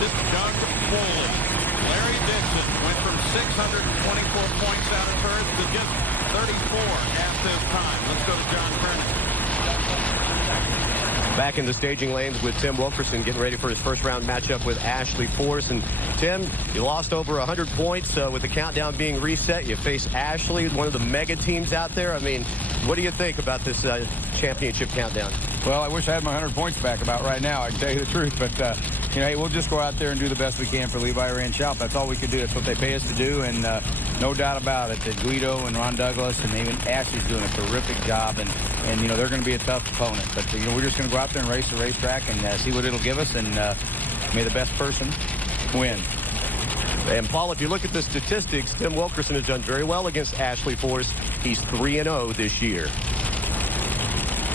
This is Doug Foley. Larry Dixon went from 624 points out of turns to just 34 at this time. Let's go to John Kernan. Back in the staging lanes with Tim Wilkerson getting ready for his first round matchup with Ashley Force. And Tim, you lost over 100 points with the countdown being reset. You face Ashley, one of the mega teams out there. I mean, what do you think about this championship countdown? Well, I wish I had my 100 points back about right now, I can tell you the truth. But, you know, hey, we'll just go out there and do the best we can for Levi Ray and Schaub. That's all we can do. That's what they pay us to do. And no doubt about it that Guido and Ron Douglas and even Ashley's doing a terrific job. And you know, they're going to be a tough opponent. But, you know, we're just going to go out there and race the racetrack and see what it'll give us. And may the best person win. And, Paul, if you look at the statistics, Tim Wilkerson has done very well against Ashley Force. He's 3-0 this year.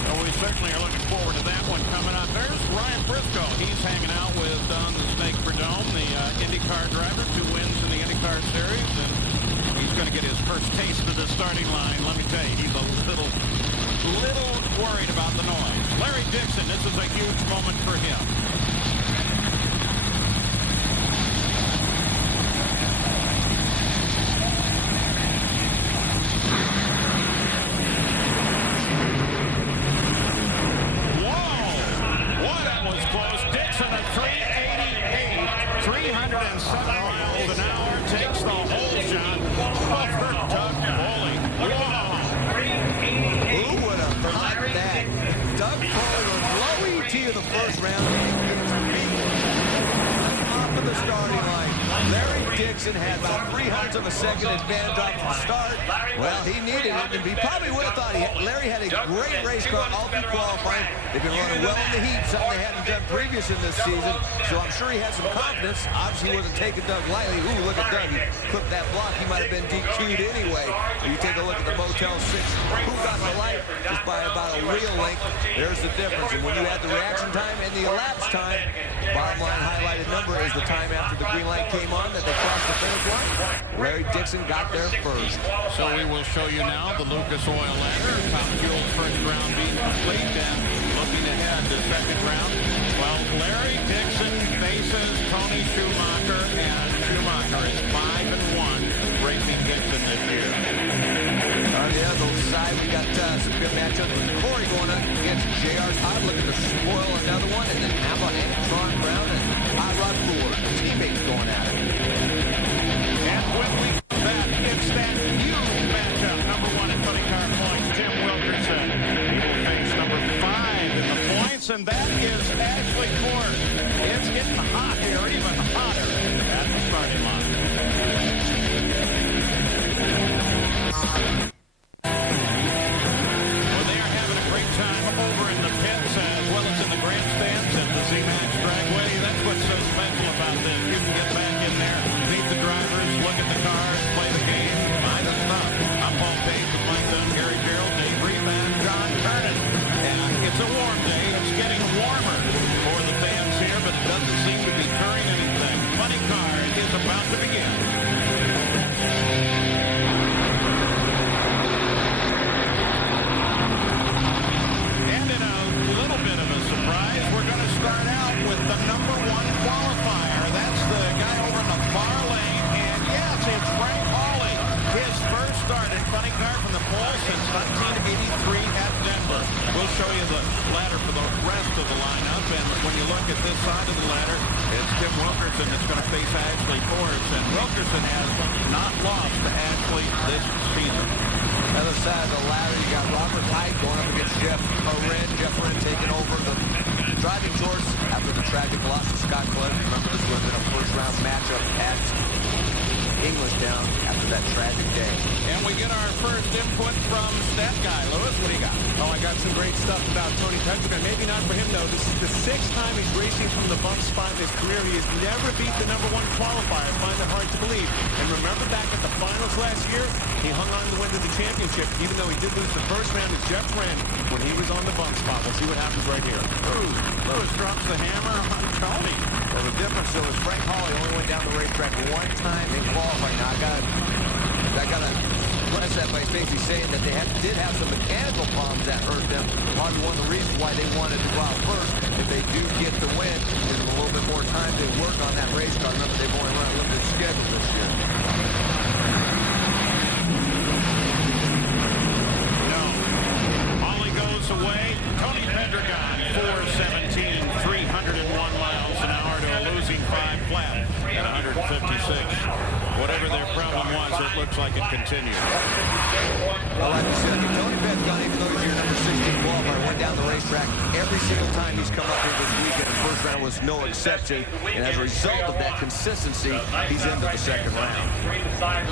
Well, we certainly are looking forward to that one coming up. There's Ryan Briscoe. He's hanging out with Don the Snake Verdome, the IndyCar driver, 2 wins in the IndyCar Series. And he's going to get his first taste of the starting line. Let me tell you, he's a little worried about the noise. Larry Dixon, this is a huge moment for him. Had about 300 of a second advantage off the start. Well, he needed it, and he probably would have thought Larry had a great race car all through qualifying. They've been running well in the heat, something they hadn't done previous in this season. So I'm sure he had some confidence. Obviously, he wasn't taking Doug lightly. Ooh, look at Doug. He clipped that block. He might have been DQ'd anyway. You take a look at the Motel 6. Who got the light? Just by about a real length. There's the difference. And when you add the reaction time and the elapsed time, bottom line highlighted number is the time after the green light came on that they crossed the finish line. Larry Dixon got there first. So we will show you now the Lucas Oil ladder. Top Fuel's first round being complete and looking ahead to second round. Well, Larry Dixon faces Tony Schumacher, and Schumacher is 5-1 racing Dixon this year. On the other side, we got some good matchups with Corey going up against J.R. Todd, looking to spoil another one, and then Apple and Tron Brown and Hot Rod Ford, teammates going at it. And when we come back, it's that huge matchup. Number 1 in funny car points, Tim Wilkerson. He will face number 5 in the points, and that is Ashley Force. It's getting hot here, even hotter at the starting line. Well, they are having a great time over in the pits as well as in the grandstands at the zMAX Dragway. That's what's so special about this. You can get back in there, meet the drivers, look at the cars, play the game, buy the stuff. I'm Paul Page with my son Gary Gerald, Dave Reed, and John Kernan. And it's a warm day. It's getting warmer for the fans here, but it doesn't seem to be turning anything. Funny car is about to begin. And in a little bit of a surprise, we're going to start out with the number 1 qualifier. That's the guy over in the far lane. And yes, it's Frank Hawley. His first start in funny car from the pole since 1983 at Denver. We'll show you the ladder for the rest of the lineup. And when you look at this side of the ladder, it's Tim Wilkerson that's going to face Ashley Force. And Wilkerson has not lost to Ashley this season. Other side of the ladder, you got Robert Hight going up against Jeff Wren. Jeff Wren taking over the driving torch after the tragic loss of Scott Clegg. Remember, this would have been a first-round matchup at Englishtown after that tragic day. And we get our first input from Stat Guy. Lewis, what do you got? Oh, I got some great stuff about Tony Countryman. Maybe not for him, though. This is the 6th time he's racing from the bump spot in his career. He has never beat the number 1 qualifier. I find it hard to believe. And remember back at the finals last year, he hung on to win the championship, even though he did lose the first round to Jeff Wren when he was on the bump spot. We'll see what happens right here. Lewis drops the hammer on Tony. Well, the difference, though, is Frank Hawley only went down the racetrack 1 time in qualifying. Now, I gotta address that by basically saying that they did have some mechanical problems that hurt them. Probably one of the reasons why they wanted to go out first. If they do get the win, give them a little bit more time to work on that race car. Remember, they've only run a limited schedule this year. No. Holly goes away. Tony Pendergast, 417, 301 miles an hour to a losing 5 flat at 156. Whatever their problem was, it looks like it continues. Well, like you said, Tony Pendergast, even though he's your number 16 qualifier, went down the racetrack every single time he's come up here this weekend. The first round was no exception, and as a result of that consistency, he's into the second round. Well,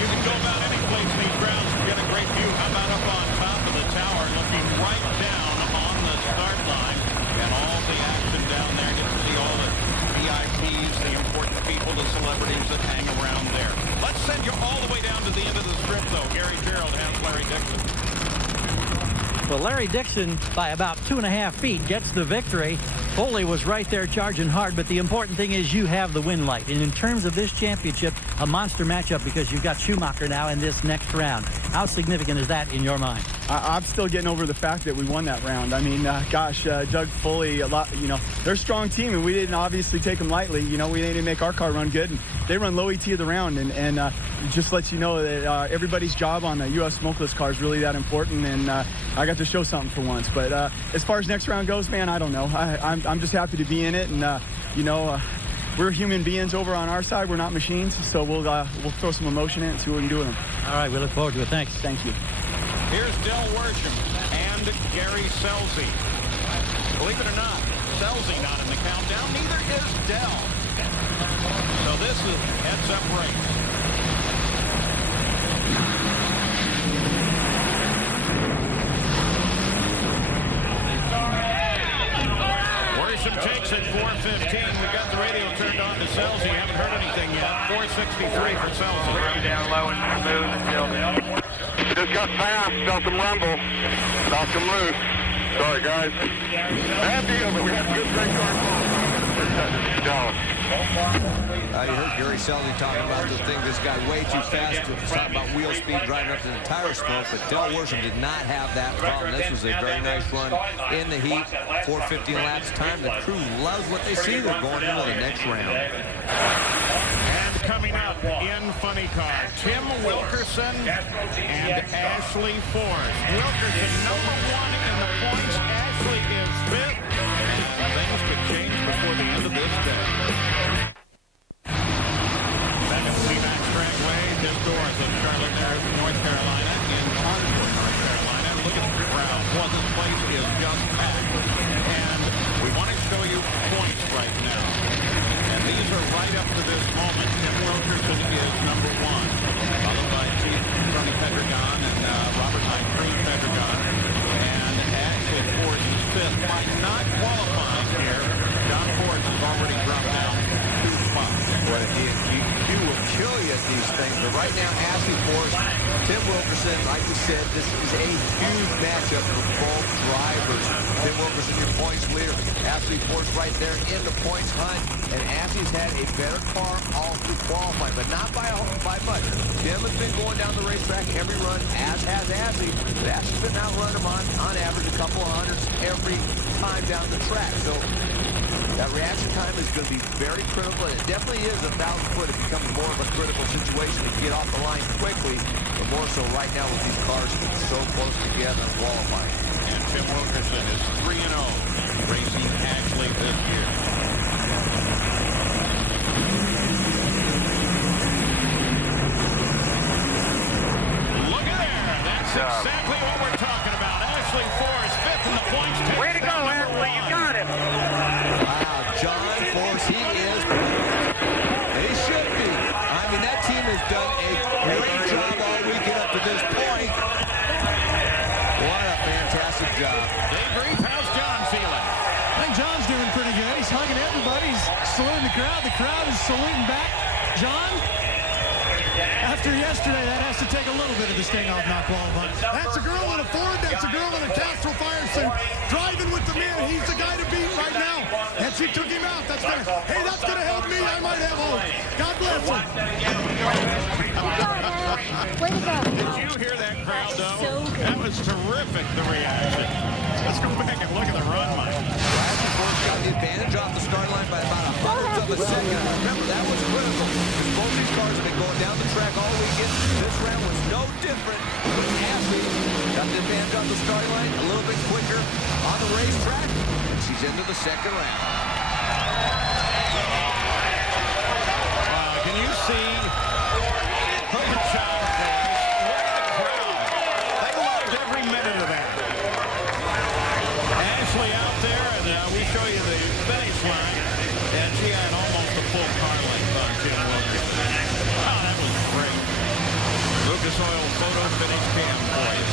you can go about any place in these grounds and get a great view. How about up on top of the tower, looking right down on the start line, and all the action down there. Get to see all the VIPs, the important people, the celebrities that hang around there. Let's send you all the way down to the end of the strip, though. Gary Gerald has Larry Dixon. Well, Larry Dixon, by about 2.5 feet, gets the victory. Foley was right there charging hard, but the important thing is you have the win light. And in terms of this championship, a monster matchup because you've got Schumacher now in this next round. How significant is that in your mind? I'm still getting over the fact that we won that round. I mean, gosh, Doug Foley, they're a strong team, and we didn't obviously take them lightly. We didn't make our car run good, and they run low ET of the round, and it just lets you know that everybody's job on the U.S. smokeless car is really that important, and I got to show something for once. But as far as next round goes, man, I don't know. I'm just happy to be in it, and we're human beings over on our side. We're not machines, so we'll throw some emotion in it and see what we can do with them. All right, we look forward to it. Thanks. Thank you. Here's Del Worsham and Gary Scelzi. Believe it or not, Scelzi not in the countdown. Neither is Del. So this is heads-up race. Worsham takes it, 4:15. We got the radio turned on to Scelzi. Haven't heard anything yet. 4:63 for Scelzi. Down low and smooth until just got fast, felt some rumble, felt some loose. Sorry, guys. Bad deal, but we had good brake car. You heard Gary Scelzi talking about the thing. This guy way too fast. He's talking about wheel speed, driving up to the tire smoke. But Del Worsham did not have that problem. This was a very nice run in the heat. 4:50 laps time. The crew loves what they see. They're going into the next round. Coming up in Funny Car, Tim Wilkerson and Ashley Forrest. Wilkerson number 1 in the points. Ashley is 5th. Things could change before the end of this day. Back at zMAX Dragway, just north of Charlotte, North Carolina, in Cont'd, North Carolina. Look at the crowd. Well, this place is just packed. And we want to show you points right now. And these are right up to this moment. Tim Wilkerson is number 1, followed by Tony Pendergast and Robert Hight, Pendergast. And Ashley Forrest is 5th. By not qualifying here, John Forrest has already dropped down 2 spots. What a deal. You will kill you at these things. But right now, Ashley Forrest, Tim Wilkerson, like we said, this is a huge matchup for both drivers. Tim Wilkerson, your points leader. Ashley Forrest right there in the points hunt. And Ashley's had a better car all through qualifying, but not by much. Tim has been going down the racetrack every run, as has Ashley. But Ashley's been outrunning him on average a couple of hundreds every time down the track. So that reaction time is going to be very critical, and it definitely is 1,000 foot. It becomes more of a critical situation to get off the line quickly, but more so right now with these cars being so close together in qualifying. And Tim Wilkerson is 3-0, racing Ashley this year. Look at there. That's exactly what we're talking about. Ashley Forrest, 5th in the points. Way to go, Ashley. You got it. John Forrest, he is. He should be. I mean, that team has done a great job all weekend up to this point. What a fantastic job. Dave Reef, how's John feeling? I think John's doing pretty good. He's hugging everybody. He's saluting the crowd. The crowd is saluting back. John, after yesterday, that has to take a little bit of the sting off not qualifying. That's a girl in a Ford. That's a girl in a Castrol Firestone. Driving with the man. He's the guy to beat right now. And she took him out. That's gonna help me. I might have hope. God bless her. Did you hear that crowd, though? That was terrific, the reaction. Let's go back and look at the run, Mike. Bradley Force got the advantage off the start line by about 1/100 of a second. Remember, that was critical because both these cars have been going down the track all weekend. This round was no different. Ashley got the advantage off the start line a little bit quicker on the racetrack. She's into the second round. Can you see her child face? Look at the crowd. They loved every minute of that. Ashley out there, and we show you the finish line, and she had almost a full car length on Tim Wilkerson. Wow, that was great. Lucas Oil photo finish cam for you.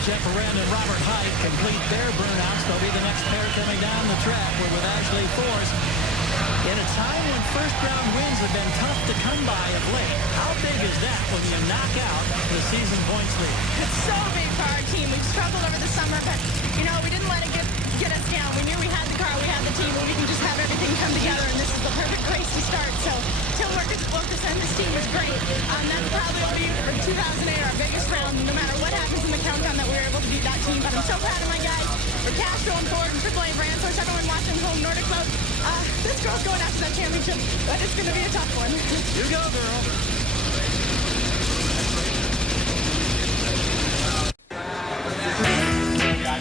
Jeff Arend and Robert Hight complete their burnouts. They'll be the next pair coming down the track. We're with Ashley Force. In a time when first-round wins have been tough to come by of late, how big is that when you knock out the season points lead? It's so big for our team. We've struggled over the summer, but, you know, we didn't let it get us down. We knew we had the car, we had the team, and we can just have everything come together, and this is the perfect place to start. So Tim Wilkerson, this team was great. That's probably what we used for 2008, our biggest round, no matter what happens in the countdown, that we were able to beat that team. But I'm so proud of my guys, for Castro and Ford and AAA Brands, for everyone watching home, Nordic Club. This girl's going after that championship, but it's going to be a tough one. You go, girl.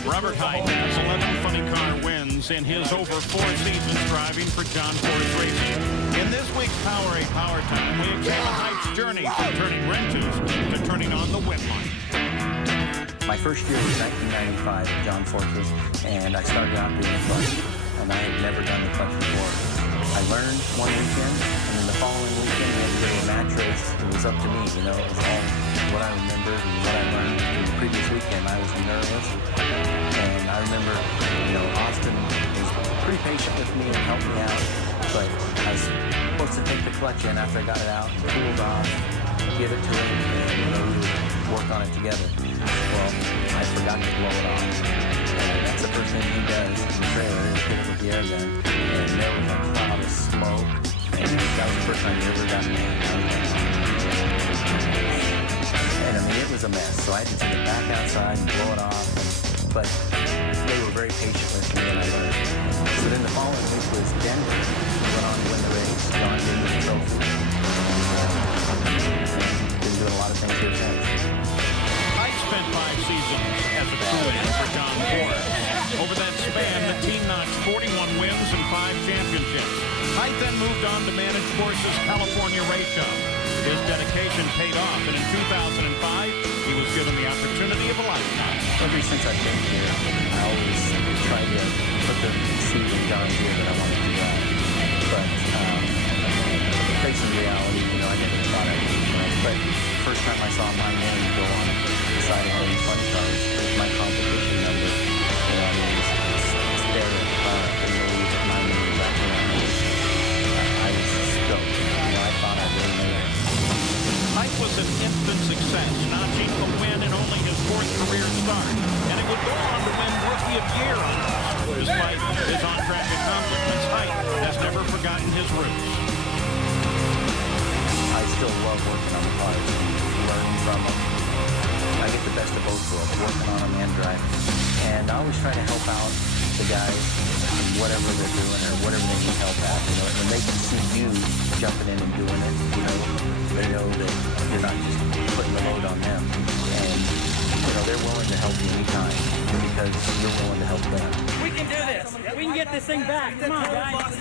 Robert Hight has 11 funny car wins in his over 4 seasons driving for John Force Racing. In this week's Powerade Power Time, we examine Hight's journey from turning wrenches to turning on the whip line. My first year was 1995 at John Force's, and I started out doing the clutch, and I had never done the clutch before. I learned one weekend, and then the following weekend we had to go to a match race. It was up to me, you know, it was all what I remembered and what I learned from the previous weekend. I was nervous, and I remember, you know, Austin was pretty patient with me and helped me out, but I was supposed to take the clutch in after I got it out, cooled off, give it to him, and, you know, we would work on it together. Well, I forgot to blow it off. And that's the first thing he does in the trailer is hit it with the air gun. And there was a cloud of smoke. And that was the first time he ever got me. And I mean, it was a mess. So I had to take it back outside and blow it off. But they were very patient with me and I learned. So then the following week was Denver. We went on to win the race. John gave me the trophy. Been doing a lot of things here since. Hight spent 5 seasons as a crew-in for John Force. Over that span, the team notched 41 wins and 5 championships. Hight then moved on to manage Force's California race shop. His dedication paid off, and in 2005, he was given the opportunity of a lifetime. Ever since I've been here, I always try to put the seed in John's ear that I wanted to drive. But facing reality, you know, I never thought I would. But the first time I saw my name go on the side of all these funny cars, my competition number, you know, I mean, it's there in the car. I couldn't believe that my name was actually on it. I was stoked. You know, I thought I really made it. Hight was an instant success, notching a win in only his 4th career start. And it would go on to win Rookie of Year honors. Despite his on-track accomplishments, Hight has never forgotten his roots. I still love working on the cars, learning from them. I get the best of both worlds, working on them and driving. And I always try to help out the guys in whatever they're doing or whatever they need help at. You know, when they can see you jumping in and doing it, you know, they know that you're not just putting the load on them. And, you know, they're willing to help you anytime because you're willing to help them. We can do this. We can get this thing back. Come on, guys.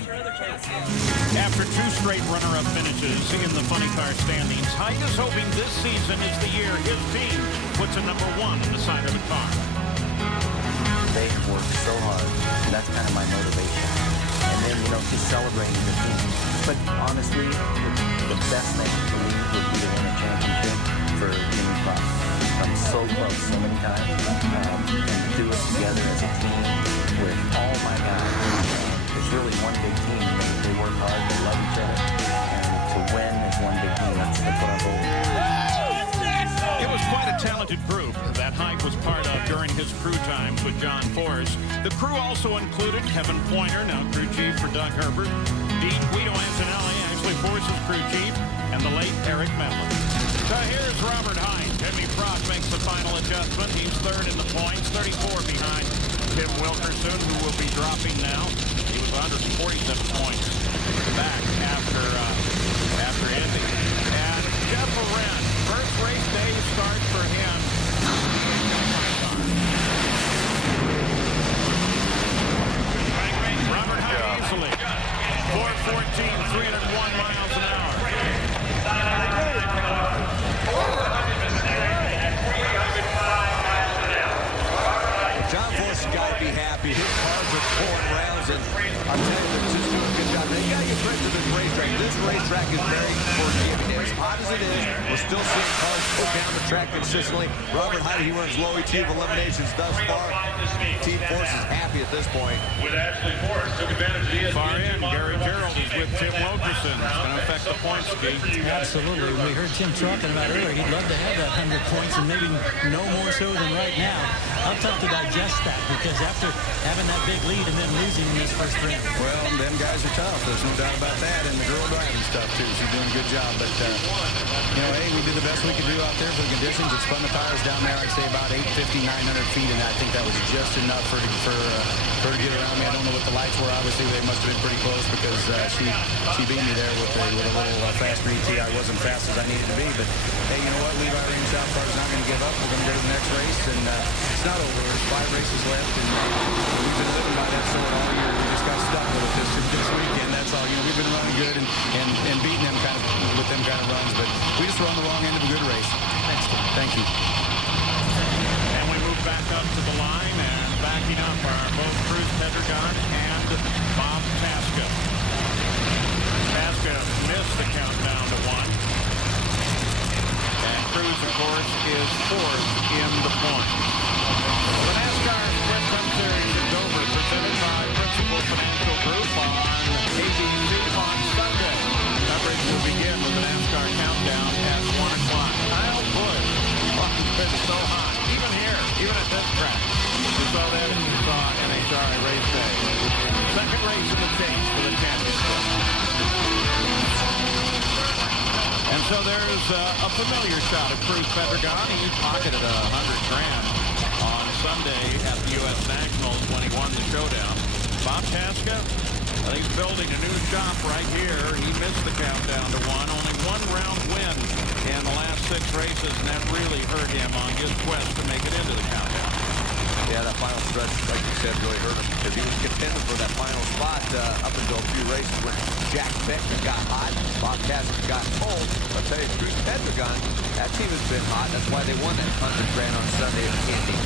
After 2 straight runner-up finishes in the funny car standings, Hight is hoping this season is the year his team puts a number 1 on the side of the car. They work so hard, and that's kind of my motivation. And then, you know, just celebrating the team. But honestly, the best thing for me would be to win a championship for Jimmy Clark. I'm so close so many times, and to do it together as a team with all my guys. It's really one big team. They work hard, they love each other, and to win is one big team. That's what our goal is. It was quite a talented crew times with John Force. The crew also included Kevin Pointer, now crew chief for Doug Herbert, Dean Guido Antonelli, Ashley Force's crew chief, and the late Eric Medlin. So here's Robert Hight. Timmy Frost makes the final adjustment. He's third in the points, 34 behind Tim Wilkerson, who will be dropping now. He was 147 points back after Indy. And Jeff Arendt, first race day start for him. Robert Hight easily. 4:14, 301 miles an hour. John Force has got to be happy. His cars are pulling rounds, and I'll tell you, they're just doing a good job. They got to get credit to this racetrack. This racetrack is very forgiving. As hot as it is, we're still seeing cars pull down the track consistently. Robert Hight, he runs low ET of eliminations thus far. Team Force is happy at this point. With Ashley Force took advantage of the far end. Gary Gerald is with Tim Wilkerson. It's going to affect the point scheme. Absolutely. We heard Tim talking about earlier. He'd love to have that 100 points, and maybe no more so than right now. How tough to digest that, because after having that big lead and then losing in this first round. Well, them guys are tough. There's no doubt about that. And the girl driving stuff, too. She's doing a good job. But, you know, hey, we did the best we could do out there for the conditions. It spun the tires down there, I'd say, about 850, 900 feet. And I think that was just enough for her to get around me. I don't know what the lights were. Obviously, they must have been pretty close because she beat me there with a little faster ET. I wasn't fast as I needed to be. But, hey, you know what? Levi Range Shop Car's not going to give up. We're going to go to the next race. And it's not over. There's 5 races left. And we've been living by that sword all year. We just got stuck with it this weekend. That's all. You know, we've been running good and beating them kind of with them kind of runs. But we just were on the wrong end of a good race. Thank you. And we move back up to the line, and backing up are both Cruz Pedregon and Bob Tasca. Tasca missed the countdown to 1. And Cruz, of course, is 4th in the points. The NASCAR Sprint Cup Series is over, presented by Principal Financial Group on ABC on Sunday. Coverage will begin with the NASCAR countdown at 1 o'clock. Kyle Busch, it's so hot, even here, even at this track. You saw that and you saw NHRA race day. Second race in the chase for the championship. And so there's a familiar shot of Cruz Pedregon. He pocketed $100,000 on Sunday at the U.S. Nationals when he won the showdown. Bob Tasca, he's building a new shop right here. He missed the countdown to 1. Only 1 round win in the last 6 races, and that really hurt him on his quest to make it into the countdown. Yeah, that final stretch, like you said, really hurt him because he was contending for that final spot up until a few races when Jack Beckman got hot, Bob Tasca got cold. I'll tell you, Cruz Pedregon, that team has been hot. That's why they won that $100,000 on Sunday at Indy.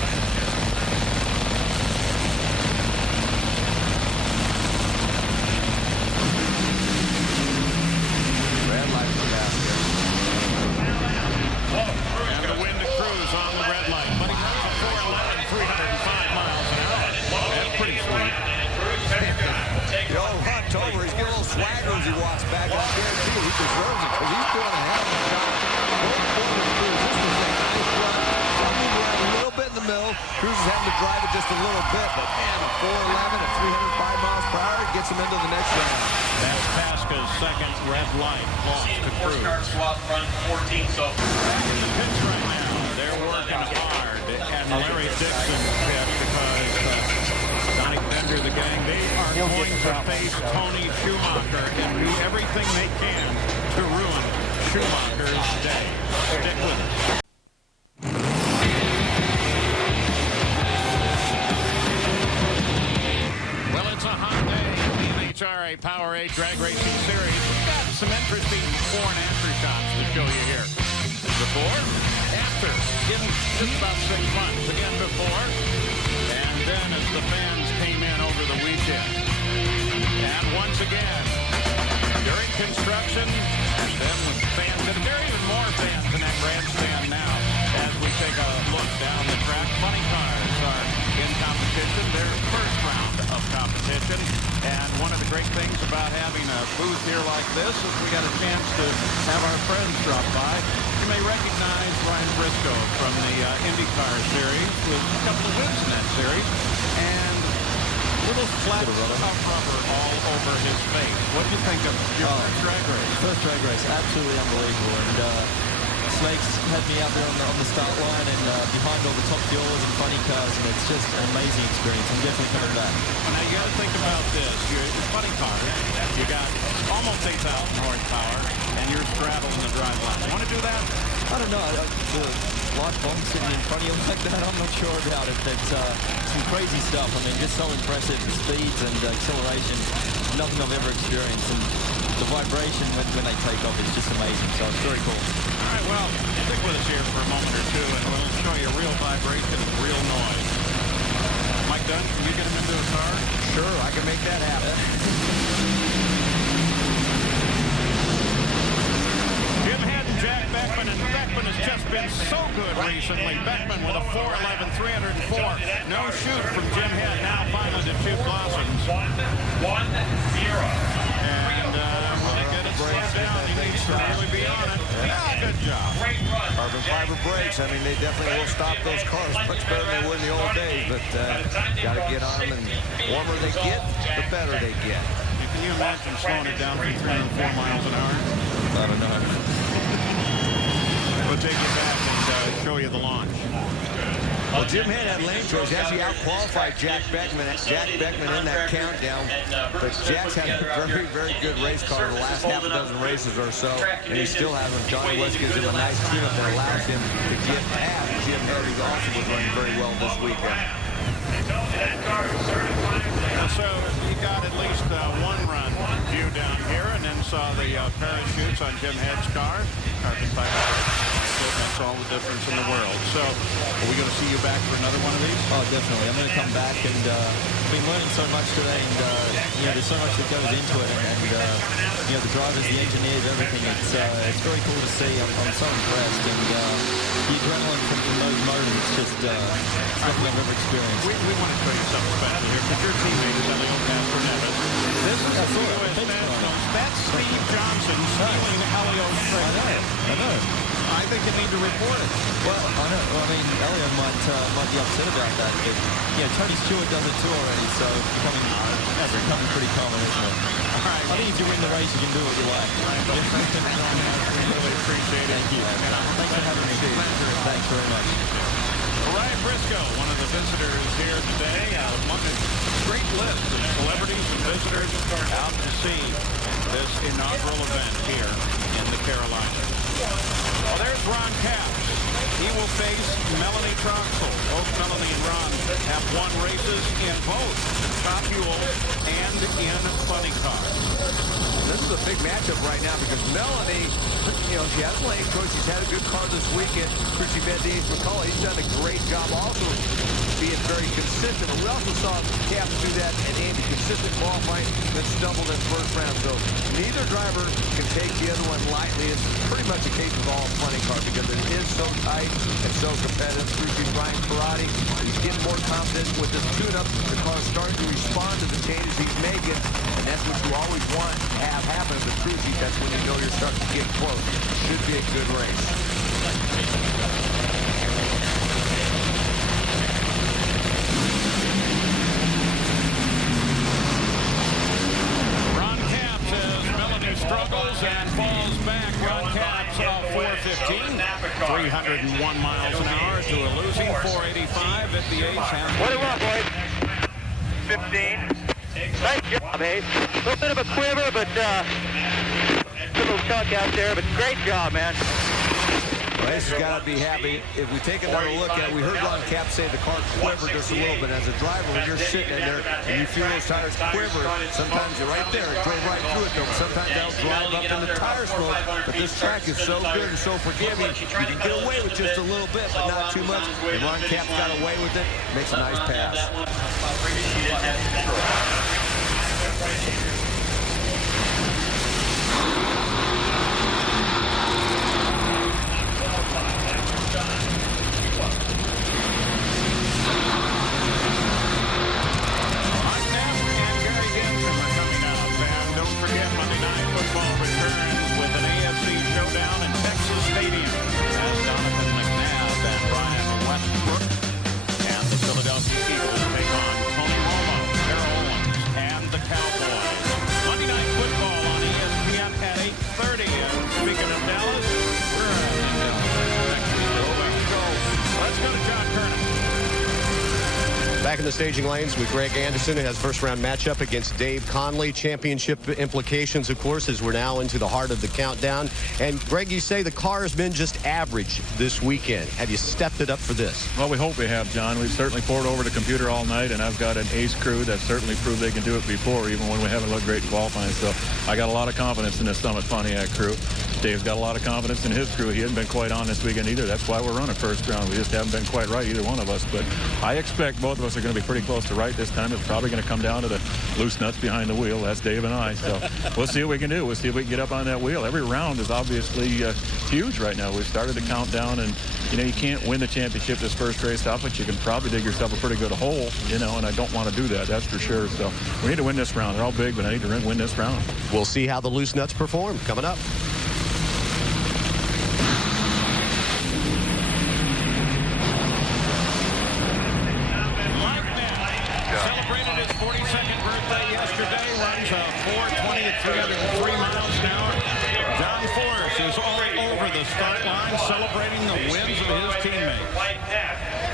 Red light for Tasca. And the win to Cruz on the red light. But he runs a 4:11, 305 miles an hour. That's pretty sweet. Yo, hunt over. He's getting a little swagger as he walks back. I guarantee you he deserves it because he's doing a hell of a job. Both corners, Cruz. This was a nice run. Something around a little bit in the middle. Cruz is having to drive it just a little bit, but man, a 4:11 at 305 miles per hour gets him into the next round. That's Tasca's second red light lost to Cruz. Swap front 14 so Back in the pits right now. They're working hard. And Larry Dixon pit because Donnie Bender, the gang, they are going to face Tony Schumacher and do everything they can to ruin Schumacher's day. Stick with us. Well, it's a hot day in the NHRA Powerade Drag Racing Series. We've got some interesting before and after shots to show you here. Before, after, in just about 6 months. Again, before, and then as the fans came in over the weekend. And once again, during construction, and then with fans, and there are even more fans in that grandstand now as we take a look down the track. Funny cars are in competition, their first round of competition. And one of the great things about having a booth here like this is we got a chance to have our friends drop by. You may recognize Ryan Briscoe from the IndyCar series with a couple of wins in that series. And little flat of rubber all over his face. What do you think of your first drag race? First drag race, absolutely unbelievable. And zMAX had me out there on the start line and behind all the top fuelers and funny cars, and it's just an amazing experience. I'm definitely coming back. Well, now you got to think about this. It's funny cars. You got almost 8,000 horsepower, and you're straddled in the drive line. You want to do that? I don't know. The light bomb sitting in front of you like that, I'm not sure about it. It's some crazy stuff. I mean, just so impressive. The speeds and acceleration, nothing I've ever experienced. And the vibration when they take off is just amazing. So it's very cool. All right, well, stick with us here for a moment or two, and we'll show you real vibration and real noise. Mike Dunn, can you get him into a car? Sure, I can make that happen. Jim Hight and Jack Beckman, and Beckman has just been so good recently. Beckman with a 4.11, 304. No shoot from Jim Hight. Now finally to shoot Blossoms. 1-0. And when they get it slowed down, he needs to really be on it. Yeah, good job. Carbon fiber brakes. I mean, they definitely will stop those cars much better than they were in the old days. But got to get on them, and the warmer they get, the better they get. Can you imagine slowing it down to 304 miles an hour? I don't know. We'll take you back and show you the launch. Well, Jim Hight had lane choice. He actually out-qualified Jack Beckman in that countdown. But Jack's had a very, very good race car the last half a dozen races or so. And he still has him. Johnny West gives him a nice tune-up that allows him to get past Jim Hight, who also was running very well this weekend. So you got at least one run view down here, and then saw the parachutes on Jim Hight's car. Carbon fiber. Makes all the difference in the world. So are we going to see you back for another one of these? Oh, definitely. I'm going to come back, and I've been learning so much today, and you know, there's so much that goes into it, and you know, the drivers, the engineers, everything. It's very cool to see. I'm so impressed, and the adrenaline from those moments, just something I've ever experienced. We want to show you something special here, because your teammate is Elio Castroneves. This is the U.S. Nationals. That's Steve Johnson stealing Elio's trail. I know. I think you need to report it. Well, I know. Well, I mean, Elio might be upset about that, but yeah, Tony Stewart does it too already, so it's becoming pretty common, isn't it? All right. I think if you win the race, you can do what you like. Really appreciate it. Thank you. Thanks for having me. Thanks very much. Ryan Briscoe, one of the visitors here today. Among a great list of celebrities and visitors out to see this inaugural event here in the Carolinas. Well, there's Ron Capps. He will face Melanie Troxel. Both Melanie and Ron have won races in both Top Fuel and in Funny Cars. This is a big matchup right now because Melanie, you know, she has a lane choice. She's had a good car this weekend. Chrissy Van-Die's McCullough, he's done a great job also being very consistent. And we also saw Capps do that and Andy consistent qualifying, then stumbled in the first round. So neither driver can take the other one lightly. It's pretty much a case of all Funny Car because it is so tight and so competitive. Crew Brian Parati, he's getting more confident with this tune-up. The car's starting to respond to the changes he's making, and that's what you always want to have happen as a crew chief. That's when you know you're starting to get close. Should be a good race. Ron Capps as Melanie struggles and falls back. Ron Capps off 415, 301 miles an hour to a losing 485 at the Ace. What do you want, boys? 15. Nice job, Hayes. A little bit of a quiver, but a little chunk out there, but great job, man. Well, Ace has got to be happy. If we take another look at it, we heard Ron Capps say the car quivered just a little bit. As a driver, when you're sitting in there and you feel those tires quiver, sometimes you're right there. It drove right through it, though. Sometimes that'll drive up in the tire smoke. But this track is so good and so forgiving. You can get away with just a little bit, but not too much. And Ron Capps got away with it. Makes a nice pass. Monday Night Football returns with an AFC showdown in Texas Stadium. in the staging lanes with Greg Anderson. It has first-round matchup against Dave Conley. Championship implications, of course, as we're now into the heart of the countdown. And, Greg, you say the car has been just average this weekend. Have you stepped it up for this? Well, we hope we have, John. We've certainly poured over the computer all night, and I've got an ace crew that certainly proved they can do it before, even when we haven't looked great in qualifying. So I got a lot of confidence in this Summit Pontiac crew. Dave's got a lot of confidence in his crew. He hasn't been quite on this weekend either. That's why we're running first round. We just haven't been quite right, either one of us. But I expect both of us are going to be pretty close to right this time. It's probably going to come down to the loose nuts behind the wheel. That's Dave and I. So we'll see what we can do. We'll see if we can get up on that wheel. Every round is obviously huge right now. We've started the countdown, and, you know, you can't win the championship this first race out, but you can probably dig yourself a pretty good hole, you know, and I don't want to do that. That's for sure. So we need to win this round. They're all big, but I need to win this round. We'll see how the loose nuts perform coming up. Celebrated his 42nd birthday yesterday. Runs a 4:20 at 303 miles an hour. John Force is all over the start line celebrating the wins of his teammates.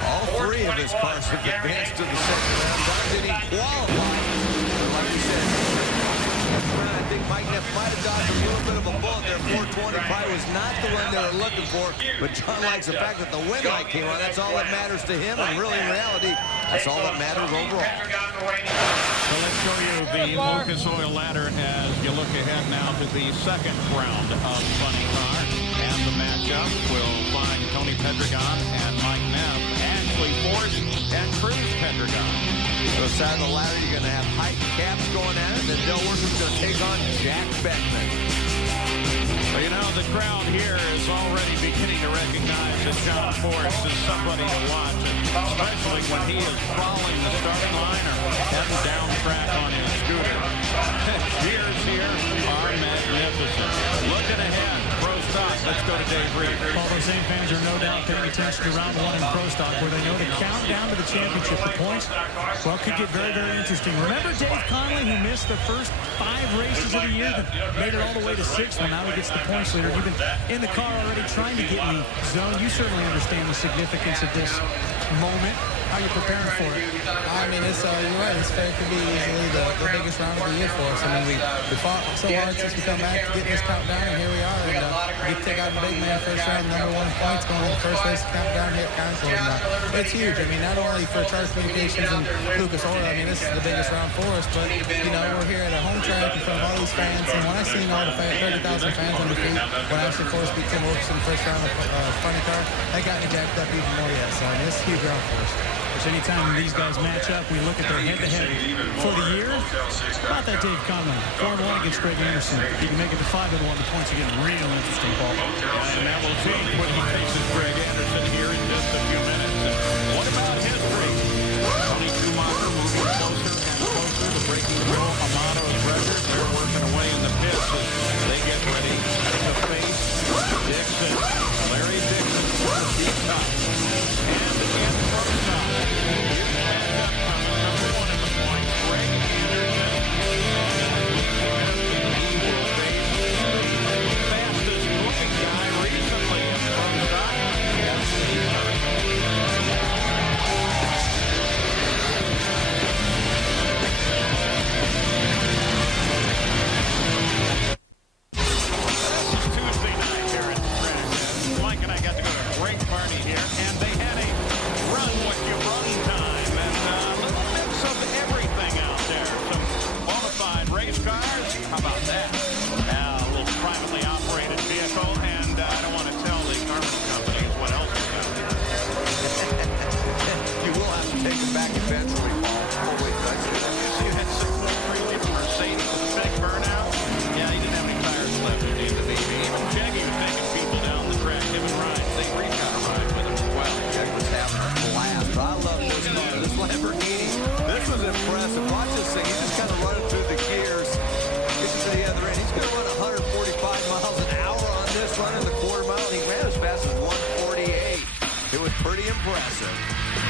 All three of his cars have advanced to the second round. Why did he qualify? Like you said, I think Mike Neff might have dodged a little bit of a bullet there. 420 probably was not the one they were looking for, but John likes the fact that the wind light came on. That's all that matters to him, and really, in reality, that's all that matters overall. So let's show you the Lucas Oil ladder as you look ahead now to the second round of Funny Car. And the matchup will find Tony Pedregon and Mike Neff, Ashley Force, and Cruz Pedregon. So side of the ladder, you're going to have Hight and Caps going at it, and then Del Workman's going to take on Jack Beckman. Well, you know, the crowd here is already beginning to recognize that John Force is somebody to watch, especially when he is crawling the starting line or heading down track on his scooter. Cheers here are magnificent. Looking ahead, Pro Stock. Let's go to Dave Reed. All those same fans are no doubt paying attention to round one in Pro Stock, where they know the countdown to the championship. The points, well, could get very, very interesting. Remember Dave Conley, who missed the first 5 races of the year, that made it all the way to 6th, and now he gets the points leader. You've been in the car already trying to get in the zone. You certainly understand the significance of this moment. How are you preparing for it? I mean, it's you're right. It's fair to be easily the biggest round of the year for us. I mean, we fought so hard since we come back to get this countdown, and here we are. And, we take out the big man first round, #1 points going to the first race countdown here at Concord. It's huge. I mean, not only for Charter Communications and Lucas Oil. I mean, this is the biggest round for us. But you know, we're here at a home track in front of all these fans. And when I seen all the 30,000 fans on the feet, when Ashley Force beat Tim Wilkerson in the first round of Funny Car, that got me jacked up even more. Yes, I mean, it's a huge round for us. Anytime these guys match up, we look at their head-to-head for the year. How about that Dave Conley? 4-1 against Greg Anderson. You can make it to 5-1. The points are getting real interesting, Paul. And that will change when he faces Greg Anderson here in just a few minutes. And what about history? Tony Schumacher moving closer and closer to breaking through Amato's record. They're working away in the pits as they get ready to face Dixon. Larry Dixon for the deep top. And in front of impressive.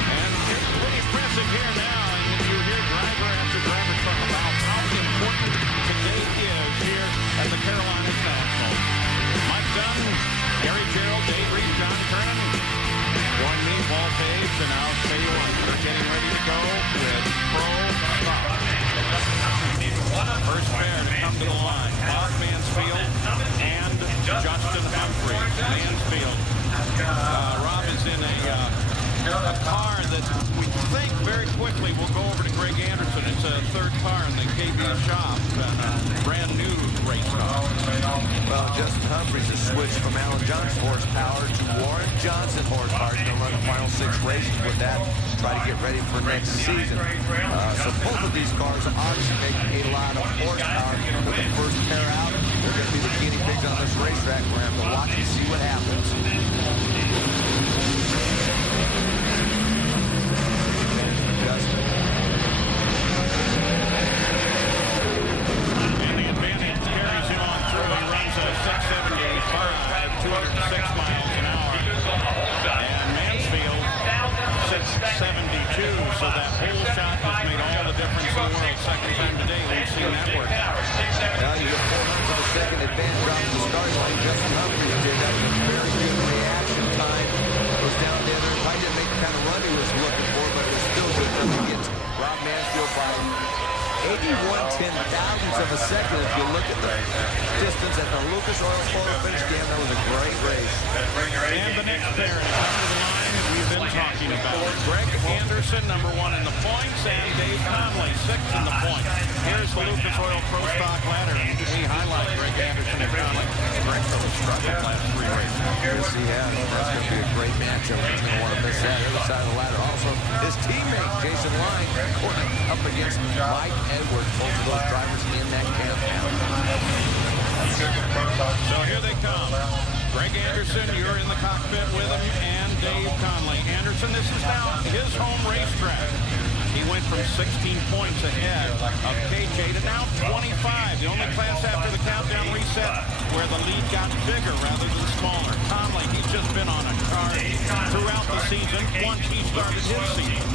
And it's pretty impressive here now. And you hear driver after driver talk about how important today is here at the Carolinas Nationals. Mike Dunn, Gary Gerald, Dave Reed, John Kernan. Join me, Paul Page, and I'll tell you what, getting ready to go with Pro Stop. First pair to come to the line, Bob Mansfield and Justin Humphries. Mansfield, Rob is in a car that we think very quickly will go over to Greg Anderson. It's a third car in the KB shop, and a brand new race car. Well, Justin Humphries has switched from Alan Johnson horsepower to Warren Johnson horsepower. He's going to run the final 6 races with that, try to get ready for next season. So both of these cars obviously make a lot of horsepower. With the first pair out, they're going to be the guinea pigs on this racetrack. We're going to have to watch and see what happens. Justin. And the advantage carries him on through. He runs a 675, 206 miles an hour. And Mansfield, 672. So that whole shot has made all the difference in the world. Second time today we've seen that work. Now you get 400 of a second advantage off the starting line. Justin Humphries did that with a very good reaction time. Goes down the other. I didn't make the kind of run he was looking for, but it was still good enough to get Rob Mansfield by 81/10,000ths of a second. If you look at the distance at the Lucas Oil Photo Finish Cam, that was a great race. And the next pair to come to the line that we've been talking about. Greg Anderson, number 1 in the points, and Dave Conley, 6th in the points. Here's the Lucas Oil Pro Stock ladder. And we highlight Greg Anderson and Conley. Greg really struggled last 3 races. Yes, he has. That's going to be a great matchup. He's going to want to miss that. The other side of the ladder. Also, his teammate, Jason Line, up against Mike Edwards. Both of those drivers in that countdown. So here they come. Greg Anderson, you're in the cockpit with him, and Dave Conley. Anderson, this is now his home racetrack. He went from 16 points ahead of KJ to now 25. The only class after the countdown reset where the lead got bigger rather than smaller. Conley, he's just been on a card throughout the season once he started his season.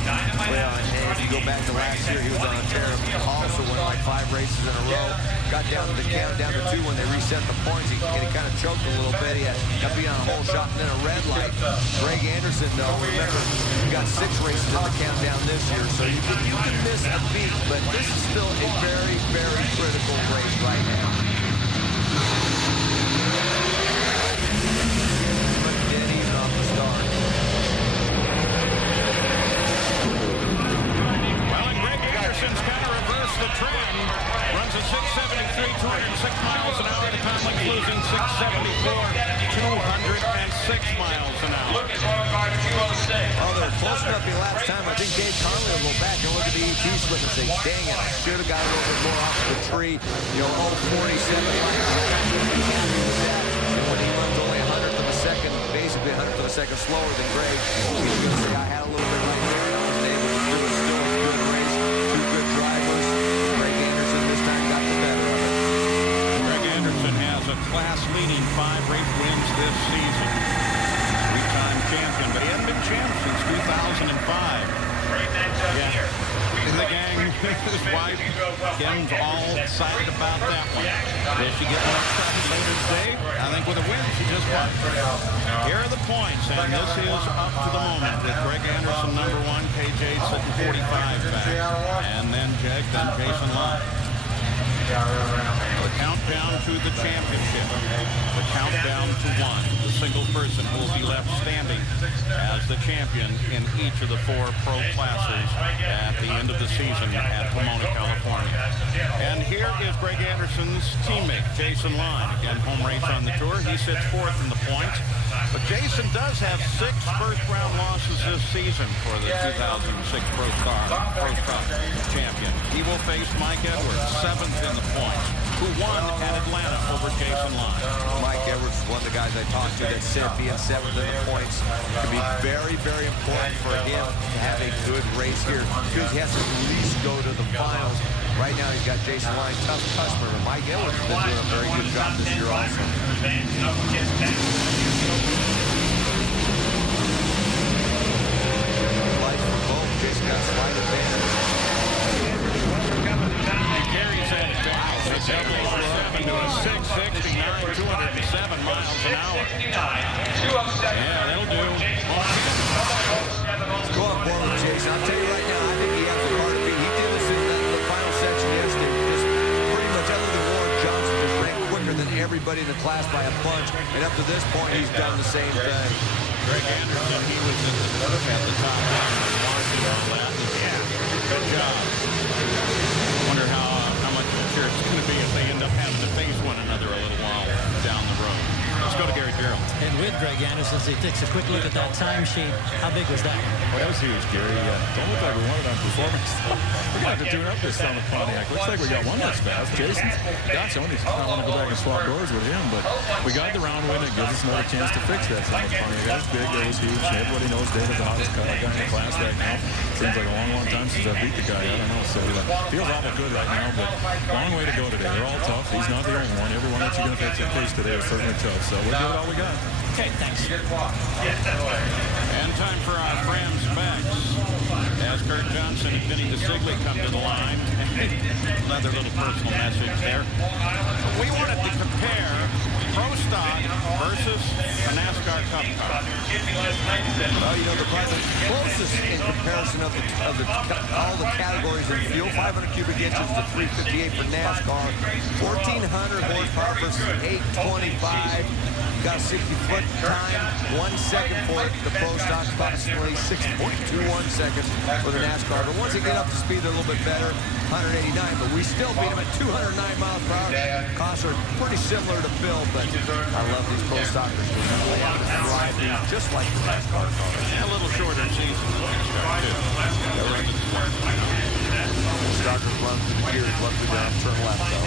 Well, and if you go back to last year, he was on a tear. He also won like 5 races in a row. Got down to the count, down to 2 when they reset the points. He kind of choked a little bit. He got to be on a whole shot and then a red light. Greg Anderson, though, remember, he got 6 races in the countdown this year, so you can miss a beat, but this is still a very, very critical race right now. But dead even off the start. Well, and Greg Anderson's kind of reversed the trend. Runs a 673, 206 miles an hour. The Conley losing 674, 206 miles an hour. Oh, they're close enough in last time. I think Dave Conley will go back and look at the ET slip and say, dang it, I should have got a little bit more off the tree. You know, 47 miles. Happy with that. And when he runs only 100th of a second, basically 100th of a second slower than Greg, he's going to say, I had a little bit right there. They were still a good race. 2 good drivers. Greg Anderson this time got the better of it. Greg Anderson has a class-leading 5 race wins this season. 3-time champion, but he hasn't been champ since 2005. Yeah. And the gang, his wife, Kim's all excited about that one. Will she get more excited later today? I think with a win, she just won. Here are the points, and this is up to the moment with Greg Anderson, number 1, KJ sitting 45 back, and then Jake, then Jason Lott. The countdown to the championship. The countdown to 1. The single person who will be left standing as the champion in each of the 4 pro classes at the end of the season at Pomona, California. And here is Greg Anderson's teammate, Jason Line. Again, home race on the tour. He sits 4th in the points. But Jason does have 6 first-round losses this season for the 2006 Pro Stock champion. He will face Mike Edwards, 7th in the points, who won at Atlanta over Jason Line. Mike Edwards is one of the guys I talked to that said being 7th in the points could be very, very important for him to have a good race here, because he has to at least go to the finals. Right now, he's got Jason Line, tough customer, but Mike Edwards has been doing a very good job this year also. Lights for both. Jason got a slight advantage. He carries that advantage. They double 7 to a 669, 207 miles an hour. Yeah, that'll do. Let's go on board with Jason. I'll tell you everybody in the class by a bunch, and up to this point, he's done the same thing. Greg Anderson, he was at the top line. Yeah, good job. Wonder how much sure it's going to be if they end up having to face one another a little while down the road. Let's go to Gary Gerald. And with Greg Anderson, as he takes a quick look at that timesheet, how big was that? Well, that was huge, Gary. Don't look like we wanted on performance. We're going to have to tune up this summer, Pontiac. Looks like we got one that's fast. Jason, gosh, I want to go back and swap doors with him, but we got the round win. It gives us another chance to fix that summer, Pontiac. That was big. That was huge. Everybody knows David's the hottest guy in the class right now. Seems like a long time since I beat the guy. I don't know. So feels awful good right now, but long way to go today. They're all tough. He's not the only one. Everyone that you're going to face today is certainly tough. So we'll give it all we got. Okay, thanks. And time for our Rams backs. As Kurt Johnson and Vinny DeSigley come to the line. Another little personal message there. We wanted to compare Pro Stock versus a NASCAR Cup car. Well, you know, the closest in comparison of all the categories in fuel, 500 cubic inches to 358 for NASCAR, 1,400 horsepower versus 825. Got 60-foot time, 1 second for it. The Pro Stock's approximately 6.21 seconds for the NASCAR. But once they get up to speed, they're a little bit better, 189. But we still beat them at 209 miles per hour. Costs are pretty similar to Phil, but I love these Pro Stockers. They have to drive these just like the NASCAR cars. A little shorter season. Stockers run through the gears, left to down, turn left though.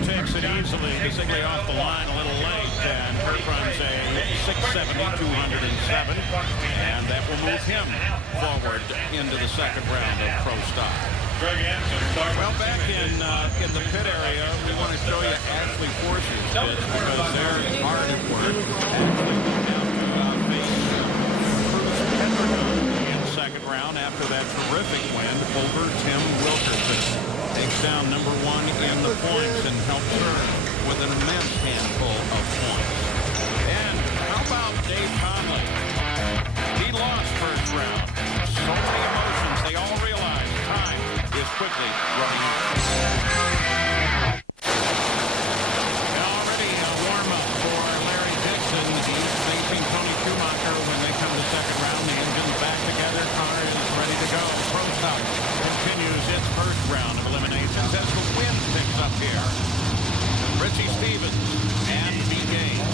Takes it easily. DeSigley off the line a little late, and Kurt runs a 670, 207, and that will move him forward into the second round of Pro Stock. Well, back in the pit area, we want to show you Ashley Force's pits because they're hard at work. Ashley in second round after that terrific win over Tim Wilkerson. Takes down number one in the points and helps her with an immense handful of points. And how about Dave Conley? He lost first round. So many emotions. They all realize time is quickly running out. And already a warm-up for Larry Dixon. He's facing Tony Schumacher when they come to second round. The engine's back together. Car is ready to go. Pro Stock continues its first round of eliminations as the wind picks up here. Richie Stevens and B. Gaines.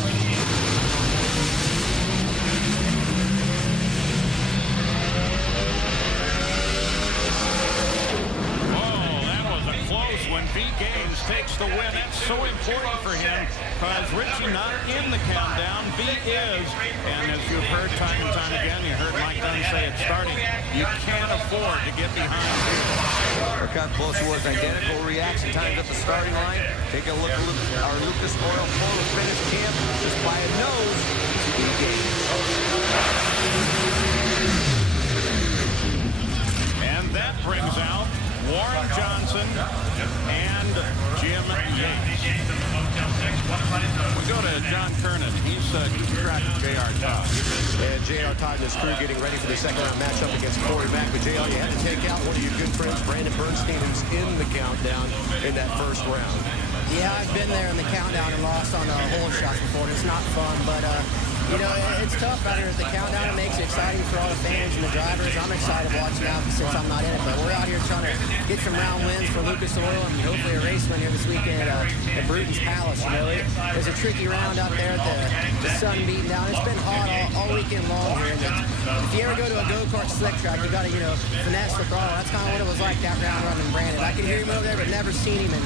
Whoa, that was a close one. B. Gaines takes the win. That's so important for him because Richie not in the countdown. B is. And as you've heard time and time again, you heard Mike Dunn say it starting, you can't afford to get behind here. Look how close it was. Identical reaction times at the starting line. Take a look at our Lucas Oil Photo Finish Camp just by a nose. And that brings out Warren Johnson and Jim Yates. We go to John Kernan. He's keeping track of J.R. Todd. And J.R. Todd and his crew getting ready for the second round matchup against Corey Mack. But J.R., you had to take out one of your good friends, Brandon Bernstein, who's in the countdown in that first round. Yeah, I've been there in the countdown and lost on hole shots before. It's not fun, but you know, it's tough out here at the countdown. It makes it exciting for all the fans and the drivers. I'm excited watching out since I'm not in it, but we're out here trying to get some round wins for Lucas Oil and hopefully a race win here this weekend at Bruton's Palace. You know, it was a tricky round out there at the sun beating down. It's been hot all weekend long here. And if you ever go to a go-kart slick track, you got to, you know, finesse the throttle. That's kind of what it was like that round running Brandon. I could hear him over there, but never seen him. And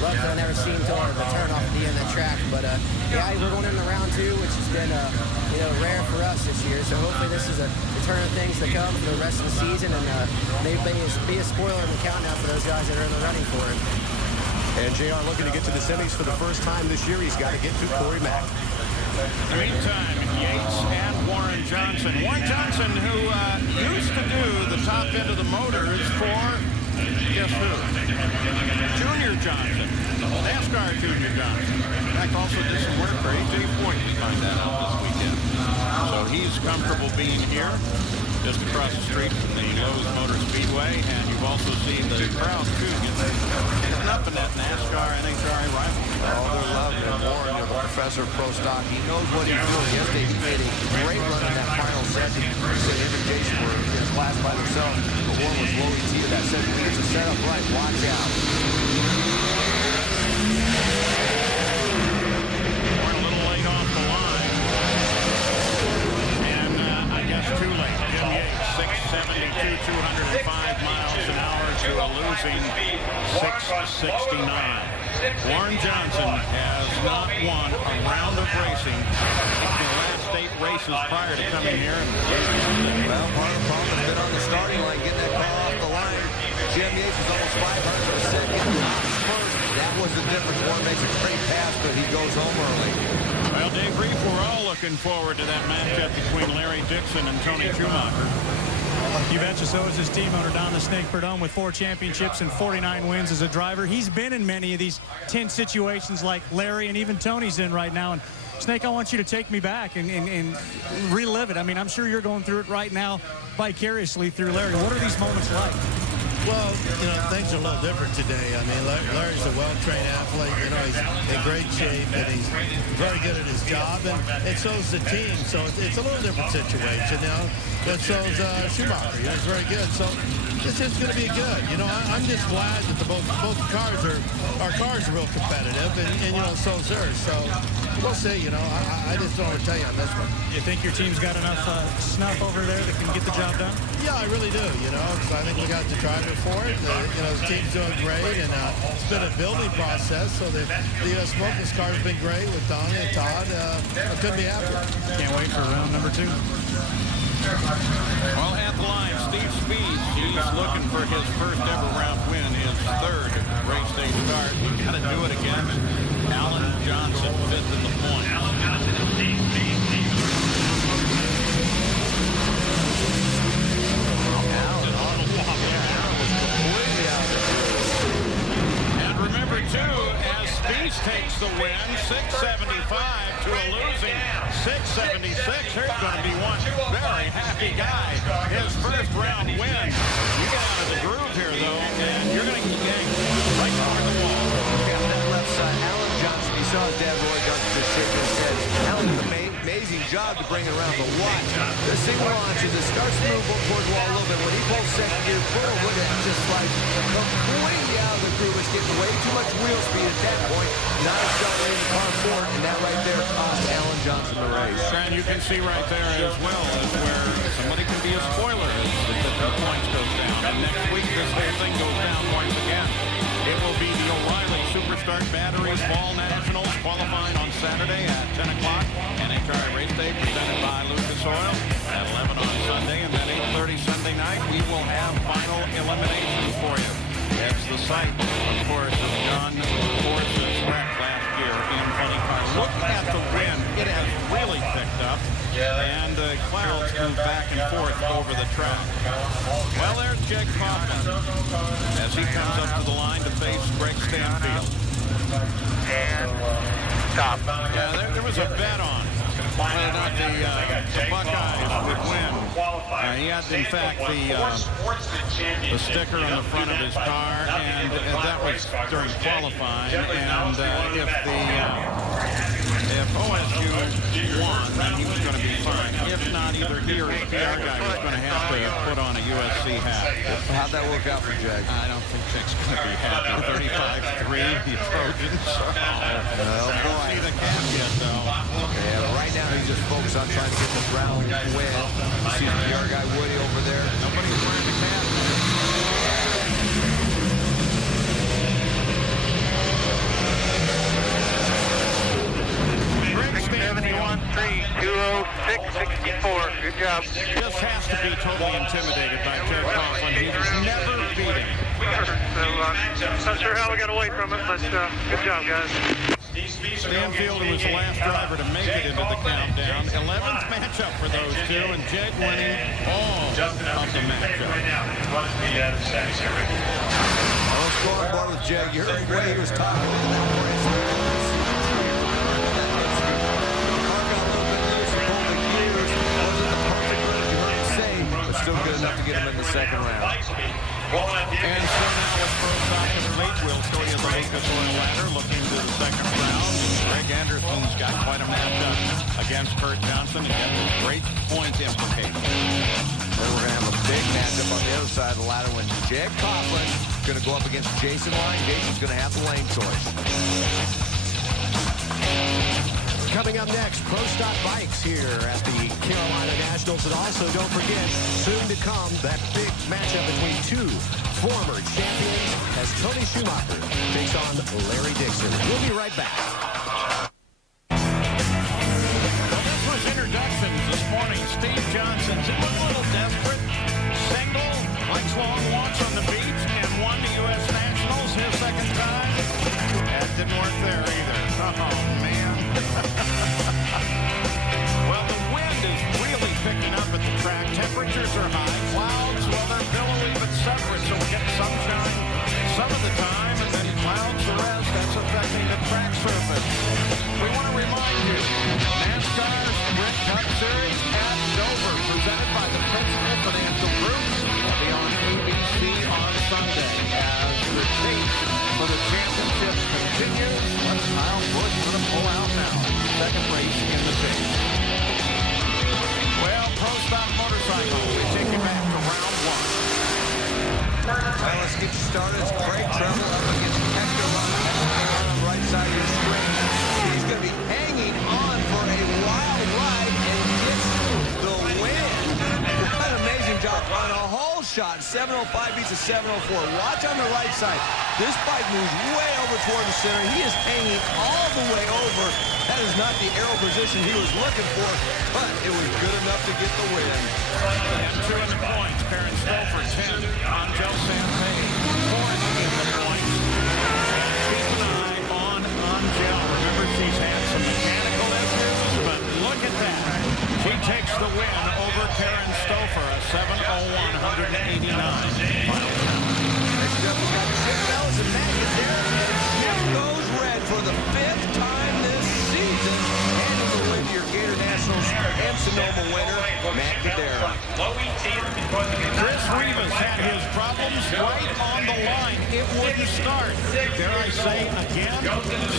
luckily, I never seen him till the turn off at the end of the track. But yeah, we're going into round two, which has been you know, rare for us this year. So hopefully this is a turn of things to come for the rest of the season, and maybe be a spoiler in the countdown for those guys that are in the running for it. And JR looking to get to the semis for the first time this year. He's got to get to Corey Mack. In the meantime, Yates and Warren Johnson. Warren Johnson, who used to do the top end of the motors for, guess who? Junior Johnson. NASCAR Junior Johnson. In fact, also did some work for A.J. Foyt. We find that out this weekend. So he's comfortable being here, just across the street from the Lowe's Motor Speedway. And you've also seen the crowd, too, getting up in that NASCAR NHRA rival. Oh, they're loving him. Warren, the professor of pro stock, he knows what he's doing. Yesterday, he made a great run in that final set. Him and Jason were in his class by themselves. But Warren was low ET to that set. He gets a set up right. Watch out. Warren a little late off the line. And I guess too late. Jim Yates, 672, 205 miles an hour to a losing 669. Warren Johnson has not won a round of racing in the last 8 races prior to coming here. Well, part of the problem has been on the starting line, getting that car off the line. Jim Yates was almost 500% getting first. That was the difference. Warren makes a great pass, but he goes home early. Well, Dave Reef, we're all looking forward to that matchup between Larry Dixon and Tony Schumacher. You betcha. So is his team owner, Don the Snake Perdome, with 4 championships and 49 wins as a driver. He's been in many of these tense situations like Larry and even Tony's in right now. And Snake, I want you to take me back and relive it. I mean, I'm sure you're going through it right now vicariously through Larry. What are these moments like? Well, you know, things are a little different today. I mean, Larry's a well-trained athlete. You know, he's in great shape, and he's very good at his job, and so is the team. So it's a little different situation, you know. But so is Schumacher. You know, he's very good. So it's just going to be good. You know, I'm just glad that both cars our cars are real competitive, and you know, so is theirs. So we'll see. You know, I just don't want to tell you on this one. You think your team's got enough snuff over there that can get the job done? Yeah, I really do. You know, so I think we got the driver for it. You know, the team's doing great, and it's been a building process. So the Smokeless car's been great with Donnie and Todd. I couldn't be happier. Can't wait for round number 2. Well, at the line, Steve Speed, he's looking for his first ever round win, his 3rd race day start. He's got to do it again. Alan Johnson, 5th in the points. And remember, too, as Speed takes the win, 675 to a losing 676. Here's going to be one very happy guy. His first round win. You get out of the groove here, though, and you're going to get yanked right toward the wall. Yeah, that left side, Alan Johnson, you saw his dad, Roy Johnson, just shaking his head. Alan did an amazing job to bring it around, but watch. The single launches, it starts to move up towards the wall a little bit. When he pulls second gear, boom, look at it, just like completely out of the groove. It's getting way too much wheel speed at that point. Not accelerating the car forward, and that right there cost Alan Johnson the race. And you can see right there as well is where somebody can be a spoiler if the points goes down. And next week, this whole thing goes down once again. It will be the O'Reilly Superstart Batteries Fall Nationals qualifying on Saturday at 10 o'clock. NHRA Race Day presented by Lucas Oil at 11 on Sunday. And then 8:30 Sunday night, we will have final eliminations for you. That's the site, of course, of John Force's wreck last year in Funny Car. Look at the wind. It has really picked up. And the clouds move back and forth over the track. Well, there's Jake Kaufman as he comes up to the line to face Greg Stanfield. And stop. Yeah, there was a bet on whether or not the Buckeyes would win. He had, in fact, the sticker on the front of his car, and that was during qualifying. And if OSU won, then he was going to be fine. If not, either he or his PR guy was going to have to put on a USC hat. How'd that work out for Jag? I don't think Jake's going to be happy. 35-3, the Trojans. Oh, boy. See the cap yet, though. Yeah, right now he's just focused on trying to get this round win. You see the PR guy Woody over there. Nobody's wearing the cap. Good job. Just has to be totally intimidated by Ted Coughlin. He was never beaten. So, not sure how we got away from it, but good job, guys. Stanfield was the last driver to make it into the countdown. 11th matchup for those two, and Jed winning all of the matchup. I'll score on board with Jag. You heard the way he was talking at that point. The car got a little bit loose and pulled the gear. still good enough to get him in the second round. And so now with first off the lead, we'll show you the Lucas Oil ladder looking to the second round. Greg Anderson's got quite a matchup against Kurt Johnson. Again, with great points implications. And we're going to have a big matchup on the other side of the ladder when Jed Coughlin is going to go up against Jason Lane. Jason's going to have the lane choice. Coming up next, Pro Stock Bikes here at the Carolina Nationals. And also, don't forget, soon to come, that big matchup between two former champions as Tony Schumacher takes on Larry Dixon. We'll be right back. Well, this was introductions this morning. Steve Johnson's a little desperate. Single, likes long walks on the beach, and won the U.S. Nationals his second time. That didn't work there either. Oh, man. Well, the wind is really picking up at the track. Temperatures are high. Clouds, well, they're billowy but separate, so we get sunshine some of the time, and then clouds the rest. That's affecting the track surface. We want to remind you, NASCAR Sprint Cup Series at Dover, presented by the Principal Financial Group, will be on ABC on Sunday as the chase for the championship continues. What's Kyle Busch going to pull out now? Second race in the chase. Well, Pro Stock Motorcycle, we take you back to round one. Well, let's get you started. It's Craig Treble up against Hector on the right side of your screen. He's going to be hanging on for a wild ride and gets the win. What an amazing job on a whole shot. 705 beats a 704. Watch on the right side. This bike moves way over toward the center. He is hanging all the way over. That is not the aero position he was looking for, but it was good enough to get the win. And 2 in the points. Karen Stouffer, 10. Angel Sampay, 4th in the points. Keep an eye on Angel. Remember, she's had some mechanical issues, but look at that. She takes the win over Karen Stouffer, a 7:01.189. Next up, we've got Chip Ellis and Matt Gadara, and Chip goes red for the 5th time this season. Handing the win to your Gator Nationals and Sonoma winner, Matt Gadara. Chris Rivas had his problems right on the line. It wouldn't start. Dare I say again?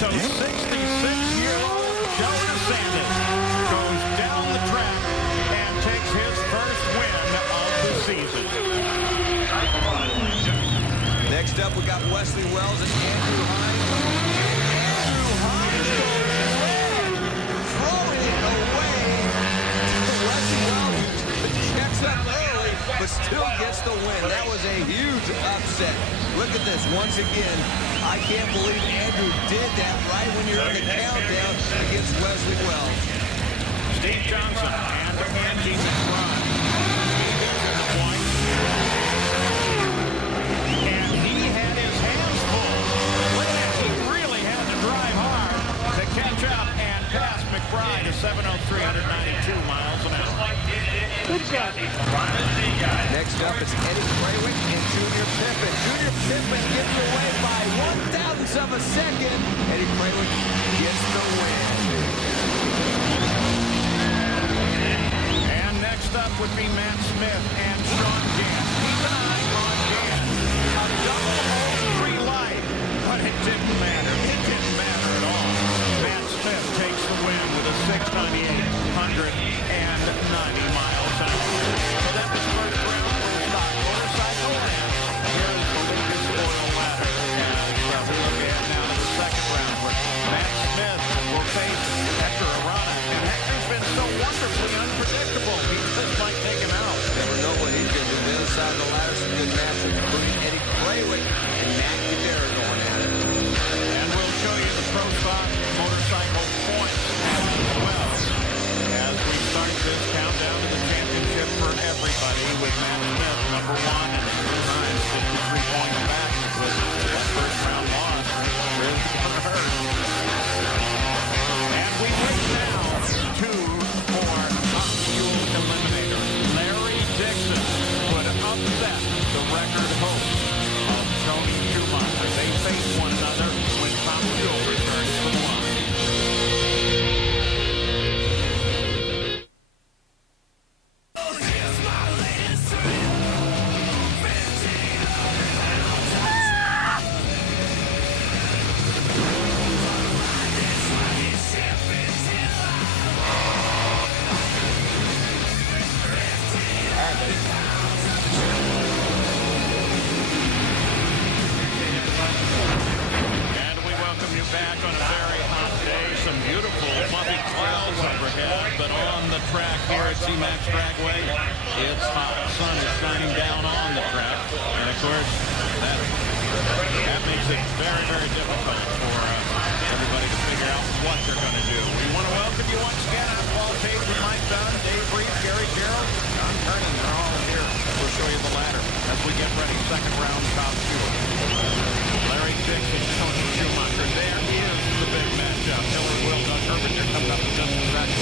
So 66-year-old Joe DeSantis goes down the track and takes his first win of the season. Next up, we got Wesley Wells and Andrew Hight. Andrew Hight goes red, throwing it away. Wesley Wells checks up early, but still gets the win. That was a huge upset. Look at this once again. I can't believe Andrew did that right when you're in the countdown against Wesley Wells. Steve Johnson and Andy McBride. And he had his hands full. Look at that. He really had to drive hard to catch up and pass McBride at 7:03.92 miles an hour. Good job. Next up, it's Eddie Craywick and Junior Pippin. Junior Pippin gets away by 1/1000th of a second. Eddie Craywick gets the win. And next up would be Matt Smith and Sean Gann. Keep an eye on Gann. A double hole 3 light, but it didn't matter. It didn't matter at all. Matt Smith takes the win with a 6:98.190 miles an hour. So that was first round Pro Stock Motorcycle. Here's the Lucas Oil ladder. And we look ahead now to the second round where Matt Smith will face Hector Arana. And Hector's been so wonderfully unpredictable. He just might take him out. Never know what he's going to do. The other side of the ladder, some good matchups, including Eddie Craywick and Matt Gadara going at it. And we'll show you the Pro Stock Motorcycle points as well as we start this countdown to the championship for everybody with Matt Smith, number 1, and 53 points back with that first round loss. Really gonna hurt. And we wait now to for Top Fuel Eliminator. Larry Dixon would upset the record host of Tony Schumacher. They face one another when Top Fuel returns to the line. And we welcome you back on a very hot day. Some beautiful fluffy clouds overhead, but on the track here at zMAX Dragway, it's hot. The sun is shining down on the track, and of course, that makes it very, very difficult for everybody to figure out what they're going to do. We want to welcome you once again on Paul Page with Mike Dunn, Dave Reed, Gary Gerald, John Kernan. They're all here. We'll show you the ladder as we get ready. Second round, top fuel. Larry Dixon, Tony Schumacher. There is the big matchup. Hillary Will, Doug Herbert. They're coming up in just a second.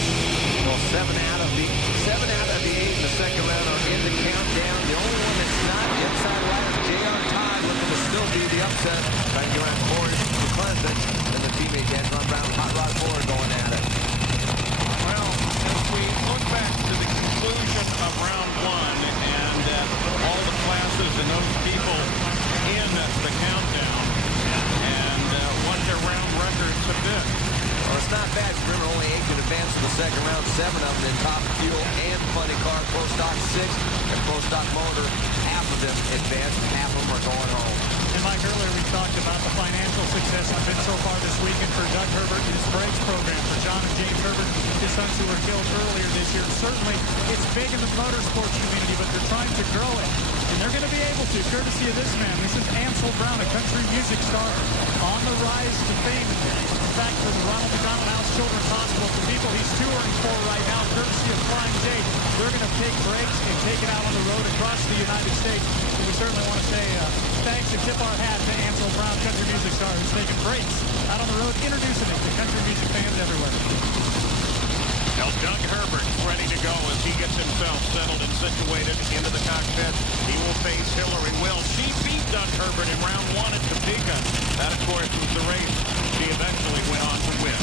Well, 7 out of the 8 in the second round are in the countdown. The only one that's not inside right is J.R. Todd, looking to still be the upset. Trying to get around Corey McClendon and the teammate Anton Brown, Hot Rod Fuller going at it. Well, as we look back to the conclusion of round one and all the classes and those people in the countdown and what their round records have been. Well, it's not bad. Remember, only 8 could advance to the second round. 7 of them in top fuel and funny car. Pro Stock 6 and Pro Stock motor. Half of them advanced. Half of them are going home. And Mike, earlier we talked about the financial success I've been so far this weekend for Doug Herbert and his brakes program, for John and James Herbert, his sons who were killed earlier this year. Certainly, it's big in the motorsports community, but they're trying to grow it. And they're going to be able to, courtesy of this man. This is Ansel Brown, a country music star on the rise to fame. In fact, for the Ronald McDonald House Children's Hospital, the people he's touring for right now, courtesy of Flying J, they're going to take breaks and take it out on the road across the United States. And we certainly want to say thanks and tip our hat to Ansel Brown, country music star, who's taking breaks out on the road, introducing it to country music fans everywhere. Now, Doug Herbert's ready to go as he gets himself settled and situated into the cockpit. He will face Hillary Will. She beat Doug Herbert in round one at Topeka. That, of course, was the race she eventually went on to win.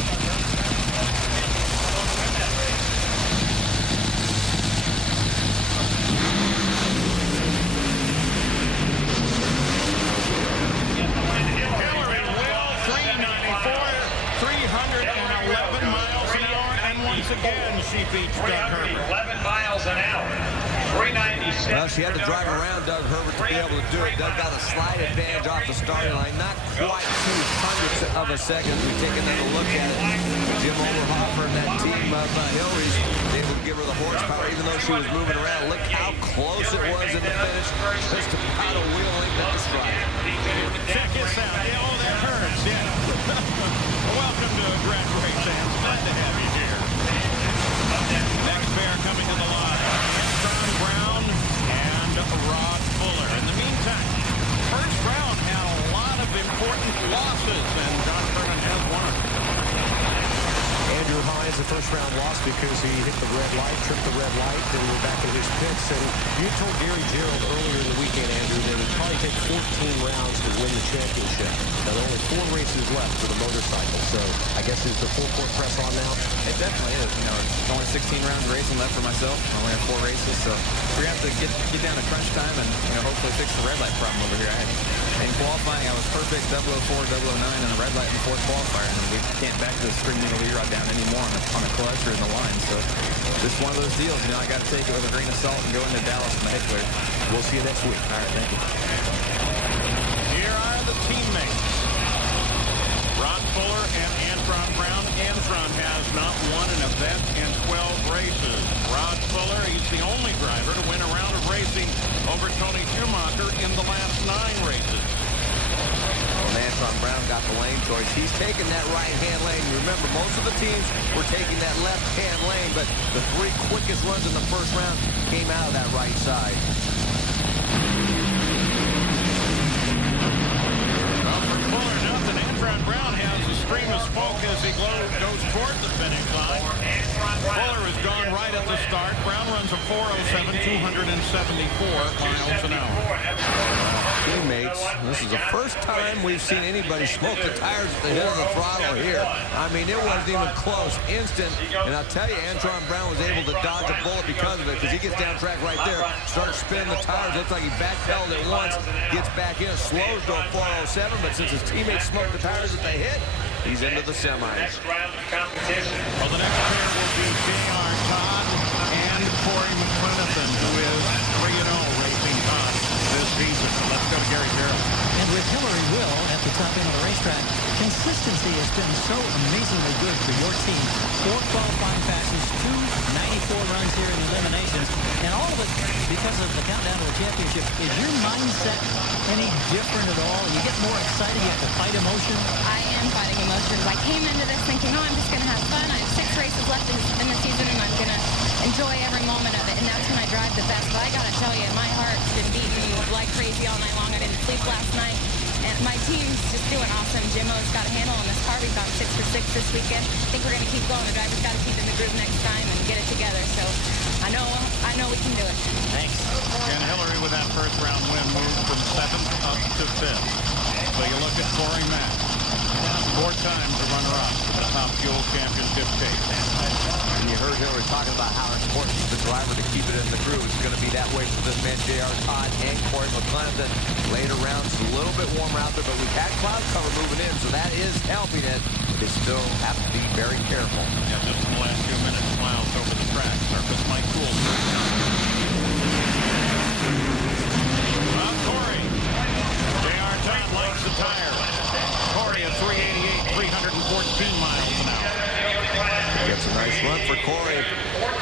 Hillary Will, 394, 311 miles an hour. Once again, she beats Doug Herbert. 11 miles an hour. 396. Well, she had to drive around Doug Herbert to be able to do it. Doug got a slight advantage off the starting line. Not quite 2/100ths of a second. We've taken another look at it. Jim Overhofer and that team of Hillary's able to give her the horsepower, even though she was moving around. Look how close it was in the finish. Just about a wheel length at the stripe. Check this out. Yeah, oh, that hurts. Yeah. Welcome to Dragway, fans. Glad to have you here. Next pair coming to the line. John Brown and Rod Fuller. In the meantime, first round had a lot of important losses, and John Kernan has one of them. Andrew Hines, the first round loss because he hit the red light, tripped the red light, then we're back in his pits. And you told Gary Gerald earlier in the weekend, Andrew, that it would probably take 14 rounds to win the championship. Now, there are only 4 races left for the motorcycle, so I guess is the full court press on now? It definitely is. You know, it's only 16 rounds racing left for myself. I only have 4 races, so we're going to have to get down to crunch time and, you know, hopefully fix the red light problem over here. In qualifying, I was perfect, 004, 009, and a red light in the 4th qualifier, and we can't back the string needle lead down anymore on the clutch or in the line. So this is one of those deals. You know, I got to take it with a grain of salt and go into Dallas in the head clear. We'll see you next week. All right, thank you. Here are the teammates. Rod Fuller and Antron Brown. Antron has not won an event in 12 races. Rod Fuller, he's the only driver to win a round of racing over Tony Schumacher in the last 9 races. Well, Antron Brown got the lane choice. He's taking that right-hand lane. You remember, most of the teams were taking that left-hand lane, but the 3 quickest runs in the first round came out of that right side. Well, for Fuller, nothing. Antron Brown has a stream of smoke as he goes toward the finish line. Fuller has gone right at the start. Brown runs a 4:07, 274 miles an hour. Teammates, this is the first time we've seen anybody smoke the tires at the head of the throttle here. I mean, it wasn't even close. Instant. And I'll tell you, Antron Brown was able to dodge a bullet because of it, because he gets down track right there, starts spinning the tires. Looks like he backpedaled it once, gets back in, slows to a 4:07, but since his teammates smoked the tires that they hit, he's into the semis. Well, the next pair will be J.R. Todd and Corey McClendon, who is consistency has been so amazingly good for your team. 4 qualifying passes, 2 94 runs here in eliminations, and all of it because of the countdown to the championship. Is your mindset any different at all? You get more excited, you have to fight emotion? I am fighting emotions. I came into this thinking, oh, I'm just going to have fun. I have 6 races left in the season, and I'm going to enjoy every moment of it, and that's when I drive the best. But I got to tell you, my heart's been beating like crazy all night long. I didn't sleep last night. And my team's just doing awesome. Jimmo's got a handle on this car. We've gone 6 for 6 this weekend. I think we're going to keep going. The driver's got to keep in the groove next time and get it together. So I know we can do it. Thanks. And Hillary with that first round win moved from 7th up to 5th. So you look at Corey Mack, 4 times a runner-up in the Top Fuel Championship chase. And you heard Hillary talking about how important the driver to keep it in the groove. It's going to be that way for this man, J.R. Todd and Corey McClendon. Later rounds, a little bit warmer out there, but we've had cloud cover moving in, so that is helping it. They still have to be very careful. Yeah, just in the last few minutes, miles over the track. Surface might cool. Well, Corey. J.R. Todd lights the tire. Corey at 388, 314 miles an hour. Gets a nice run for Corey.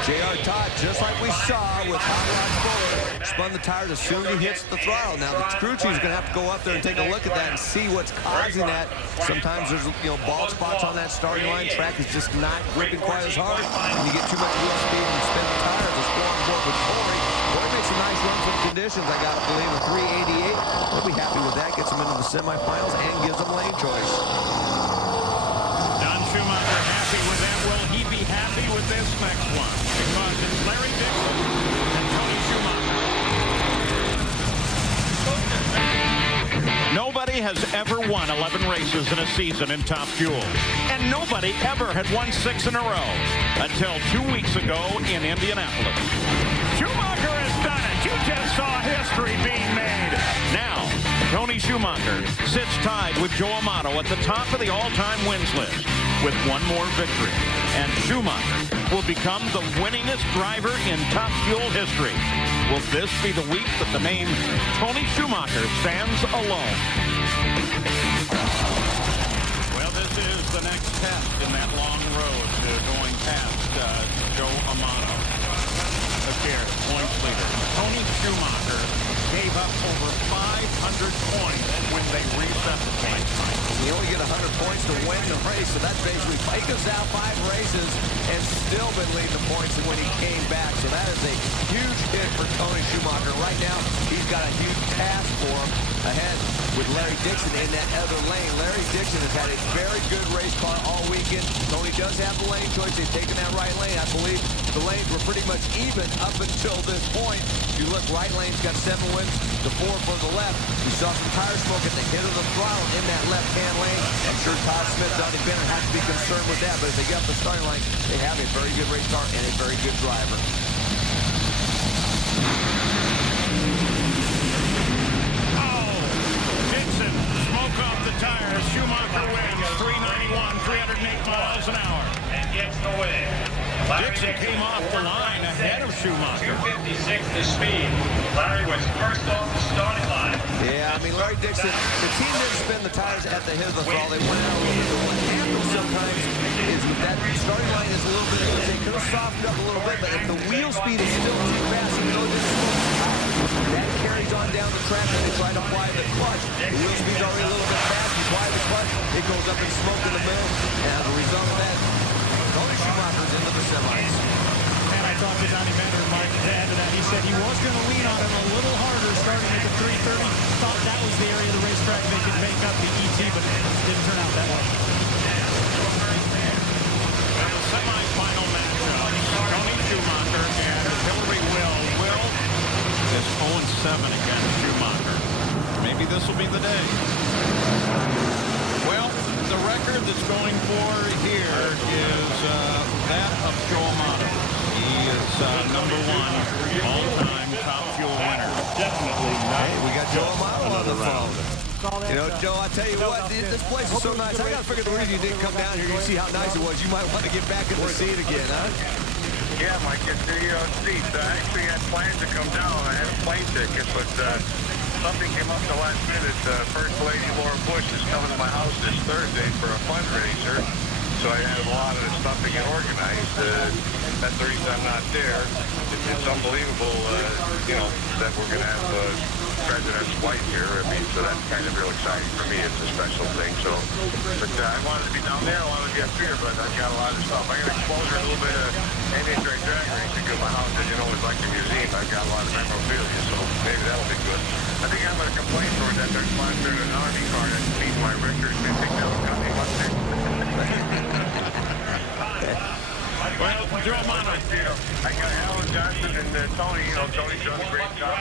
J.R. Todd, just like we saw with Hot Rod Fuller, spun the tires as soon as he hits the throttle. Now the crew chief is going to have to go up there and take a look at that and see what's causing that. Sometimes there's bald spots on that starting line. Track is just not gripping quite as hard. And you get too much wheel speed and spin the tires. Let's go on board with Corey. Corey makes a nice run for the conditions. I got to believe a 388. We'll be happy with that. Gets him into the semifinals and gives him lane choice. Don Schumacher happy with that. Will he be happy with this next one? Because it's Larry Dixon and Tony Schumacher. Nobody has ever won 11 races in a season in Top Fuel. And nobody ever had won 6 in a row until 2 weeks ago in Indianapolis. Schumacher has done it. You just saw history being made. Now, Tony Schumacher sits tied with Joe Amato at the top of the all-time wins list with 1 more victory. And Schumacher will become the winningest driver in Top Fuel history. Will this be the week that the name Tony Schumacher stands alone? Well, this is the next test in that long road to going past Joe Amato. Look here, points leader. Tony Schumacher gave up over 500 points when they reset the points. You only get 100 points to win the race, so that's basically he goes out 5 races and still been leading the points when he came back. So that is a huge hit for Tony Schumacher. Right now, he's got a huge task for him ahead with Larry Dixon in that other lane. Larry Dixon has had a very good race car all weekend. Tony does have the lane choice. They've taken that right lane. I believe the lanes were pretty much even up until this point. If you look, right lane's got 7 wins, the 4 for the left. We saw some tire smoke at the hit of the throttle in that left-hand lane. I'm sure Todd Smith, Donnie Bennett have to be concerned with that, but if they get up the starting line, they have a very good race car and a very good driver. Oh, Dixon, smoke off the tires. Schumacher wins, 391, 308 miles an hour. And gets the win. Dixon came off the line ahead of Schumacher. 256 to speed. Larry was first off the starting line. Yeah, I mean, Larry Dixon, the team didn't spin the tires at the hit of the throttle. They went out a little bit. What happens sometimes is with that starting line is a little bit, they could have softened up a little bit, but if the wheel speed is still too fast, even though it didn't smoke the tire, that carries on down the track and they try to apply the clutch. The wheel speed's already a little bit fast. You apply the clutch, it goes up in smoke in the middle, and as a result of that, Tony Schumacher's into the semis. And I talked to Donnie Bennett and Mike to add to that. He said he was going to lean on it a little harder starting at the 330. Thought that was the area of the racetrack they could make up the ET, but it didn't turn out that way. The semi-final matchup, Tony Schumacher and Hillary Will. Will is 0-7 against Schumacher. Maybe this will be the day. Well, the record that's going for here is that of Joe Amato. He is number 1 all-time Top Fuel winner. Definitely not. Hey, we got Joe Amato on the phone. You know, Joe, I tell you what, this place is so nice. I got to figure the reason you didn't come down here, you see how nice it was. You might want to get back in the seat again, huh? Yeah, Mike, get the seats. I actually had plans to come down. I had a plane ticket, but something came up the last minute. First Lady Laura Bush is coming to my house this Thursday for a fundraiser. So I have a lot of the stuff to get organized. That's the reason I'm not there. It's unbelievable, you know, that we're going to have President's wife here. I mean, so that's kind of real exciting for me. It's a special thing. So, but I wanted to be down there. I wanted to be up here, but I've got a lot of stuff. I got exposure a little bit of NHRA drag racing because my house, as you know, is like a museum. I've got a lot of memorabilia, so maybe that'll be good. I think I'm going to complain for that they're sponsoring an Army car that beats my record. I think that'll cut me one thing. Well, Joe Mano. I got Alan Johnson and Tony. You know, Tony's done a great job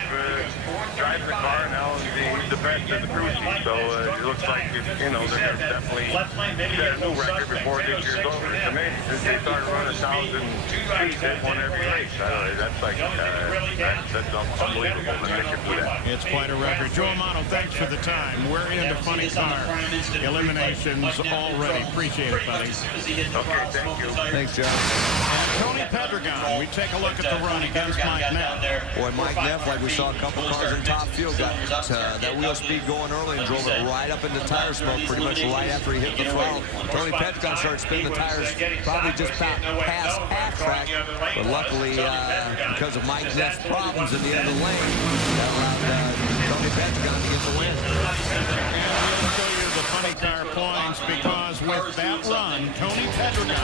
driving the car, and Alan's the best of the crew chief. So it looks like, you know, they're going to definitely set a new record before this year's over. It's amazing. Since they started running 1,000 feet, they've won every race. That's like, that's unbelievable that they can do that. It's quite a record. Joe Mano, thanks for the time. We're into funny car eliminations already. Appreciate it, buddy. Okay, thank you. Thanks, John. And Tony Pedregon, we take a look at the run against Mike Neff. Boy, Mike Neff, like we saw a couple cars in top field, got that wheel speed going early and drove it right up into tire smoke pretty much right after he hit the throttle. Tony Pedregon started spinning the tires probably just past half track, but luckily because of Mike Neff's problems in the end of the lane, that allowed Tony Pedregon to get the win. And we'll show you the funny car points because with that run, Tony Pedregon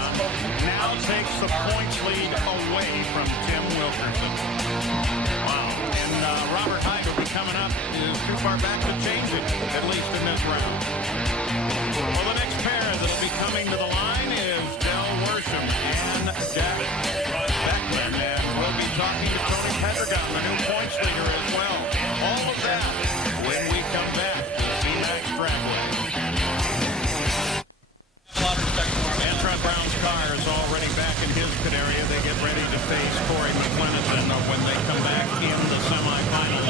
now takes the points lead away from Tim Wilkerson. Wow. And Robert Hight will be coming up. Is too far back to change it, at least in this round. Well, the next pair that'll be coming to the line is Del Worsham and Jack Beckman. And we'll be talking to Tony Pedregon, the new points leader as well. All of that when we come back to zMAX Dragway. Trent Brown's car is already back in his pit area. They get ready to face Corey McClellan when they come back in the semifinals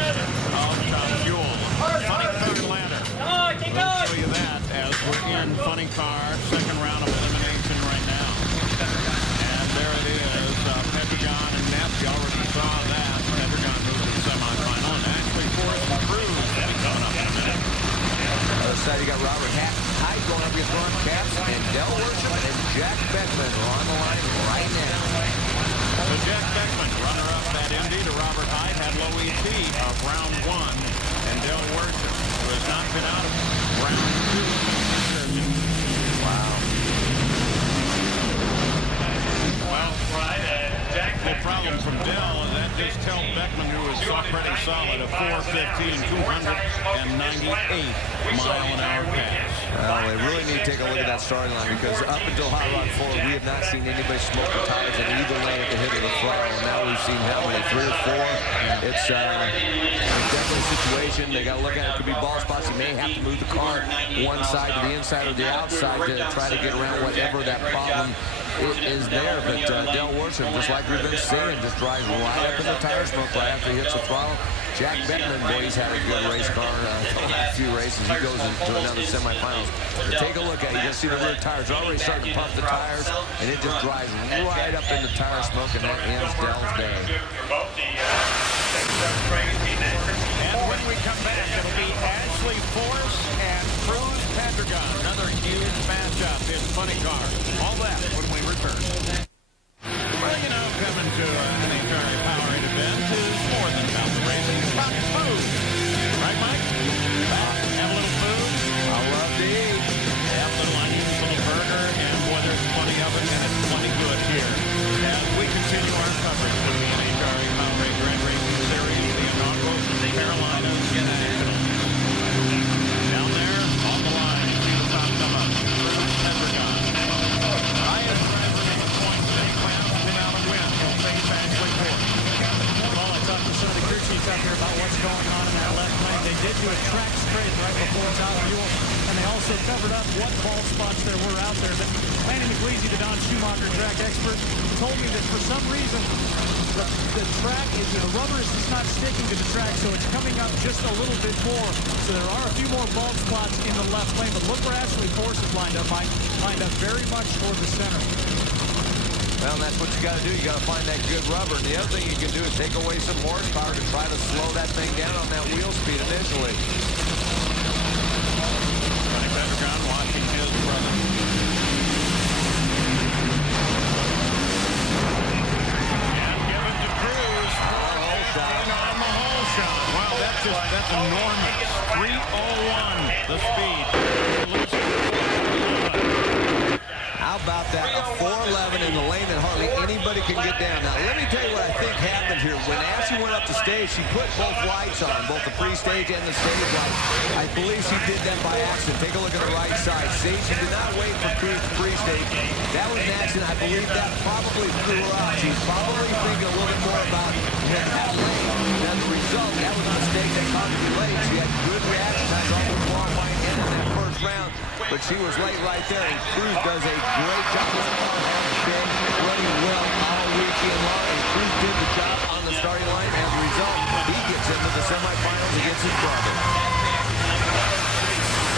of Top Fuel. Funny car ladder. We'll show you that as we're in funny car, second round of elimination right now. And there it is, Pedregon and Neff. You already saw that. Pedregon moved to the semifinal, and actually Forrest Cruz coming up in a minute. Other side, you got Robert Hight going up against Ron Capps, and Del Worsham and Jack Beckman are on the line right now. So Jack Beckman, runner-up at Indy to Robert Hight, had low ET of round one, and Del Worsham, who has not been out of round two. Wow. Well, the problem from Del is that just tells Beckman, who is pretty solid, a 415, 298 mile-an-hour pass. Well, they really need to take a look at that starting line because up until Hot Rod 4, we have not seen anybody smoke the tires at either lane at the hit of the throttle. And now we've seen how many, 3 or 4. It's definitely a situation. They got to look at it. It could be ball spots. You may have to move the car one side to the inside or the outside to try to get around whatever that problem is there. But Del Worsham, just like we've been seeing, just drives right up in the tire smoke right after he hits the throttle. Jack Beckman, boy, he's had a good race car the last few races. He goes into another semifinals. But take a look at it. You can see the rear tires are already starting to pump the tires, and it just drives right up in the tire smoke, and that ends Del's day. And when we come back, it'll be Ashley Force and Cruz Pedregon. Another huge matchup in funny car. All that when we return. Well, you know, coming to an NHRA Powerade event is more than about the racing. It's about food. Right, Mike? Have a little food. I love to eat. Have a little onions, a little burger, and boy, there's plenty of it, and it's plenty good here. As we continue our coverage of the NHRA Powerade Grand Racing Series, the inaugural Carolinas Nationals. Down there, on the line, you see the top come up. Pedregon. Highest driver in the points in class, been out of win. He'll face Ashley Force. Well, I talked to some of the crew chiefs out there about what's going on in that left lane. They did do a track scrape right before top fuel, and they also covered up what bald spots there were out there. But Lanny McGleasy, the Don Schumacher track expert, told me that for some reason the track is, the rubber is just not sticking to the track, so it's coming up just a little bit more. So there are a few more bald spots in the left lane, but look where Ashley Force is lined up, Mike. Lined up very much toward the center. Well, that's what you got to do. You got to find that good rubber. And the other thing you can do is take away some horsepower to try to slow that thing down on that wheel speed initially. Johnny Pentagon watching his brother. And given to Cruz. And on the hole shot. Wow, that's enormous. 3:01 the speed. How about that? A 4.11 in the lane that hardly anybody can get down. Now, let me tell you what I think happened here. When Ashley went up the stage, she put both lights on, both the pre-stage and the stage lights. I believe she did that by accident. Take a look at the right side. Stage, she did not wait for pre-stage. That was an accident. I believe that probably threw her off. She's probably thinking a little bit more about that lane. And as a result, that was a mistake that caused her late. She had good reaction times on the qualifying end in that first round, but she was late right there, and Cruz does a great job. Running well all weekend long, and Cruz did the job on the starting line. As a result, he gets into the semifinals against his brother.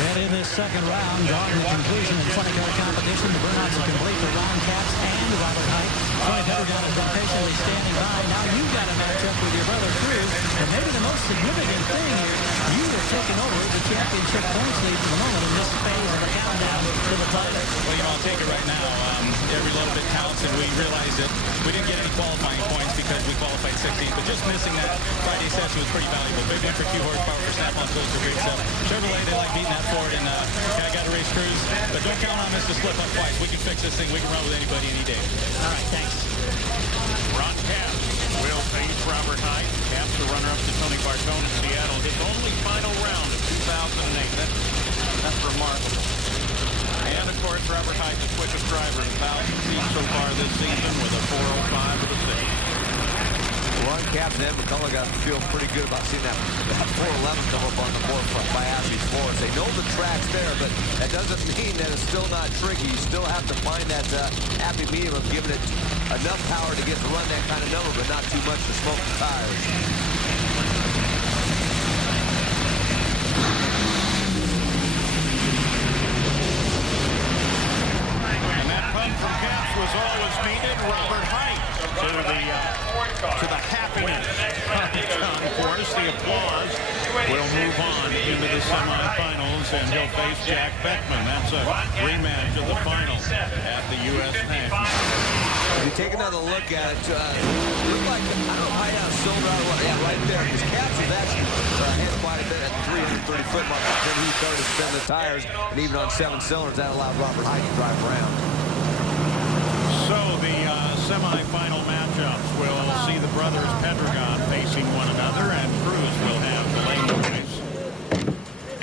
And in this second round, drawing the conclusion in funny car competition, the burnouts will complete the round caps and Robert Hight. Tony Pentagon has been patiently standing by. Now you've got a matchup with your brother Cruz. And maybe the most significant thing here, you have taken over the championship points lead for the moment in this phase of the countdown to the title. Well, you know, I'll take it right now. Every little bit counts, and we realize that we didn't get any qualifying points because we qualified 16th, but just missing that Friday session was pretty valuable. Big win for Q horsepower for Snap-on goes to grade 7. Chevrolet, they like beating that Ford, and I got to race Cruz, but don't count on us to slip up twice. We can fix this thing. We can run with anybody any day. All right, thanks. Ron Capps will face Robert Hight. Capps, the runner-up to Tony Bartone in Seattle. His only final round of 2008. That's remarkable. And, of course, Robert Hight, the quickest driver in 1,000 feet so far this season with a 4:05 with a 6. Ron Capps and Ed McCullough got to feel pretty good about seeing that 4.11 come up on the board by Ashley's floor. They know the track's there, but that doesn't mean that it's still not tricky. You still have to find that happy medium of giving it enough power to get to run that kind of number, but not too much to smoke the tires. And that punt from Capps was always needed. Robert Hight to the happiness of John Force. The applause will move on into the semifinals, and he'll face Jack Beckman. That's a rematch of the final at the U.S. Nationals. If you take another look at it, look like, I don't know, Hight on cylinder out of what, yeah, right there, because Capps was actually ahead quite a bit at the 330-foot mark. Then he started to spin the tires, and even on 7 cylinders, that allowed Robert Hight to drive around. So the semifinal matchups will see the brothers Pentagon facing one another, and Cruz will have the lane choice.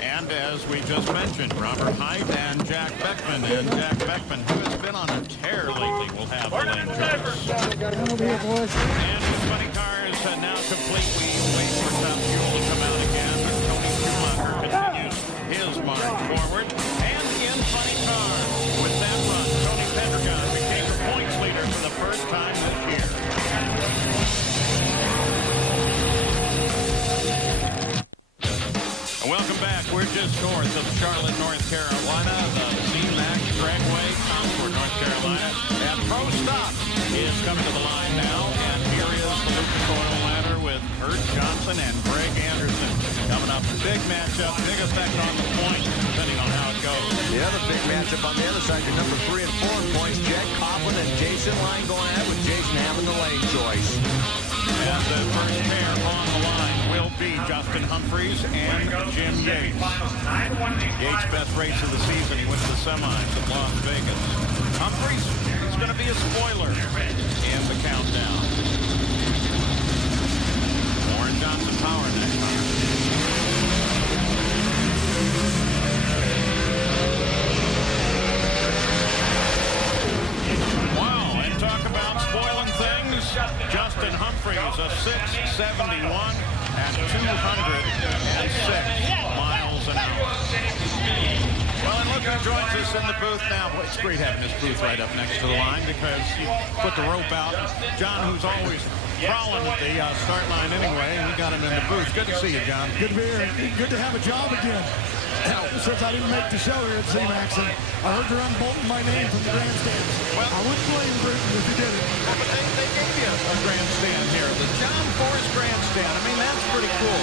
And as we just mentioned, Robert Hight and Jack Beckman. And Jack Beckman, who has been on a tear lately, will have the lane choice. And the 20 cars now complete. We wait for Top Fuel to come out again. Tony Schumacher continues his march forward. And in funny cars, with that run, Tony Pentagon became the points leader for the first time this year. Welcome back. We're just north of Charlotte, North Carolina. The zMAX Dragway, Concord, North Carolina. And Pro Stop is coming to the line now. And here is the Lucas Oil ladder with Kurt Johnson and Greg Anderson. Coming up, big matchup, big effect on the points, depending on how it goes. The other big matchup on the other side, your number 3 and 4 points, Jed Coughlin and Jason Line going at it, with Jason having the lane choice. And the first pair on the line will be Justin Humphries and Jim Yates. Yates' best race of the season. He went to the semis at Las Vegas. Humphries is going to be a spoiler in the countdown. Warren Johnson power next time. Wow, and talk about spoiling things. Justin Humphries, a 671 at 206 miles an hour. Well, and look who joins us in the booth now. Boy, it's great having this booth right up next to the line because you put the rope out. John, who's always crawling at the start line anyway, and we got him in the booth. Good to see you, John. Good to be here. Good to have a job again. since I didn't make the show here at zMAX, and I heard they're unbolting my name from the grandstands. Well, I wouldn't blame Bruton if he did it. Well, but they gave you a grandstand here, the John Forrest grandstand. I mean, that's pretty cool.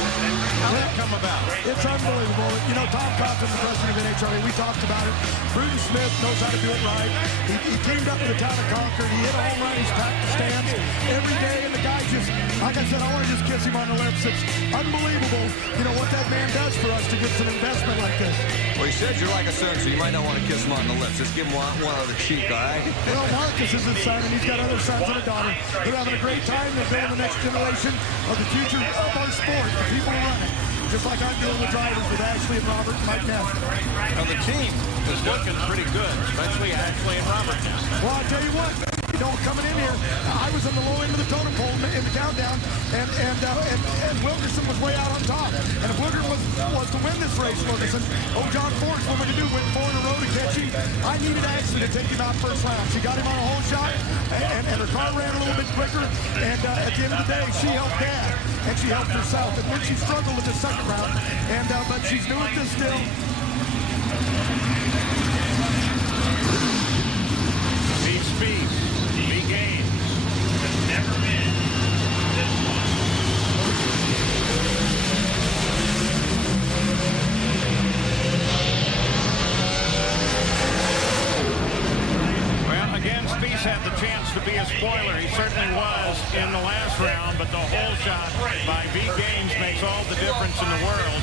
How did that come about? It's unbelievable. You know, Tom Compton, the president of NHRA, we talked about it. Bruton Smith knows how to do it right. He teamed up with the town of Concord. He hit a home run. He's packed the stands every day, and the guy just, like I said, I want to just kiss him on the lips. It's unbelievable, you know, what that man does for us to get some investment like this. Well, he says you're like a son, so you might not want to kiss him on the lips. Just give him one on the cheek, all right? Well, Marcus is his son, and he's got other sons and a daughter. They're having a great time. They're building the next generation of the future of our sport, the people who run it. Just like I'm doing with drivers with Ashley and Robert and Mike Neff. Well, the team is looking pretty good, especially Ashley and Robert. Well, I'll tell you what. You know, coming in here, I was on the low end of the totem pole in the countdown, and Wilkerson was way out on top. And if Wilkerson was to win this race, Wilkerson, John Forrest, what would he do? Win 4 in a row to catch him? I needed Ashley to take him out first round. She got him on a hole shot, and her car ran a little bit quicker. And at the end of the day, she helped Dad, and she helped herself. And then she struggled in the second round, but she's doing this still. Speed. Games has never been this one. Well, again, Spieth had the chance to be a spoiler. He certainly was in the last round, but the hole shot by B. Gaines makes all the difference in the world.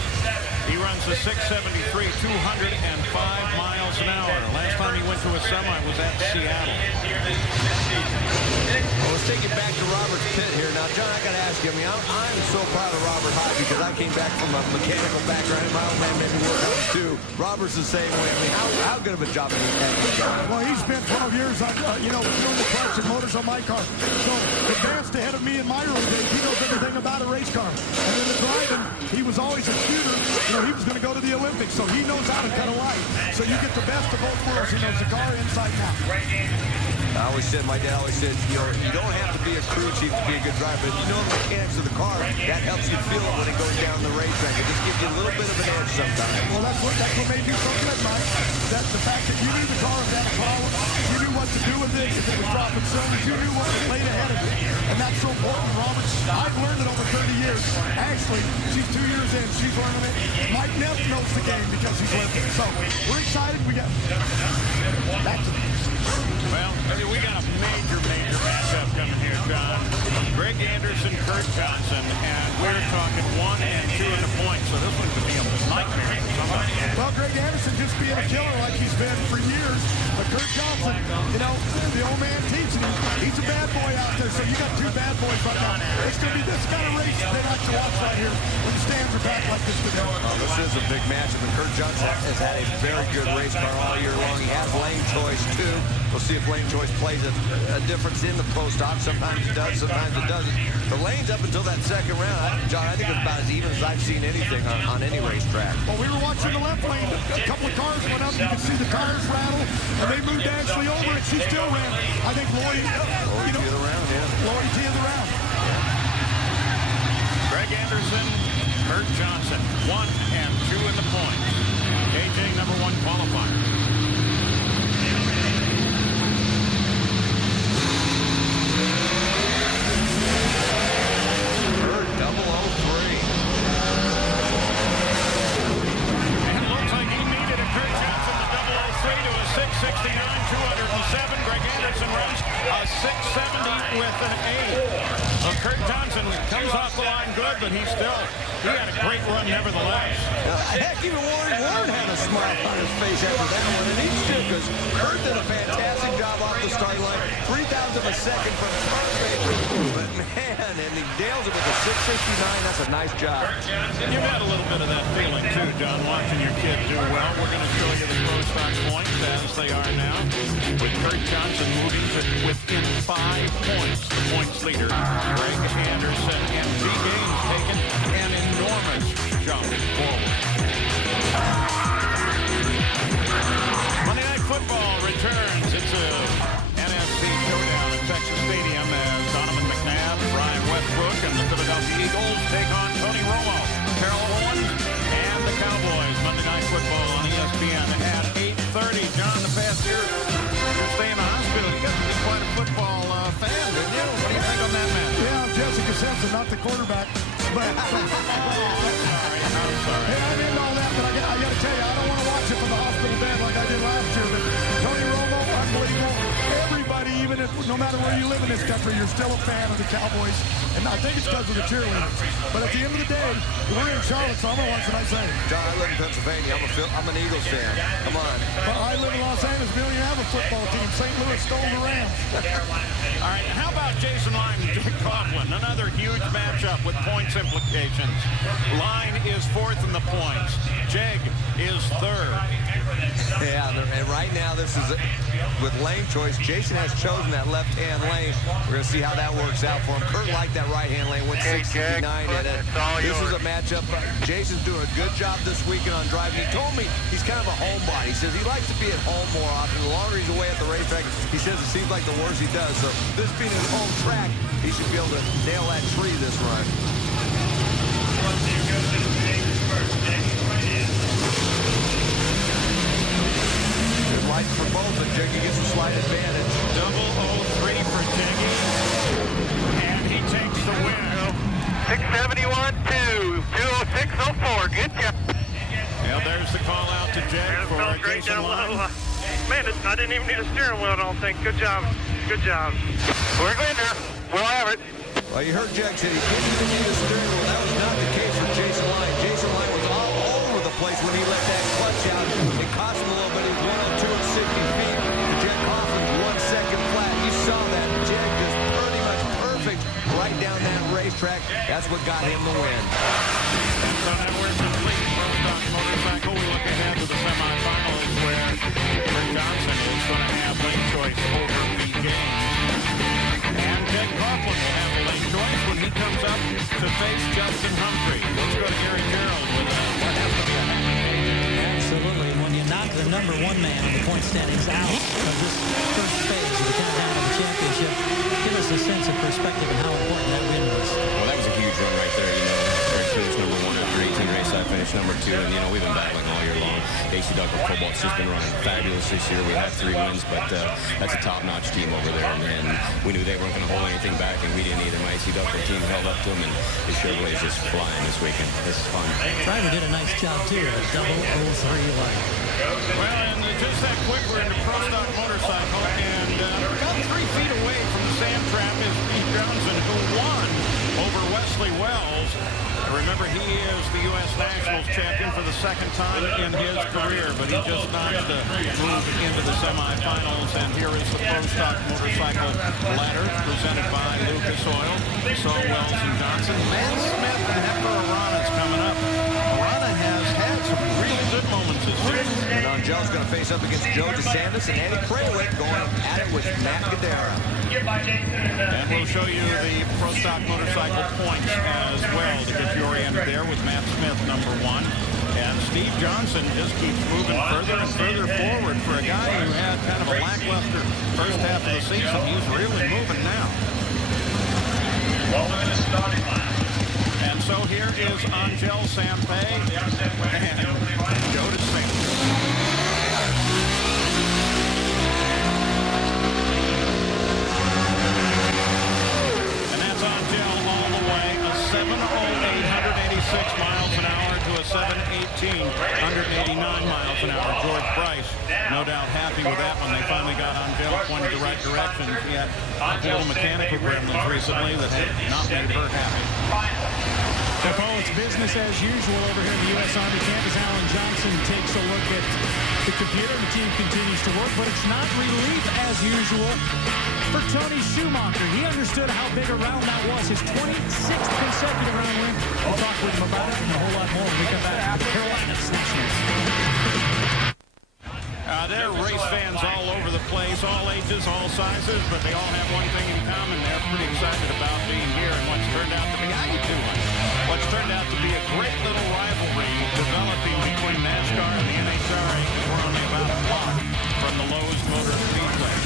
He runs a 673, 205 miles an hour. Last time he went to a semi was at Seattle. Well, let's take it back to Robert's pit here. Now, John, I got to ask you, I mean, I'm so proud of Robert Hight because I came back from a mechanical background, and my old man made me work on it too. Robert's the same way. I mean, how good of a job has he had? Well, he spent 12 years on, doing the clutch and motors on my car. So, advanced ahead of me in my early days. He knows everything about a race car. And then the driving, he was always a shooter. You know, he was going to go to the Olympics, so he knows how to cut a light. So you get the best of both worlds. He knows the car inside and out. My dad always said, you know, you don't have to be a crew chief to be a good driver. If you know the mechanics of the car, that helps you feel it when it goes down the racetrack. It just gives you a little bit of an edge sometimes. Well, that's what made you so good, Mike. That the fact that you knew the car had a problem, you knew what to do with it if it was dropping cylinders, you knew what was laid ahead of it. And that's so important, Robert. I've learned it over 30 years. Ashley, she's 2 years in. She's learning it. Mike Neff knows the game because he's lived it. So we're excited. We got back to well, we got a major matchup coming here, John. Greg Anderson, Kurt Johnson, and we're talking 1 and 2 in the points. So this one could be a nightmare for somebody. Well, Greg Anderson just being a killer like he's been for years. But Kurt Johnson, you know, the old man teaching him. He's a bad boy out there. So you got 2 bad boys right now. It's going to be this kind of race they like to watch right here when the stands are packed like this today. Well, this is a big matchup, and Kurt Johnson has had a very good race car all year long. He has lane choice, too. We'll see if lane choice plays a difference in the post-op. Sometimes it does, sometimes it doesn't. The lanes up until that second round, John, I think it's about as even as I've seen anything on any racetrack. Well, we were watching the left lane. A couple of cars went up. You could see the tires rattle, and they moved Ashley over, and she still ran. I think Lloyd T of the round, yeah. Lloyd T of the round. Greg Anderson, Kurt Johnson, 1 and 2 in the points. KJ number 1 qualifier. To a 669, 207. Greg Anderson runs a 670 with an 8. Well, Kurt Johnson comes off the line good, but he had a great run nevertheless. Heck, even Warren had a smile on his face after that one, and he's still, because Kurt did a fantastic job off the starting line. 3,000 of a second from perfect. But man, and he nails it with a 669. That's a nice job. You've had a little bit of that feeling too, John, watching your kid do well. We're going to show you the pro stock points as they are now, with Kurt Johnson moving to within 5 points. The points leader, Greg Anderson, and B. Gaines taking an enormous jump forward. Monday Night Football returns. It's a NFC showdown at Texas Stadium as Donovan McNabb, Brian Westbrook, and the Philadelphia Eagles take on Tony Romo, Carol Owens, and the Cowboys. Monday Night Football. Simpson, not the quarterback. But hey, I'm into all that, but I got to tell you, I don't want to watch it from the hospital bed like I did last year. But Tony Romo, unbelievable. Everybody, even if no matter where you live in this country, you're still a fan of the Cowboys. And I think it's because of the cheerleaders. But at the end of the day, we're in Charlotte, so I'm going to watch the night say. John, I live in Pennsylvania. I'm an Eagles fan. Come on. Well, I live in Los Angeles. We don't even have a football team. St. Louis stole the Rams. All right, how about Jason Lyne and Jake Coughlin? Another huge matchup with points implications. Lyne is fourth in the points. Jeg is third. Yeah, and right now this is with lane choice. Jason has chosen that left-hand lane. We're going to see how that works out for him. Kurt liked that right-hand lane, went 659 in it. This is a matchup. Jason's doing a good job this weekend on driving. He told me he's kind of a homebody. He says he likes to be at home more often. The longer he's away at the racetrack, he says it seems like the worse he does. So this being his home track, he should be able to nail that tree this run. Good light for both, and Jiggy gets a slight advantage. Double 03 for Jiggy, and he takes the win. 671-2, 206.04. Good job. Well, there's the call out to Jeg for Jason Lyne. Man, I didn't even need a steering wheel, I don't think. Good job. Good job. We're going there. We'll have it. Well, you heard Jeg said he didn't even need a steering wheel. That was not the case for Jason Lyne. Jason Lyne was all over the place when he let that clutch out. It cost him a little bit. He was 102 at 60 feet. To Jeg Coughlin's 1 second flat. You saw that. Jeg just pretty much perfect right down that racetrack. That's what got him the win. And so now we're complete Pro Stock Motorcycle. We look ahead to the semifinals where Rick Johnson is going to have lane choice over BJ. And Jeg Coughlin will have a lane choice when he comes up to face Justin Humphrey. Let's go to Gary Gerald with what happened to that. Absolutely. When you knock the number one man in the point standings out of this first phase of the countdown of the championship, give us a sense of perspective and how important that win was. Well, that was a huge run right there. You know, Eric Cruz number one after 18 races. I finished number two, and you know we've been battling all year long. AC Douglas Cobalt's just been running fabulous this year. We have 3 wins, but that's a top-notch team over there, and we knew they weren't going to hold anything back, and we didn't either. My AC Douglas team held up to them, and the Chevrolet is just flying this weekend. This is fun. Driver did a nice job too at a double 03 line. Well, and just that quick, we're into Pro Stock Motorcycle, and about 3 feet away from the sand trap is Steve Johnson, who won over Wesley Wells. Remember, he is the U.S. Nationals champion for the 2nd time in his career, but he just notched the move into the semifinals, and here is the Pro Stock Motorcycle ladder presented by Lucas Oil. So Wells and Johnson. Matt Smith and Hector Arana's coming up. Arana has had some really good moments this season. And Angel's going to face up against Joe DeSantis and Eddie Krawick going at it with Matt Guerrero. And we'll show you the Pro Stock Motorcycle points as well to get you oriented there with Matt Smith, number 1. And Steve Johnson just keeps moving further and further forward for a guy who had kind of a lackluster first half of the season. He's really moving now. And so here is Angel Sampay and Joe DeSantis. Angel all the way, a 7:08, 186 miles an hour to a 7:18, 189 miles an hour. George Price, no doubt happy with that when they finally got Angel pointed the right direction. He had a little mechanical gremlins recently that had not made her happy. Paul, it's business as usual over here in the U.S. Army camp as Alan Johnson takes a look at the computer. The team continues to work, but it's not relief as usual for Tony Schumacher. He understood how big a round that was, his 26th consecutive round win. We'll talk with him about it and a whole lot more when we come back to the Carolinas Nationals. They're race fans all over the place, all ages, all sizes, but they all have one thing in common. They're pretty excited about being here and what's turned out to be, what's turned out to be a great little rivalry developing between NASCAR and the NHRA. We're only about a block from the Lowe's Motor Speedway.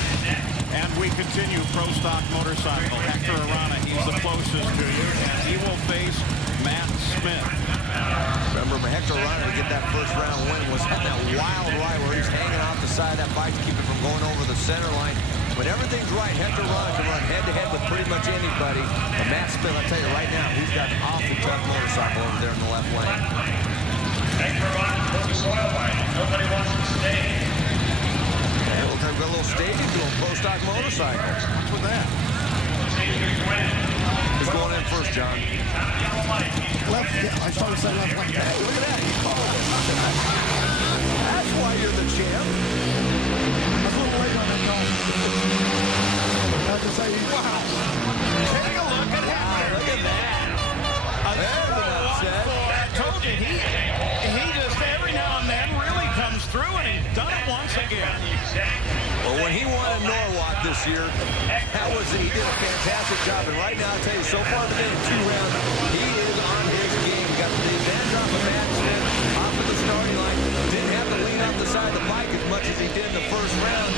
And we continue Pro Stock Motorcycle. Hector Arana, he's the closest to you, and he will face Matt Smith. Remember, Hector Arana to get that first round win was on that wild ride where he's hanging off the side of that bike to keep it from going over the center line. when everything's right, Hector Ron can run head-to-head with pretty much anybody. And Matt Smith, I'll tell you right now, he's got an awfully tough motorcycle over there in the left lane. Nobody wants to stay. Yeah, looks like we've got a little staging to a pro stock motorcycle. What's with that? Who's going in first, John? Left, yeah, I started saying left lane. Hey, look at that. He called it. That's why you're the champ. I was a little late on that call. I have to say, Wow. Take a look at Hector. Look at that. There's an upset. I told you, he just every now and then really comes through, and he's done it once again. Well, when he won in Norwalk this year, he did a fantastic job. And right now, I'll tell you, so far today in 2 rounds, he is on his game. Got the advantage off of Matt Smith, off of the starting line. Didn't have to lean off the side of the bike as much as he did in the first round.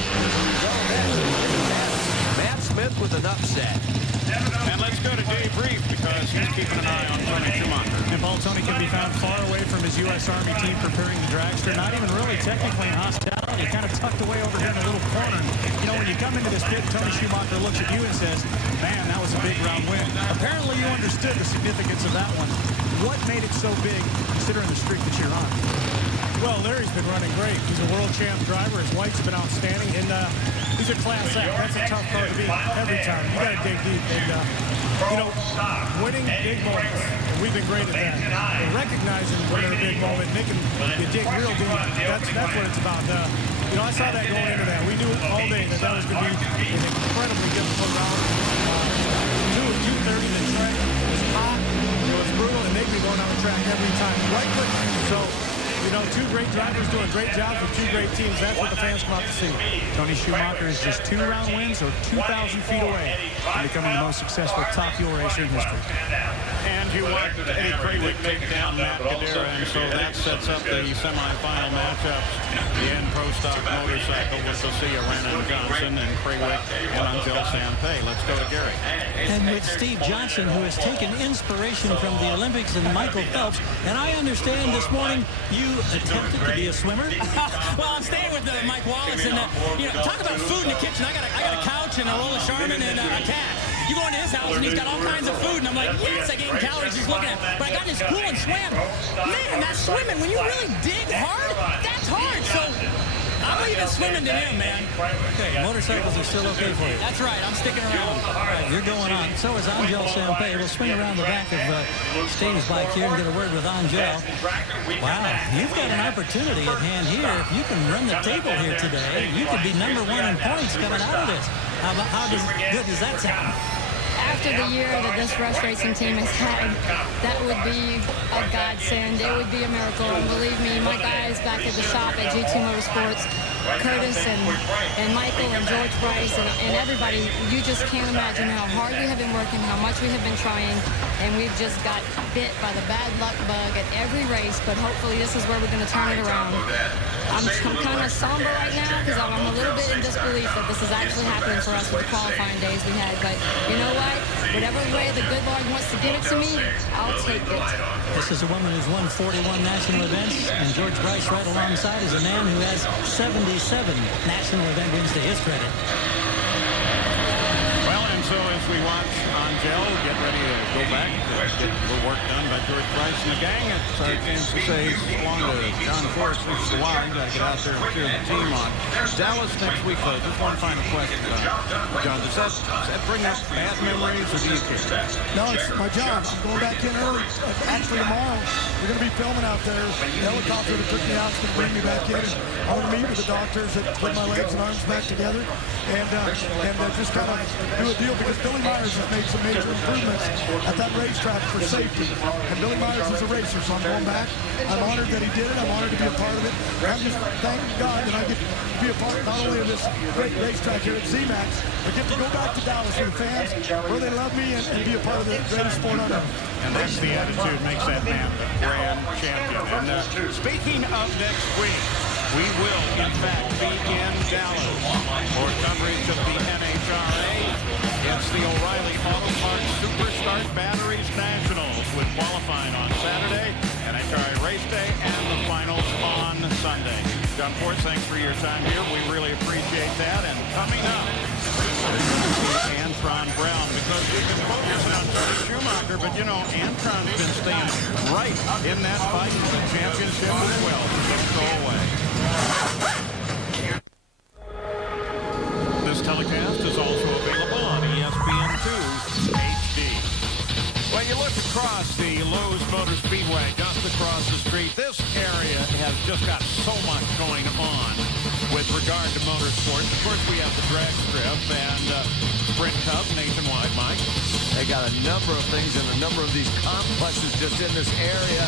So Matt Smith with an upset. And let's go to Dave Reeve because he's keeping an eye on Tony Schumacher. And Paul Tony can be found far away from his U.S. Army team preparing the dragster. Not even really technically in hospitality. Kind of tucked away over here in a little corner. You know, when you come into this pit, Tony Schumacher looks at you and says, man, that was a big round win. Apparently you understood the significance of that one. What made it so big considering the streak that you're on? Well, Larry's been running great. He's a world champ driver. His wife's been outstanding. And he's a class act. That's a tough car to beat every time. You got to dig deep. And, you know, winning big moments, we've been great at that. And recognizing when they're a big moment, you dig real deep. That's what it's about. You know, I saw that going into that. We knew all day that was going to be an incredibly difficult round. 2 of 230 the track. It was hot. It was brutal. And they'd be going on the track every time. Right quick. So, you know, 2 great drivers doing great jobs with 2 great teams. That's what the fans come out to see. Tony Schumacher is just 2 round wins or 2,000 feet away from becoming the most successful top fuel racer in history. And you watched Eddie Krawiec take down Matt Cadera, and so that sets up the semifinal matchups. The N Pro Stock Motorcycle with Socia Rannon Johnson and Krawiec and Angel Sampey. Let's go to Gary. And with Steve Johnson, who has taken inspiration from the Olympics and Michael Phelps. And I understand this morning you attempted to be a swimmer. Well, I'm staying with Mike Wallace, and you know, talk about food in the kitchen. I got a couch and a roll of Charmin and a cat. You go into his house and he's got all kinds of food, and I'm like, yes, I gained calories. He's looking at, but I got in his pool and swam. Man, that swimming, when you really dig hard, that's hard. So I'm even swimming to him, man. Okay, motorcycles are still okay for you. That's right. I'm sticking around. All right, you're going on. So is Angel Sampey. We'll swing around the back of Steve's bike here and get a word with Angel. Wow, you've got an opportunity at hand here. If you can run the table here today, you could be #1 in points coming out of this. How good does that sound? After the year that this Rush Racing team has had, that would be a godsend. It would be a miracle. And believe me, my guys back at the shop at G2 Motorsports, Curtis and Michael and George Bryce and everybody, you just can't imagine how hard we have been working, how much we have been trying, and we've just got bit by the bad luck bug at every race, but hopefully this is where we're going to turn it around. I'm kind of somber right now because I'm a little bit in disbelief that this is actually happening for us with the qualifying days we had, but you know what? Whatever way the good Lord wants to give it to me, I'll take it. This is a woman who's won 41 national events, and George Bryce right alongside is a man who has 77 national event wins to his credit. Well, and so as we watch Angel get ready to go back, get the work done by George Bryce and the gang, it's our chance to say along to John Forrest, Mr. Wild, got to get out there and cheer the team on. Dallas next week, though, just one final question, John. Does that bring up bad memories, or do you care? no, it's my job. I'm going back in early. Actually, tomorrow, we're going to be filming out there. The helicopter that took me out is going to bring me back in. I want to meet with the doctors that put my legs and arms back together and just kind of do a deal because Billy Myers has made some major improvements at that racetrack for safety. And Billy Myers is a racer, so I'm going back. I'm honored that he did it. I'm honored to be a part of it. I'm just thanking God that I get to be a part not only of this great racetrack here at zMAX, but get to go back to Dallas with the fans where they love me and be a part of the greatest sport on earth. And that's the attitude makes that man the grand champion. And speaking of next week, we will, in fact, be in Dallas for coverage of the NHRA. It's the O'Reilly Auto Parts Superstart Batteries Nationals with qualifying on Saturday, NHRA race day, and the finals on Sunday. John Forrest, thanks for your time here. We really appreciate that. And coming up, Antron Brown, because we can focus on Tony Schumacher, but you know, Antron's been staying right in that fight for the championship as well. Just go away. This telecast is also available on ESPN2 HD. When you look across the Lowe's Motor Speedway, just across the street, this area has just got so much going on with regard to motorsports. Of course, we have the drag strip and Sprint Cup nationwide, Mike. They got a number of things and a number of these complexes just in this area.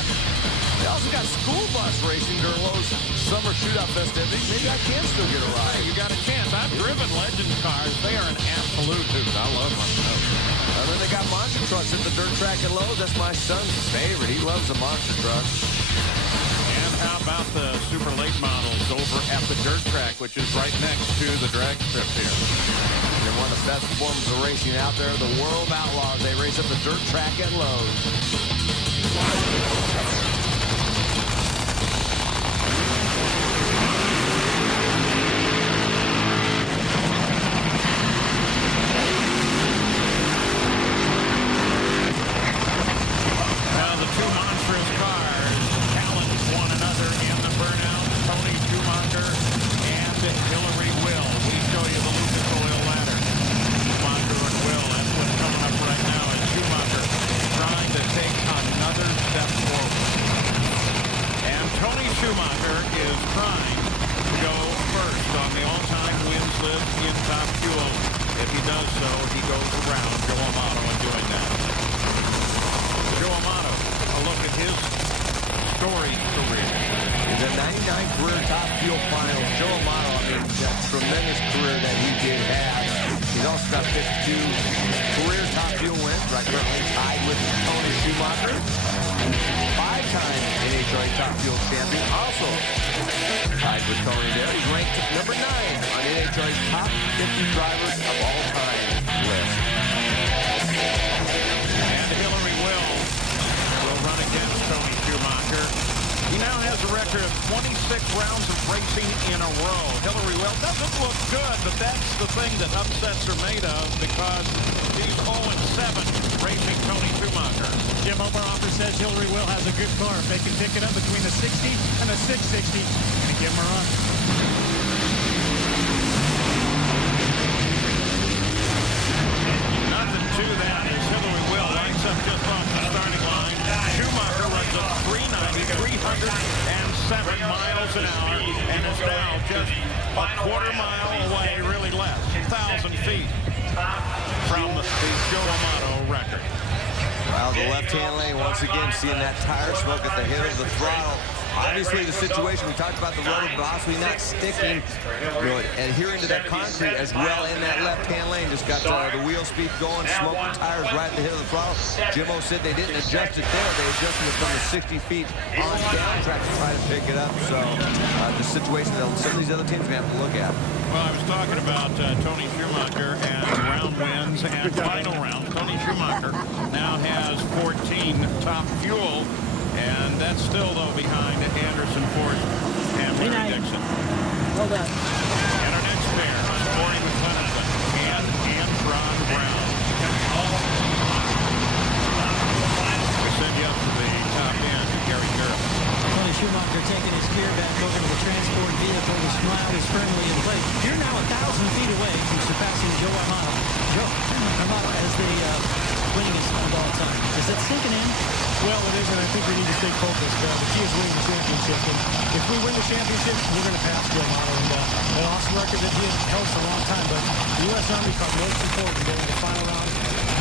They also got school bus racing during Lowe's summer shootout festivities. Maybe I can still get a ride. Hey, you got a chance. I've driven Legend cars. They are an absolute hoot. I love them. And then they got monster trucks at the dirt track at Lowe's. That's my son's favorite. He loves the monster trucks. And how about the super late models over at the dirt track, which is right next to the drag strip here. They're one of the best forms of racing out there. The World Outlaws. They race at the dirt track at Lowe's. Seeing that tire smoke at the head of the throttle. Obviously, the situation, we talked about the rotor possibly not sticking, adhering to that concrete as well in that left-hand lane. Just got the wheel speed going, smoke the tires right at the head of the throttle. Jimmo said they didn't adjust it there. They adjusted it from the 60 feet on down track to try to pick it up. So the situation that some of these other teams may have to look at. Well, I was talking about Tony Schumacher and round wins and final round. Tony Schumacher now has 14 top fuel, and that's still, though, behind Anderson, Ford, and Larry Dixon. Well done. And our next pair, Corey McLennan and Antron Brown. We send you up to the top end, Gary Garrett. Tony Schumacher taking his gear back over to the transport vehicle. The smile is firmly in place. You're now 1,000 feet away from surpassing Joe Amato as the winningest of all time. Is that sinking in? Well, it is, and I think we need to stay focused. The key is winning the championship. And if we win the championship, we're going to pass Joe Amato. And an awesome record that he has held for a long time. But the U.S. Army car most important going to the final round.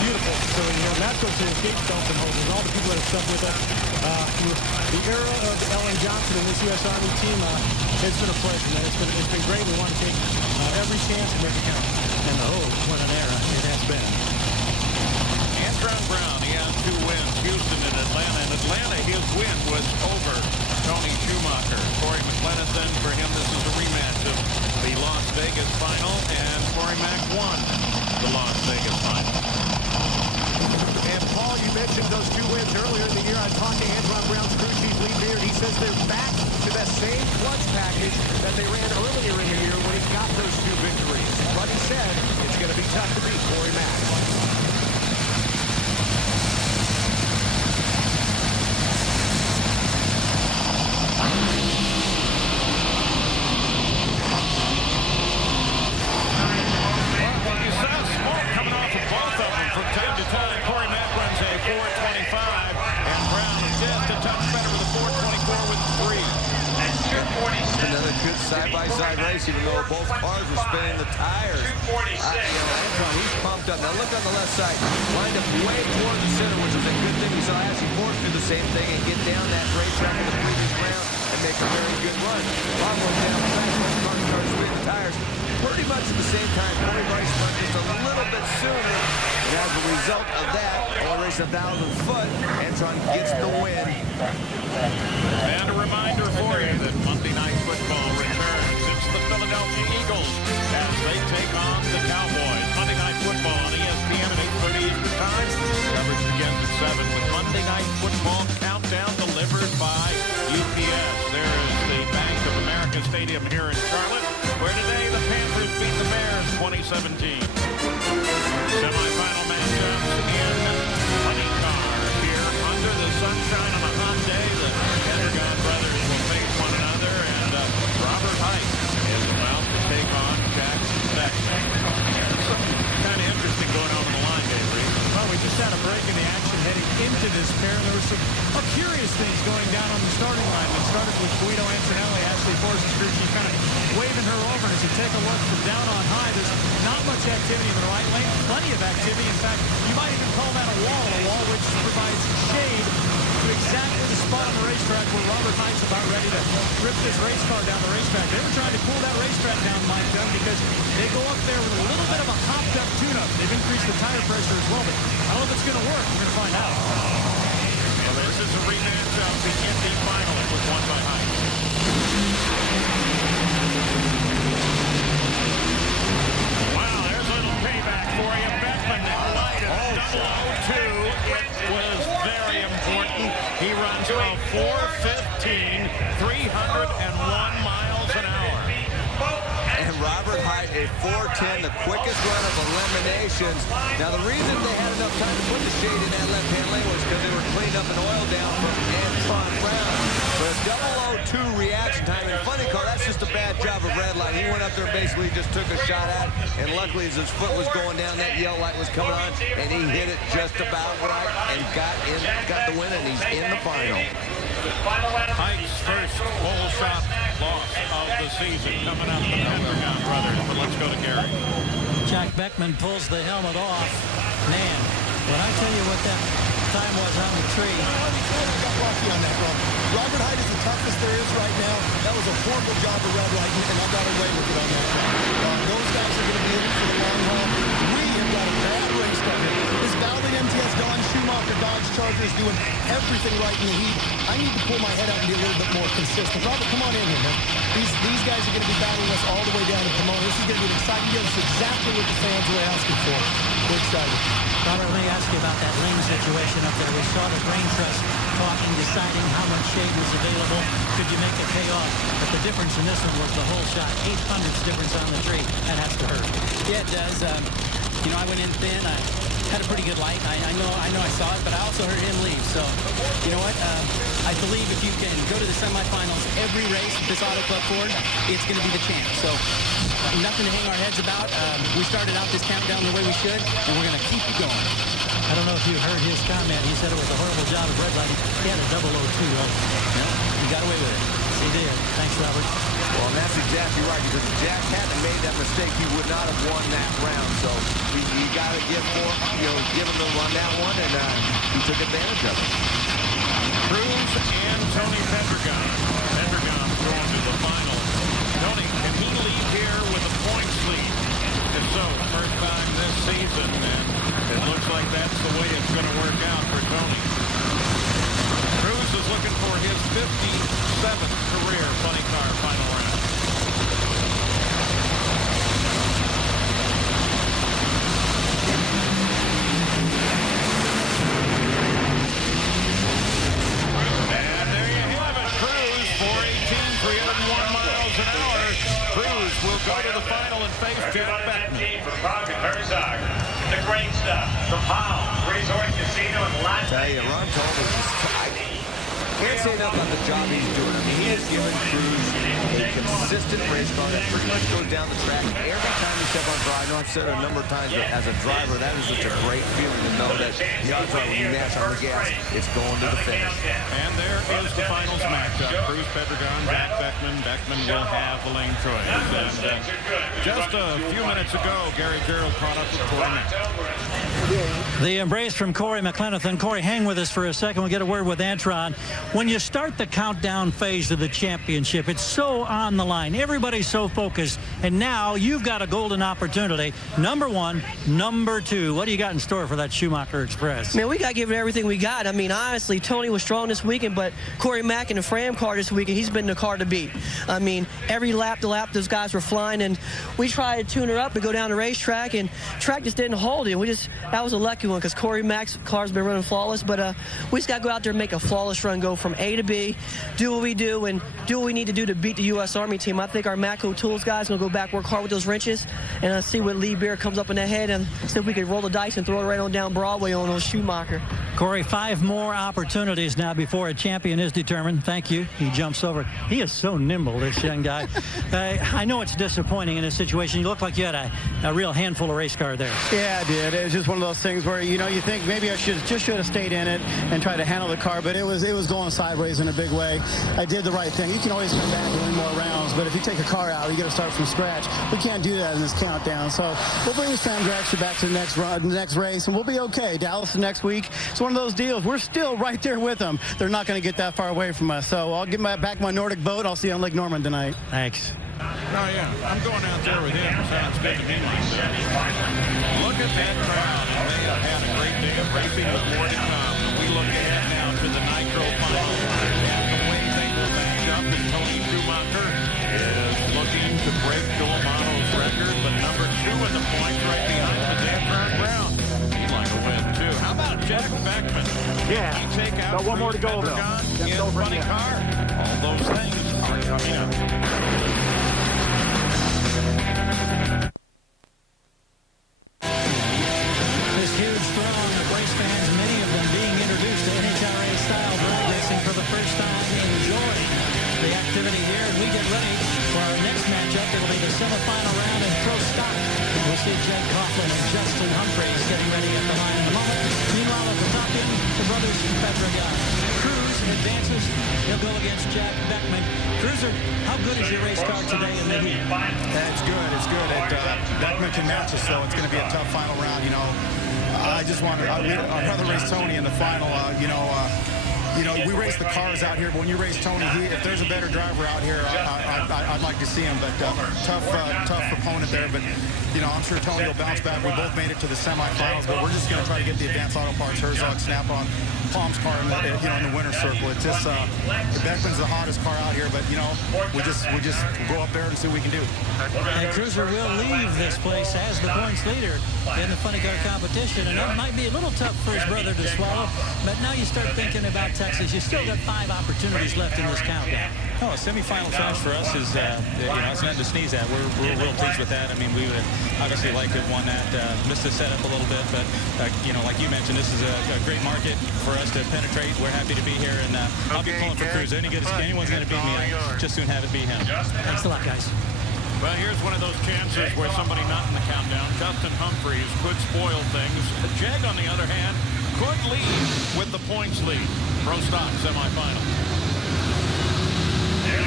Beautiful facility here. And that's going to escape Felton holders. All the people that have stuck with us. The era of Ellen Johnson and this U.S. Army team, it's been a pleasure, man. It's been great. We want to take every chance and make it count. And what an era it has been. Antron Brown, he has 2 wins, Houston and Atlanta. In Atlanta, his win was over Tony Schumacher. Corey McLennan, for him, this is a rematch of the Las Vegas final, and Corey Mack won the Las Vegas final. And Paul, you mentioned those 2 wins earlier in the year. I talked to Antron Brown's crew chief, Lee Beard. He says they're back to that same clutch package that they ran earlier in the year when he got those 2 victories. But he said it's going be tough to beat. Corey Mack. Another good side-by-side race, even though both cars were spinning the tires. Antron, he's pumped up. Now look on the left side. Lined up way toward the center, which is a good thing. We saw Ashley Forrest do the same thing and get down that racetrack in the previous round and make a very good run. Bob went down the back, car started spinning the tires. Pretty much at the same time, Corey Rice went just a little bit sooner. And as a result of that, only racing 1,000 foot, Antron gets the win. And a reminder for you that Monday Night Football returns. It's the Philadelphia Eagles as they take on the Cowboys. Monday Night Football on ESPN at 8:30 Eastern Time. Coverage begins at 7 with Monday Night Football Countdown delivered by UPS. There is the Bank of America Stadium here in Charlotte, where today the Panthers beat the Bears 2017. Semi-final matchups in Honey Car here under the sunshine on a hot day. The Pentagon brothers will face one another, and Robert Hight is about to take on Jack Beckman. Kind of interesting going on in the line, Dave Reed. Well, we just had a break in the action heading into this pair. There were some curious things going down on the starting line. It started with Guido Antonelli, Ashley Forrest's crew chief, kind of waving her over. And as you take a look from down on high, there's not much activity in the right lane. Plenty of activity. In fact, you might even call that a wall which provides shade to exactly the spot on the racetrack where Robert Hight's about ready to rip this race car down the racetrack. They were trying to cool that racetrack down, Mike Dunn, because they go up there with a little bit of a hopped-up tune-up. They've increased the tire pressure as well, but I don't know if it's going to work. We're going to find out. Well, this is a rematch of the Indy final. It was won by Hight. Wow, there's a little payback for you. Beckman now light at 002. It was very important. He runs a 4:15, 301 miles an hour. And Robert Hight, a 4:10, the quickest run of eliminations. Now, the reason they had enough time to put the shade in that left-hand lane was because they were cleaning up an oil down from Antron Brown. But a 002 reaction time. And funny car, that's just a bad job of redline. He went up there and basically just took a shot at it. And luckily, as his foot was going down, that yellow light was coming on. And he hit it just about right and got the win, and he's in the final. Hight's first pole shot loss of the season coming up the Pentagon brothers. But let's go to Gary. Jack Beckman pulls the helmet off. Man, when I tell you what that time was on the tree. Got lucky on that run. Robert Hight is the toughest there is right now. That was a horrible job of red lighting, and I got away with it on that run. Those guys are going to be in it for the long haul. We have got a bad race car here. This Valdez MTS Don Schumacher Dodge Charger is doing everything right in the heat. I need to pull my head out and be a little bit more consistent. Robert, come on in here, man. These guys are going to be battling us all the way down to Pomona. This is going to be an exciting game. This is exactly what the fans were asking for. We're excited. Robert, let me ask you about that lane situation up there. We saw the grain trust talking, deciding how much shade was available. Could you make it pay off? But the difference in this one was the whole shot. 800ths difference on the tree. That has to hurt. Yeah, it does. I went in thin. I had a pretty good light. I know I saw it, but I also heard him leave. So, you know what? I believe if you can go to the semifinals every race with this Auto Club Ford, it's going to be the champ. So, nothing to hang our heads about. We started out this countdown the way we should, and we're going to keep going. I don't know if you heard his comment. He said it was a horrible job of redlighting. He had a 002. No, he got away with it. He did. Thanks, Robert. Well, and that's exactly right, because if Jack hadn't made that mistake, he would not have won that round. So you got to give him the run that one, and he took advantage of it. Cruz and Tony Pendergon. Pendergon going to the final. Tony, can he leave here with a points lead? If so, first time this season, and it looks like that's the way it's going to work out for Tony. Cruz is looking for his 57th career funny car final round. Cruz will go to the final and face Jack Beckman. The great stuff from Powell Resort Casino in Latin. Tell you, Ron Tolman can't say enough about the job he's doing. I mean, he has given Cruz a consistent race car that pretty much goes down the track. Every time you step on drive, I know I've said it a number of times, but as a driver, that is such a great feeling to know that the odds are when you mash on the gas, it's going to the finish. And there is the finals matchup. Cruz, Pedregon, Jack Beckman. Beckman will have the lane choice. And just a few minutes ago, Gary Gerald caught up with Corey McLennan. The embrace from Corey McLennan. Corey, hang with us for a second. We'll get a word with Antron. When you start the countdown phase of the championship, it's so on the line. Everybody's so focused. And now you've got a golden opportunity. Number one, number two. What do you got in store for that Schumacher Express? Man, we got to give it everything we got. I mean, honestly, Tony was strong this weekend, but Corey Mack in the Fram car this weekend, he's been the car to beat. I mean, every lap to lap, those guys were flying, and we tried to tune her up and go down the racetrack, and track just didn't hold it. That was a lucky one because Corey Mack's car's been running flawless, but we just got to go out there and make a flawless run, go from A to B, do what we do, and do what we need to do to beat the U.S. Army team. I think our Matco Tools guys are going to go back, work hard with those wrenches, and see what Lee Beer comes up in that head, and see if we could roll the dice and throw it right on down Broadway on those Schumacher. Corey, 5 more opportunities now before a champion is determined. Thank you. He jumps over. He is so nimble, this young guy. I know it's disappointing in this situation. You look like you had a real handful of race car there. Yeah, I did. It was just one of those things where, you think maybe I should have stayed in it and tried to handle the car, but it was going sideways in a big way. I did the right thing. You can always come back and win more rounds, but if you take a car out, you got to start from scratch. We can't do that in this countdown. So we'll bring this Sam Dragster back to the next run, the next race, and we'll be okay. Dallas the next week. It's one of those deals. We're still right there with them. They're not going to get that far away from us. So I'll get back my Nordic boat. I'll see you on Lake Norman tonight. Thanks. Oh, yeah. I'm going out there with him. Sounds good to me like that. Look at that crowd. They have had a great day of racing with more to come. We look ahead now to the Nitro Final. And the way they will match up, and Tony Schumacher is looking to break Joe Amato's record, but number 2 in the points right behind him is Antron Brown. He'd like to win, too. How about Jack Beckman? Yeah. Can he take out Got one more to go, though. in a funny car? All those things are coming up. This huge throng of race fans, many of them being introduced to NHRA-style drag racing for the first time, enjoying the activity here. And we get ready for our next matchup. It'll be the semifinal round in Pro Stock. We'll see Jake Coughlin and Justin Humphreys getting ready at the line in a moment. Meanwhile, at the top end, the brothers from Pedregon. Cruz advances. He'll go against Jack Beckman. Cruiser, how good is your race car today in the heat? It's good. It's good. Beckman can match us, so it's going to be a tough final round. I just want to. I'd rather race Tony in the final. We race the cars out here, but when you race Tony, if there's a better driver out here, I'd like to see him. But tough opponent there. But I'm sure Tony will bounce back. We both made it to the semifinals, but we're just going to try to get the Advanced Auto Parts Herzog Snap-on Palms car in the winner's circle. It's just Beckman's the hottest car out here, but we just go up there and see what we can do. And Cruiser will leave this place as the points leader in the funny car competition, and that might be a little tough for his brother to swallow. But now you start thinking about Texas. You still got 5 opportunities left in this countdown. Oh, a semifinal finish for us is, it's nothing to sneeze at. We're real pleased with that. I mean, we would obviously like to have won that. Missed the setup a little bit, but like you mentioned, this is a great market for us to penetrate. We're happy to be here, and I'll be pulling for Cruz. Anyone's going to beat me, I'll just soon have it be him. Thanks a lot, guys. Well, here's one of those chances where somebody not in the countdown, Justin Humphreys, could spoil things. Jeg, on the other hand, could lead with the points lead. Pro Stock semifinal. Yeah,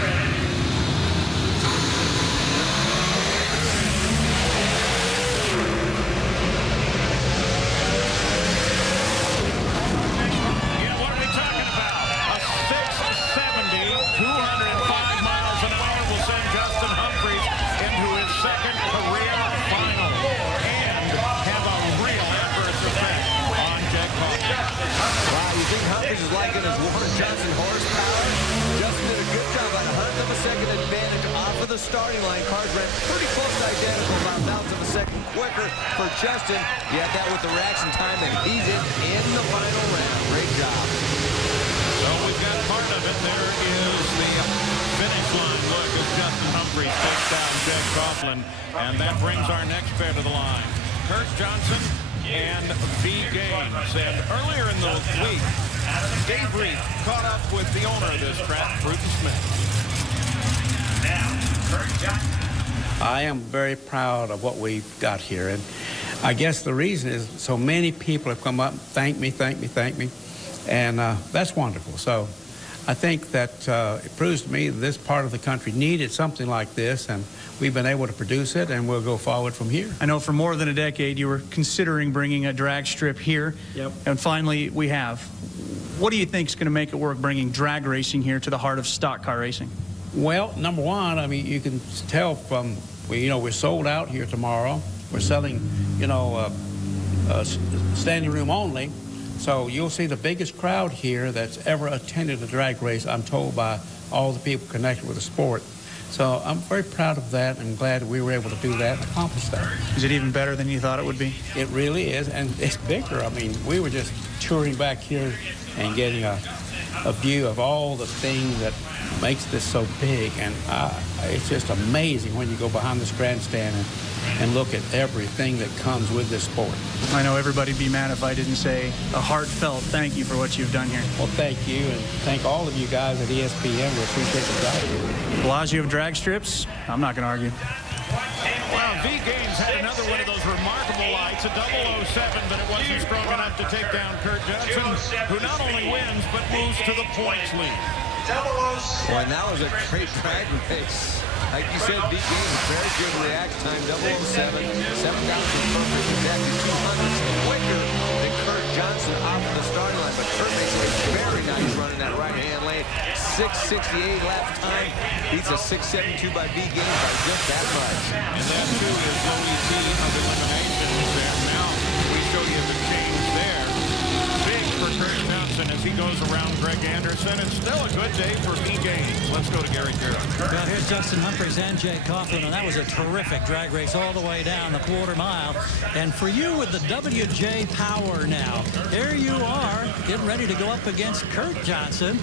what are we talking about? A 670, 205 miles an hour will send Justin Humphreys into his second career final and have a real adverse effect on Jeg Coughlin. Wow, you think Humphreys is liking his Warren Johnson horsepower? Justin did a good job at a 100th of a second advantage off of the starting line. Cars ran pretty close to identical, about 1,000th of a second quicker for Justin. He had that with the reaction time, and he's in the final round. Great job. So we've got part of it. There is the finish line look as Justin Humphries takes down Jed Coughlin. And that brings our next pair to the line. Kurt Johnson and V. Gaines. And earlier in the week, Dave Reed caught up with the owner of this track, Bruton Smith. I am very proud of what we've got here. And I guess the reason is so many people have come up and thank me. And that's wonderful. So I think that it proves to me that this part of the country needed something like this, and we've been able to produce it, and we'll go forward from here. I know for more than a decade you were considering bringing a drag strip here, and finally we have. What do you think is going to make it work, bringing drag racing here to the heart of stock car racing? Well, number one, I mean, you can tell from, we're sold out here tomorrow. We're selling, standing room only. So you'll see the biggest crowd here that's ever attended a drag race, I'm told, by all the people connected with the sport. So I'm very proud of that. I'm glad we were able to do that and accomplish that. Is it even better than you thought it would be? It really is, and it's bigger. I mean, we were just touring back here and getting a view of all the things that makes this so big, and it's just amazing when you go behind this grandstand and look at everything that comes with this sport. I know everybody'd be mad if I didn't say a heartfelt thank you for what you've done here. Well, thank you, and thank all of you guys at ESPN. We appreciate the job. Bellagio of drag strips, I'm not going to argue. Well, V. Gaines had another one of those remarkable lights, a 007, but it wasn't strong enough to take down Kurt Johnson, who not only wins, but moves to the points lead. Well, and that was a great drag race. Like you said, V. Gaines, very good react time, 007, 7,000 perfect, exactly 200 quicker than Kurt Johnson off of the starting line, but Kurt makes a very nice run in that right-hand lane. 6:68 lap time, beats a 6:72 by V. Gaines by just that much. And that, too, is OET of eliminations there. Now we show you the change there. Big for Kurt Johnson as he goes around Greg Anderson. It's still a good day for V. Gaines. Let's go to Gary Carroll. Well, here's Justin Humphries and Jay Coughlin, and that was a terrific drag race all the way down the quarter mile. And for you with the WJ Power now, here you are getting ready to go up against Kurt Johnson.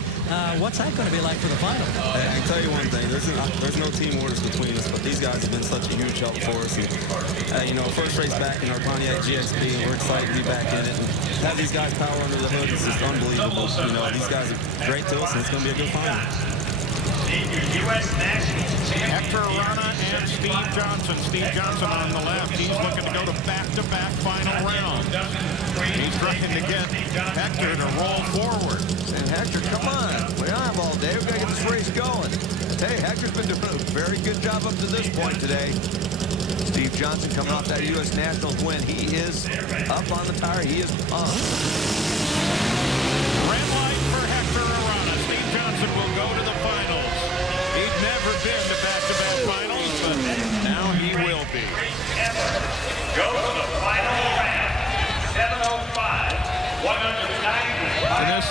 What's that going to be like for the final? I can tell you one thing. There's no team orders between us, but these guys have been such a huge help for us. And, first race back in our Pontiac GXP, and we're excited to be back in it. And have these guys power under the hood is just unbelievable. These guys are great to us, and it's going to be a good final. Hector Arana and Steve Johnson. Steve Johnson on the left. He's looking to go to back-to-back final rounds. He's trying to get Hector to roll forward. And Hector, come on. We don't have all day. We've got to get this race going. Hey, Hector's been doing a very good job up to this point today. Steve Johnson coming off that U.S. Nationals win. He is up on the tire. He is pumped. Red light for Hector Arana. Steve Johnson will go to the finals. He'd never been to back-to-back finals, but now he will be. Go to the final round. 7:05. 190. And this,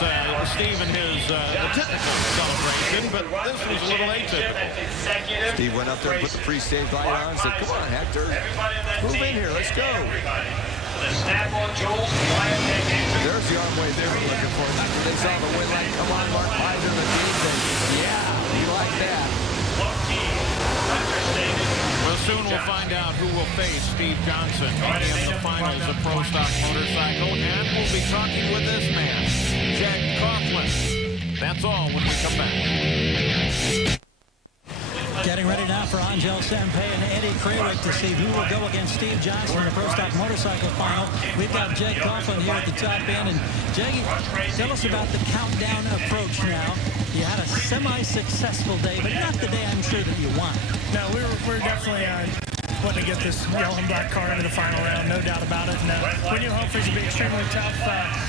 Steve and his typical celebration, but this was a little atypical. Steve went up there and put the pre-stage light on and said, come on, Hector, move in here, let's go. There's the arm wave they were looking for. They saw the wind light come on, Mark Pfizer and the team said, yeah, you like that. Well, soon we'll find out who will face Steve Johnson in the finals of Pro Stock Motorcycle, and we'll be talking with this man, Jed Coughlin. That's all when we come back. Getting ready now for Angel Sampey and Eddie Krawick to see who will go against Steve Johnson in the Pro Stock Motorcycle final. We've got Jay Coughlin here at the top end. And Jay, tell us about the countdown approach now. You had a semi-successful day, but not the day I'm sure that you want. No, we're definitely wanting to get this yellow and black car into the final round, no doubt about it. And we knew Humphries would be extremely tough.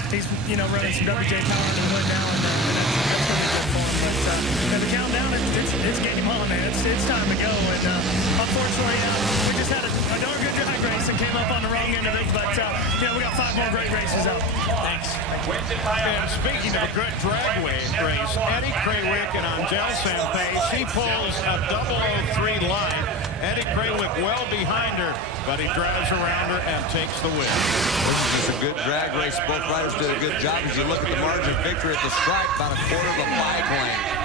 He's running some WJ Power in the hood now, and that's really good for him. But the countdown, it's game on, man. It's time to go. And unfortunately, we just had a darn good drag race and came up on the wrong end of it. But we got 5 more great races out. Thanks. And speaking of a good dragway race, Eddie Krawick and Angel Sampey, she pulls a 003 line. Eddie Krawick well behind her, but he drives around her and takes the win. This is just a good drag race. Both riders did a good job. As you look at the margin of victory at the stripe, about a quarter of a flag length.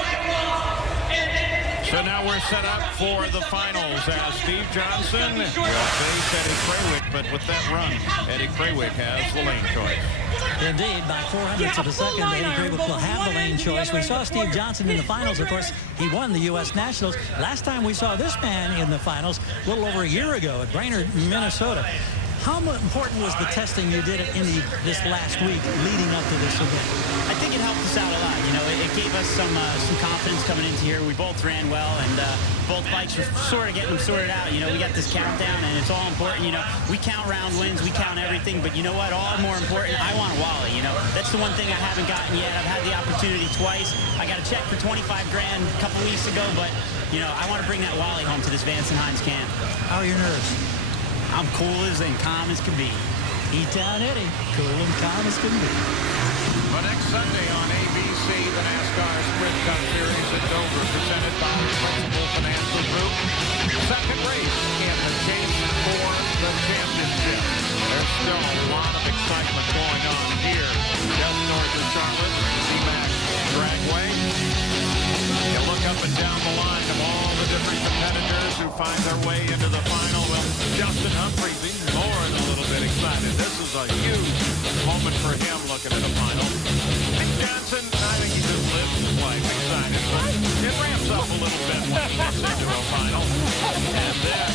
So now we're set up for the finals as Steve Johnson will face Eddie Krawiec, but with that run, Eddie Krawiec has the lane choice. Indeed, by 400ths of a second, Eddie Krawiec will have the lane choice. We saw Steve Johnson in the finals. Of course, he won the U.S. Nationals. Last time we saw this man in the finals, a little over a year ago at Brainerd, Minnesota. How important was the testing you did at Indy this last week leading up to this event? I think it helped us out a lot. You know, it gave us some confidence coming into here. We both ran well, and both bikes were sort of getting them sorted out. You know, we got this countdown, and it's all important. You know, we count round wins, we count everything, but you know what? All more important, I want a Wally. You know, that's the one thing I haven't gotten yet. I've had the opportunity twice. I got a check for 25 grand a couple weeks ago, but you know, I want to bring that Wally home to this Vance and Hines camp. How are your nerves? I'm cool as and calm as can be. E-Town Eddie, cool and calm as can be. But next Sunday on ABC, the NASCAR Sprint Cup Series at Dover, presented by Principal Financial Group. Second race in the chase for the championship. There's still a lot of excitement going on here just north of Charlotte, zMAX Dragway. You look up and down the line of all the different competitors who find their way into the final. Well, Justin Humphries, even more than a little bit excited. This is a huge moment for him looking at a final. Nick Johnson, I think he just lives his life excited. But it ramps up a little bit when he gets into a final. And then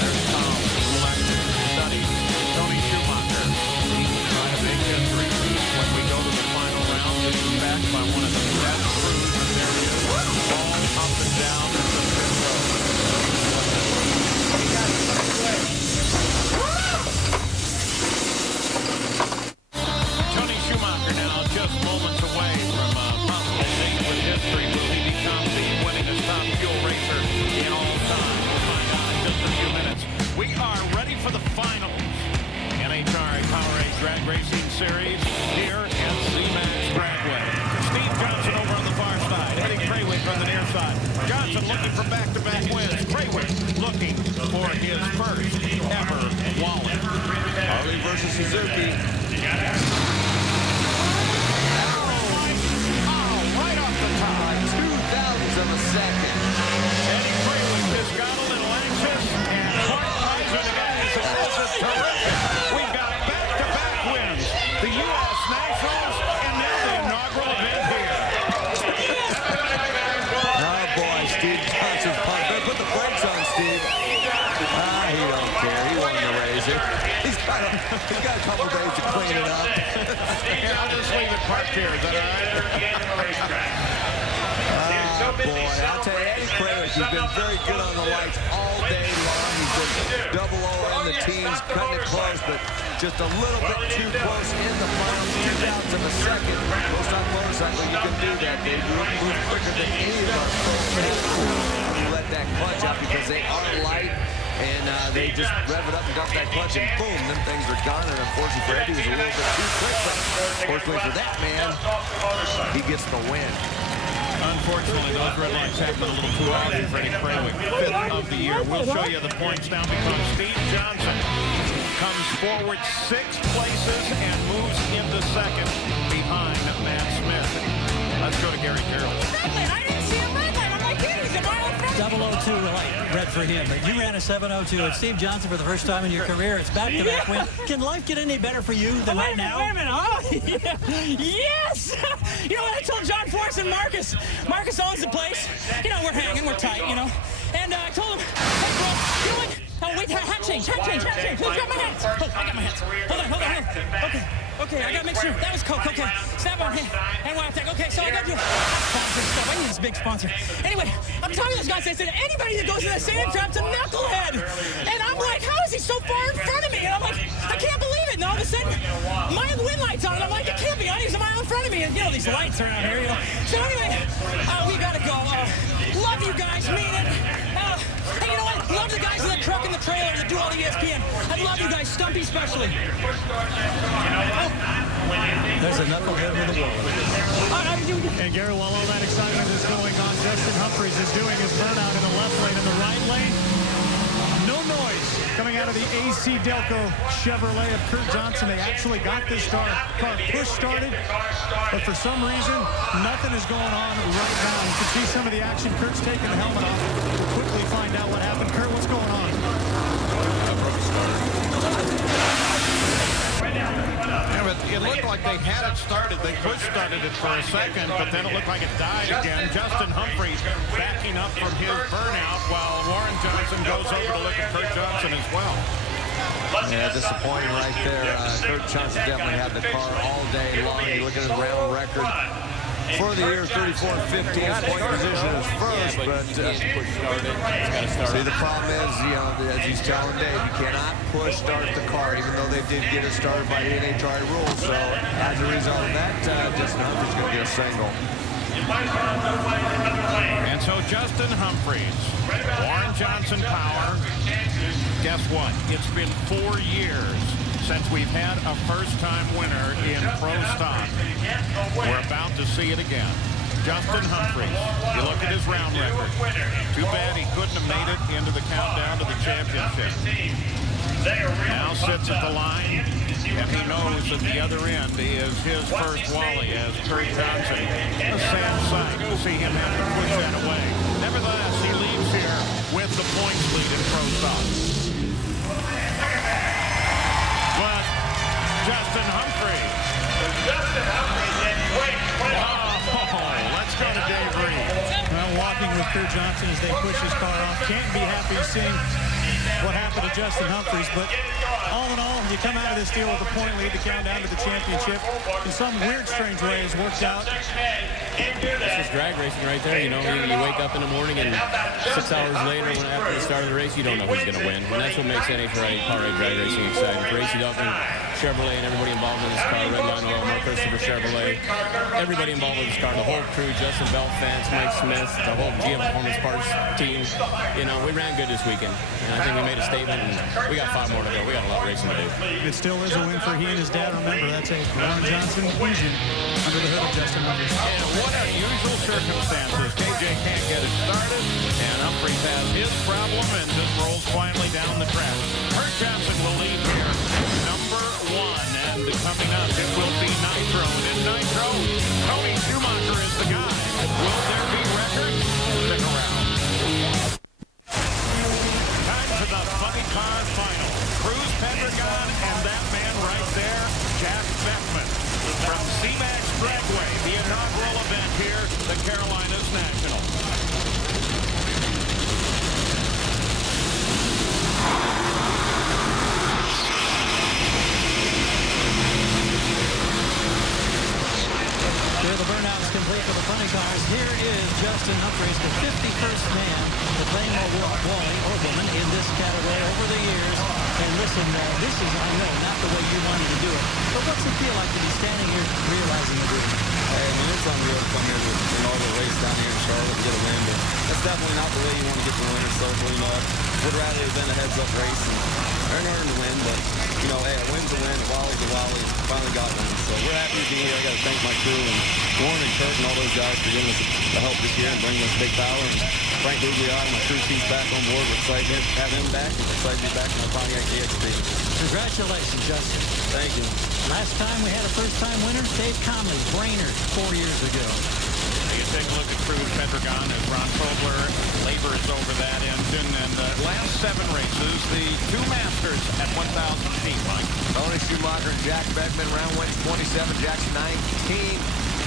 there's Tom, who actually studied Tony Schumacher. He can try to make history. When we go to the final round, this is backed by one of the best crews in there is. All up and down the pit road. Tony Schumacher now just moments away from a possible date with history. Will he become the winningest top fuel racer in all time? We'll find out in just a few minutes. We are ready for the finals. NHRA Powerade Drag Racing Series here at zMAX Dragway. Steve Johnson over on the far side. Eddie Krawiec on the near side. Johnson looking for back-to-back wins. Krawiec looking for his first ever Wally. Harley versus Suzuki. Right off the top. 2/1000 of a second. Eddie Krawiec just got a little anxious and Mark Eisen again. This is terrific. We've got back-to-back wins. The U.S. Nationals and now the inaugural event here. Oh boy, Steve Johnson's punt. Better put the brakes on, Steve. He don't care. He won the race. He's got a couple days to clean it up. And I'll just leave it parked here. Is that all right? Boy, I'll tell you, Eddie Krawiec has been very good on the lights all day long. He's been double O in the teens, cutting it close, but just a little bit too close in the final 2/1000 of a second. Most on motorcycle, you can do that. They move quicker than any of our pros. You let that clutch up because they are light, and they just rev it up and dump that clutch, and boom, them things are gone. And unfortunately for Eddie, he was a little bit too quick, but fortunately for that man, he gets the win. Unfortunately, those red lights happened a little too early for Eddie Krawiec, 5th of the year. We'll show you the points now because Steve Johnson comes forward 6 places and moves into second behind Matt Smith. Let's go to Gary Carroll. I didn't see him red light. I'm like, dude, he's a mile in front. 002 red for him, but you ran a 702. And Steve Johnson, for the first time in your career, it's back-to-back win. Can life get any better for you than right now? Wait a minute. Oh, yeah. Yes! You know what I told John Force and Marcus? Marcus owns the place. You know, we're hanging, we're tight, you know. And I told him, hey, bro, you know what? Oh, wait, hat change. Please grab my hat. Oh, I got my hat. Hold on. Okay, I gotta make sure. That was Coke. Okay, snap on. And Wild Tech. Okay, so I gotta do sponsor stuff. I need this big sponsor. Anyway, I'm telling those guys, I said, anybody that goes in that sand trap's a knucklehead. And I'm like, how is he so far in front of me? And I'm like, I can't believe it. And all of a sudden, my wind light's on. And I'm like, it can't be on. He's a mile in front of me. And, you know, these lights around here, you know. So anyway, we gotta go. Love you guys, mean it. Hey, you know what? Love the guys in the truck and the trailer that do all the ESPN. I love you guys, Stumpy especially. There's a knucklehead with a wall. And Gary, while all that excitement is going on, Justin Humphries is doing his burnout in the left lane. In the right lane, no noise coming out. out of the AC Delco Chevrolet of Kurt Johnson. They actually got this car push started, but for some reason, nothing is going on right now. You can see some of the action. Kurt's taking the helmet off. We'll quickly find out what happened. Kurt, what's going on? It looked like they had it started. They push started it for a second, but then it looked like it died again. Justin Humphries backing up from his burnout while Warren Johnson goes over to look at Kurt Johnson as well. Yeah, disappointing right there. Kurt Johnson definitely had the car all day long. You look at his round record for the year, 34-15. Point position is first, but see, the problem is, you know, as he's telling Dave, you cannot push start the car, even though they did get it started by the NHRA rules. So as a result of that, Justin Humphries going to get a single. And so Justin Humphries, Warren Johnson power. Guess what? It's been 4 years since we've had a first-time winner in pro stock. We're about to see it again. Justin Humphries, you look at his round record. Too bad he couldn't have made it into the countdown to the championship. Now sits at the line, and he knows that the other end is his first Wally as Kurt Johnson. A sad sight to see him have to push that away. Nevertheless, he leaves here with the points lead in pro stock. But Justin Humphries. Let's go to Dave Reed. Well, walking with Kurt Johnson as they push his car off. Can't be happy seeing what happened to Justin Humphries, but all in all, you come out of this deal with a point lead to count down to the championship. In some weird, strange way, it's worked out. It's just drag racing right there. You know, you wake up in the morning and 6 hours later, after the start of the race, you don't know who's going to win. And that's what makes NHRA drag racing exciting. For AC Delco, Chevrolet, and everybody involved in this car, Redline Oil, Mark Christopher Chevrolet, everybody involved in this car, the whole crew, Justin Belt fans, Mike Smith, the whole GM Performance Parts team. You know, we ran good this weekend, and I think we made a statement, and we got 5 more to go. We got a lot of racing to do. It still is a win for he and his dad. Remember, that's a Warren Johnson engine under the hood of Justin Humphries. And what unusual circumstances. KJ can't get it started, and Humphries has his problem and just rolls quietly down the track. Kurt Johnson will lead here, number 1, and coming up, it will be Nitro. And in Nitro, Tony Schumacher is the guy. Will there be records? Stick around. Time for the funny car final. Cruz Pendragon and that man right there, Jack Beckman. From zMAX Dragway, the inaugural event here, the Carolinas Nationals. Here the burnout is complete for the funny cars. Here is Justin Humphries, the 51st man to claim a Wally or woman in this category over the years. And listen, this is, I know, not the way you wanted to do it. But what's it feel like to be standing here realizing the dream? Hey, I mean, it's unreal to come here to an inaugural race down here in Charlotte to get a win, but that's definitely not the way you want to get the winner. So, you know, would rather have been a heads-up race and earn to win, but, you know, hey, a win's a win, a Wally's a Wally. Finally got one. So we're happy to be here. I got to thank my crew and Warren and Kurt and all those guys for giving us the help this year and bringing us big power. And Frank Guglielmi, my crew chief's back on board. We're excited to have him back, and we're excited to be back in our Pontiac GXP. Congratulations, Justin. Thank you. Last time we had a first-time winner, Dave Conley, Brainerd, 4 years ago. You take a look at Cruz Pendragon as Ron Kobler labors over that engine. And last 7 races, the 2 Masters at 1,000 feet, Mike. Tony Schumacher and Jack Beckman, round wins 27, Jackson 19.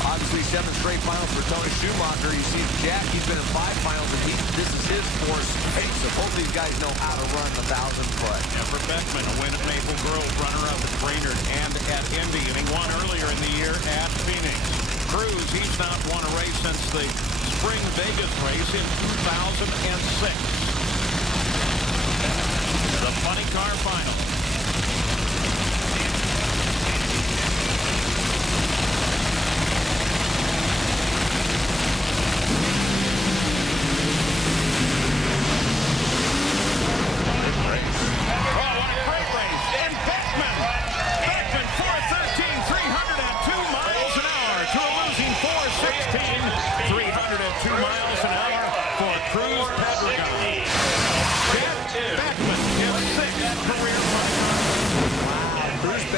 Obviously, 7 straight finals for Tony Schumacher. You see Jack, he's been in 5 finals, and this is his 4th race. So both these guys know how to run the 1,000-foot. And for Beckman, a win at Maple Grove, runner-up at Brainerd and at Indy, and he won earlier in the year at Phoenix. Cruz, he's not won a race since the Spring Vegas race in 2006. The funny car final. Cruz Pendragon. Beckman is 6th.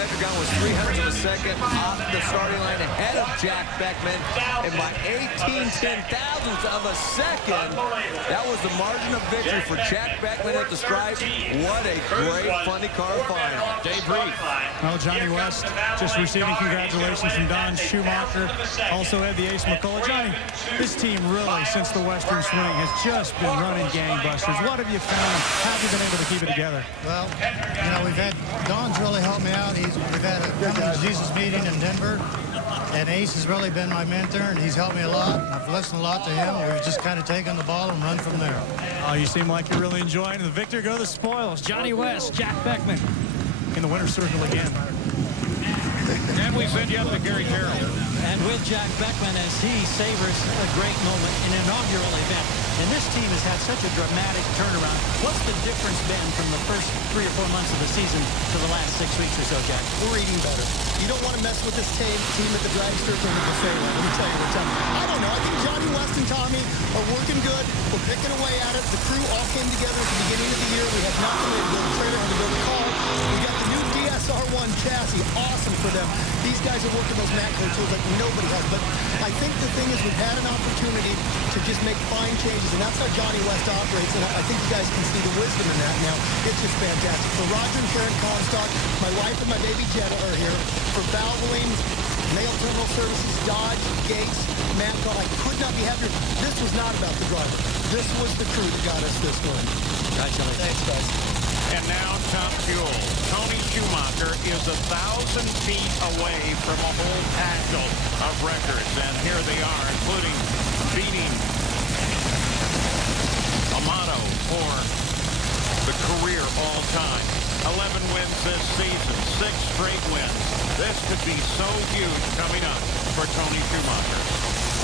Patrick Gunn was 300 of a second off the starting line ahead of Jack Beckman. And by 18/10,000ths of a second, that was the margin of victory for Jack Beckman at the stripe. What a great funny car final. Dave Reed. Well, Johnny West just receiving congratulations from Don Schumacher. Also had the ace McCullough. Johnny, this team really, since the Western Swing, has just been running gangbusters. What have you found? How have you been able to keep it together? Well, you know, Don's really helped me out. We've had a coming to Jesus meeting in Denver, and Ace has really been my mentor, and he's helped me a lot. I've listened a lot to him. We've just kind of taken the ball and run from there. Oh, you seem like you're really enjoying the victor. Go the spoils. Johnny West, Jack Beckman in the winner's circle again. And we send you up to Gary Carroll. And with Jack Beckman as he savors a great moment, an inaugural event. And this team has had such a dramatic turnaround. What's the difference been from the first 3 or 4 months of the season to the last 6 weeks or so, Jack? We're eating better. You don't want to mess with this team at the drag strip or the buffet line. Let me tell you what's up. I don't know. I think Johnny West and Tommy are working good. We're picking away at it. The crew all came together at the beginning of the year. We had nothing. We had to build a trailer, had to build a car. We got the new DSR1 chassis. Awesome for them. These guys are working those macro tools like nobody has. But I think the thing is we've had an opportunity to just make fine changes, and that's how Johnny West operates, and I think you guys can see the wisdom in that now. It's just fantastic. For Roger and Karen Comstock, my wife and my baby Jenna are here. For Valvoline, Mail Terminal Services, Dodge, Gates, Matco, I could not be happier. This was not about the driver. This was the crew that got us this win. Congratulations. Thanks, guys. And now Top Fuel. Tony Schumacher is 1,000 feet away from a whole tackle of records. And here they are, including beating Amato for the career all-time. 11 wins this season, 6 straight wins. This could be so huge coming up for Tony Schumacher.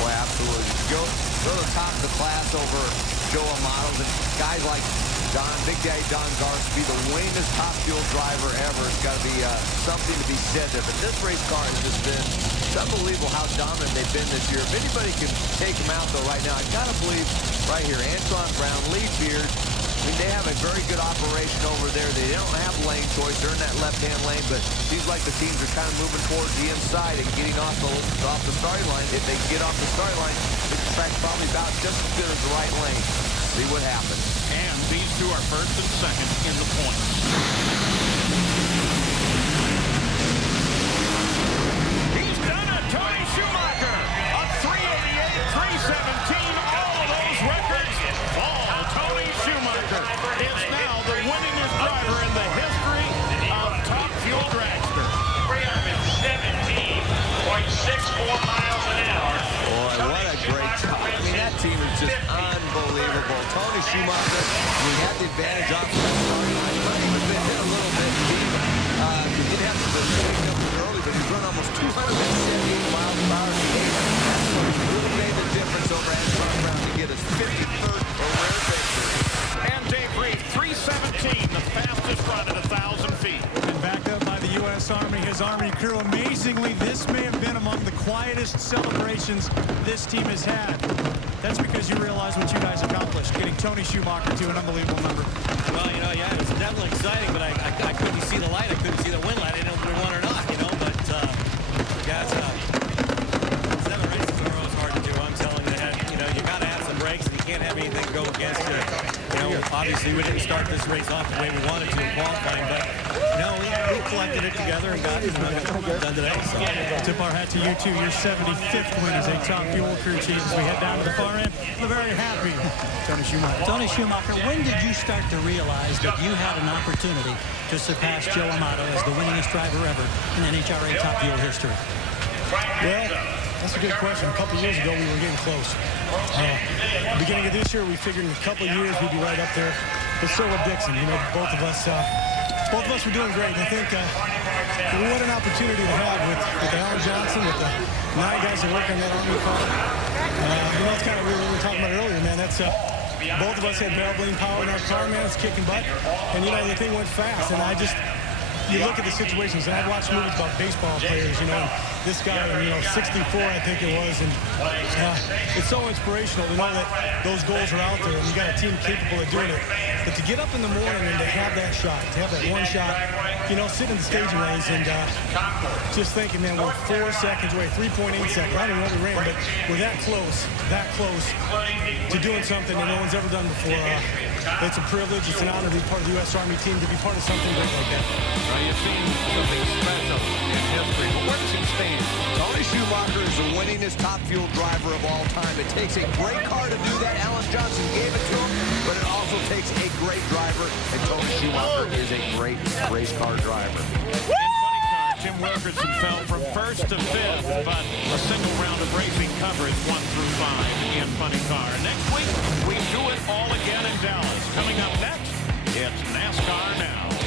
Boy, absolutely. Go to the top of the class over Joe Amato and guys like Big Daddy Don Garsby, the winningest Top Fuel driver ever. It's got to be something to be said there. But this race car has just been, it's unbelievable how dominant they've been this year. If anybody can take them out, though, right now, I've got to believe right here, Antoine Brown, Lee Beard. I mean, they have a very good operation over there. They don't have lane choice. They're in that left-hand lane, but it seems like the teams are kind of moving towards the inside and getting off the starting line. If they get off the starting line, this track's probably about just as good as the right lane. See what happens. And these two are first and second in the points. He's done it, Tony Schumacher. A 388, 317, all of those records fall. Tony Schumacher is now the winningest driver in the history of Top Fuel Dragster. 317.64 miles an hour. Boy, what a great job. I mean, that team is just unbelievable. Tony Schumacher, he had the advantage off the starting line. He might have even been hit a little bit deep. He did have to shake up early, but he's run almost 278 miles per hour. That's really made the difference over Antoine Brown to get his 53rd career victory. And Dave Reed, 317, the fastest run at 1,000 feet. And backed up by the U.S. Army, his Army crew. Amazingly, this may have been among the quietest celebrations this team has had. That's because you realize what you guys accomplished, getting Tony Schumacher to an unbelievable number. Well, you know, yeah, it was definitely exciting, but I couldn't see the light. I couldn't see the win light. I didn't know if we won or not, you know, but guys, 7 races in a row is hard to do. I'm telling you that, you know, you got to have some breaks, and you can't have anything go against you. You know, obviously we didn't start this race off the way we wanted to in qualifying, but, you know, we collected it together and got it done today. So. Tip our hat to you two. Your 75th win as a Top Fuel crew chief. As we head down to the far end, we're very happy. Tony Schumacher. Tony Schumacher, when did you start to realize that you had an opportunity to surpass Joe Amato as the winningest driver ever in NHRA Top Fuel history? Well, that's a good question. A couple years ago, we were getting close. Beginning of this year, we figured in a couple years we'd be right up there. But so with Dixon, you know, both of us were doing great. And I think what an opportunity to have with Alan Johnson, with the 9 guys that work on that Army car. You know, it's kind of what we were talking about earlier, man. That's both of us had Valvoline power in our car, man. It's kicking butt. And, you know, the thing went fast. And I you look at the situations, and I've watched movies about baseball players, you know, and this guy, you know, 64, I think it was, and it's so inspirational to know that those goals are out there, and you got a team capable of doing it. But to get up in the morning and to have that shot, to have that one shot, you know, sit in the staging lanes and just thinking, man, we're 4 seconds away, 3.8 seconds. I don't know what we ran, but we're that close to doing something that no one's ever done before. It's a privilege, it's an honor to be part of the U.S. Army team, to be part of something great like that. Well, you've seen something special in history, but where does he stand? Tony Schumacher is the winningest top fuel driver of all time. It takes a great car to do that. Alan Johnson gave it to him, but it also takes a great driver, and Tony Schumacher is a great race car driver. Jim Wilkerson fell from first to fifth, but a single round of racing covers 1 through 5 in funny car. Next week, we do it all again in Dallas. Coming up next, it's NASCAR Now.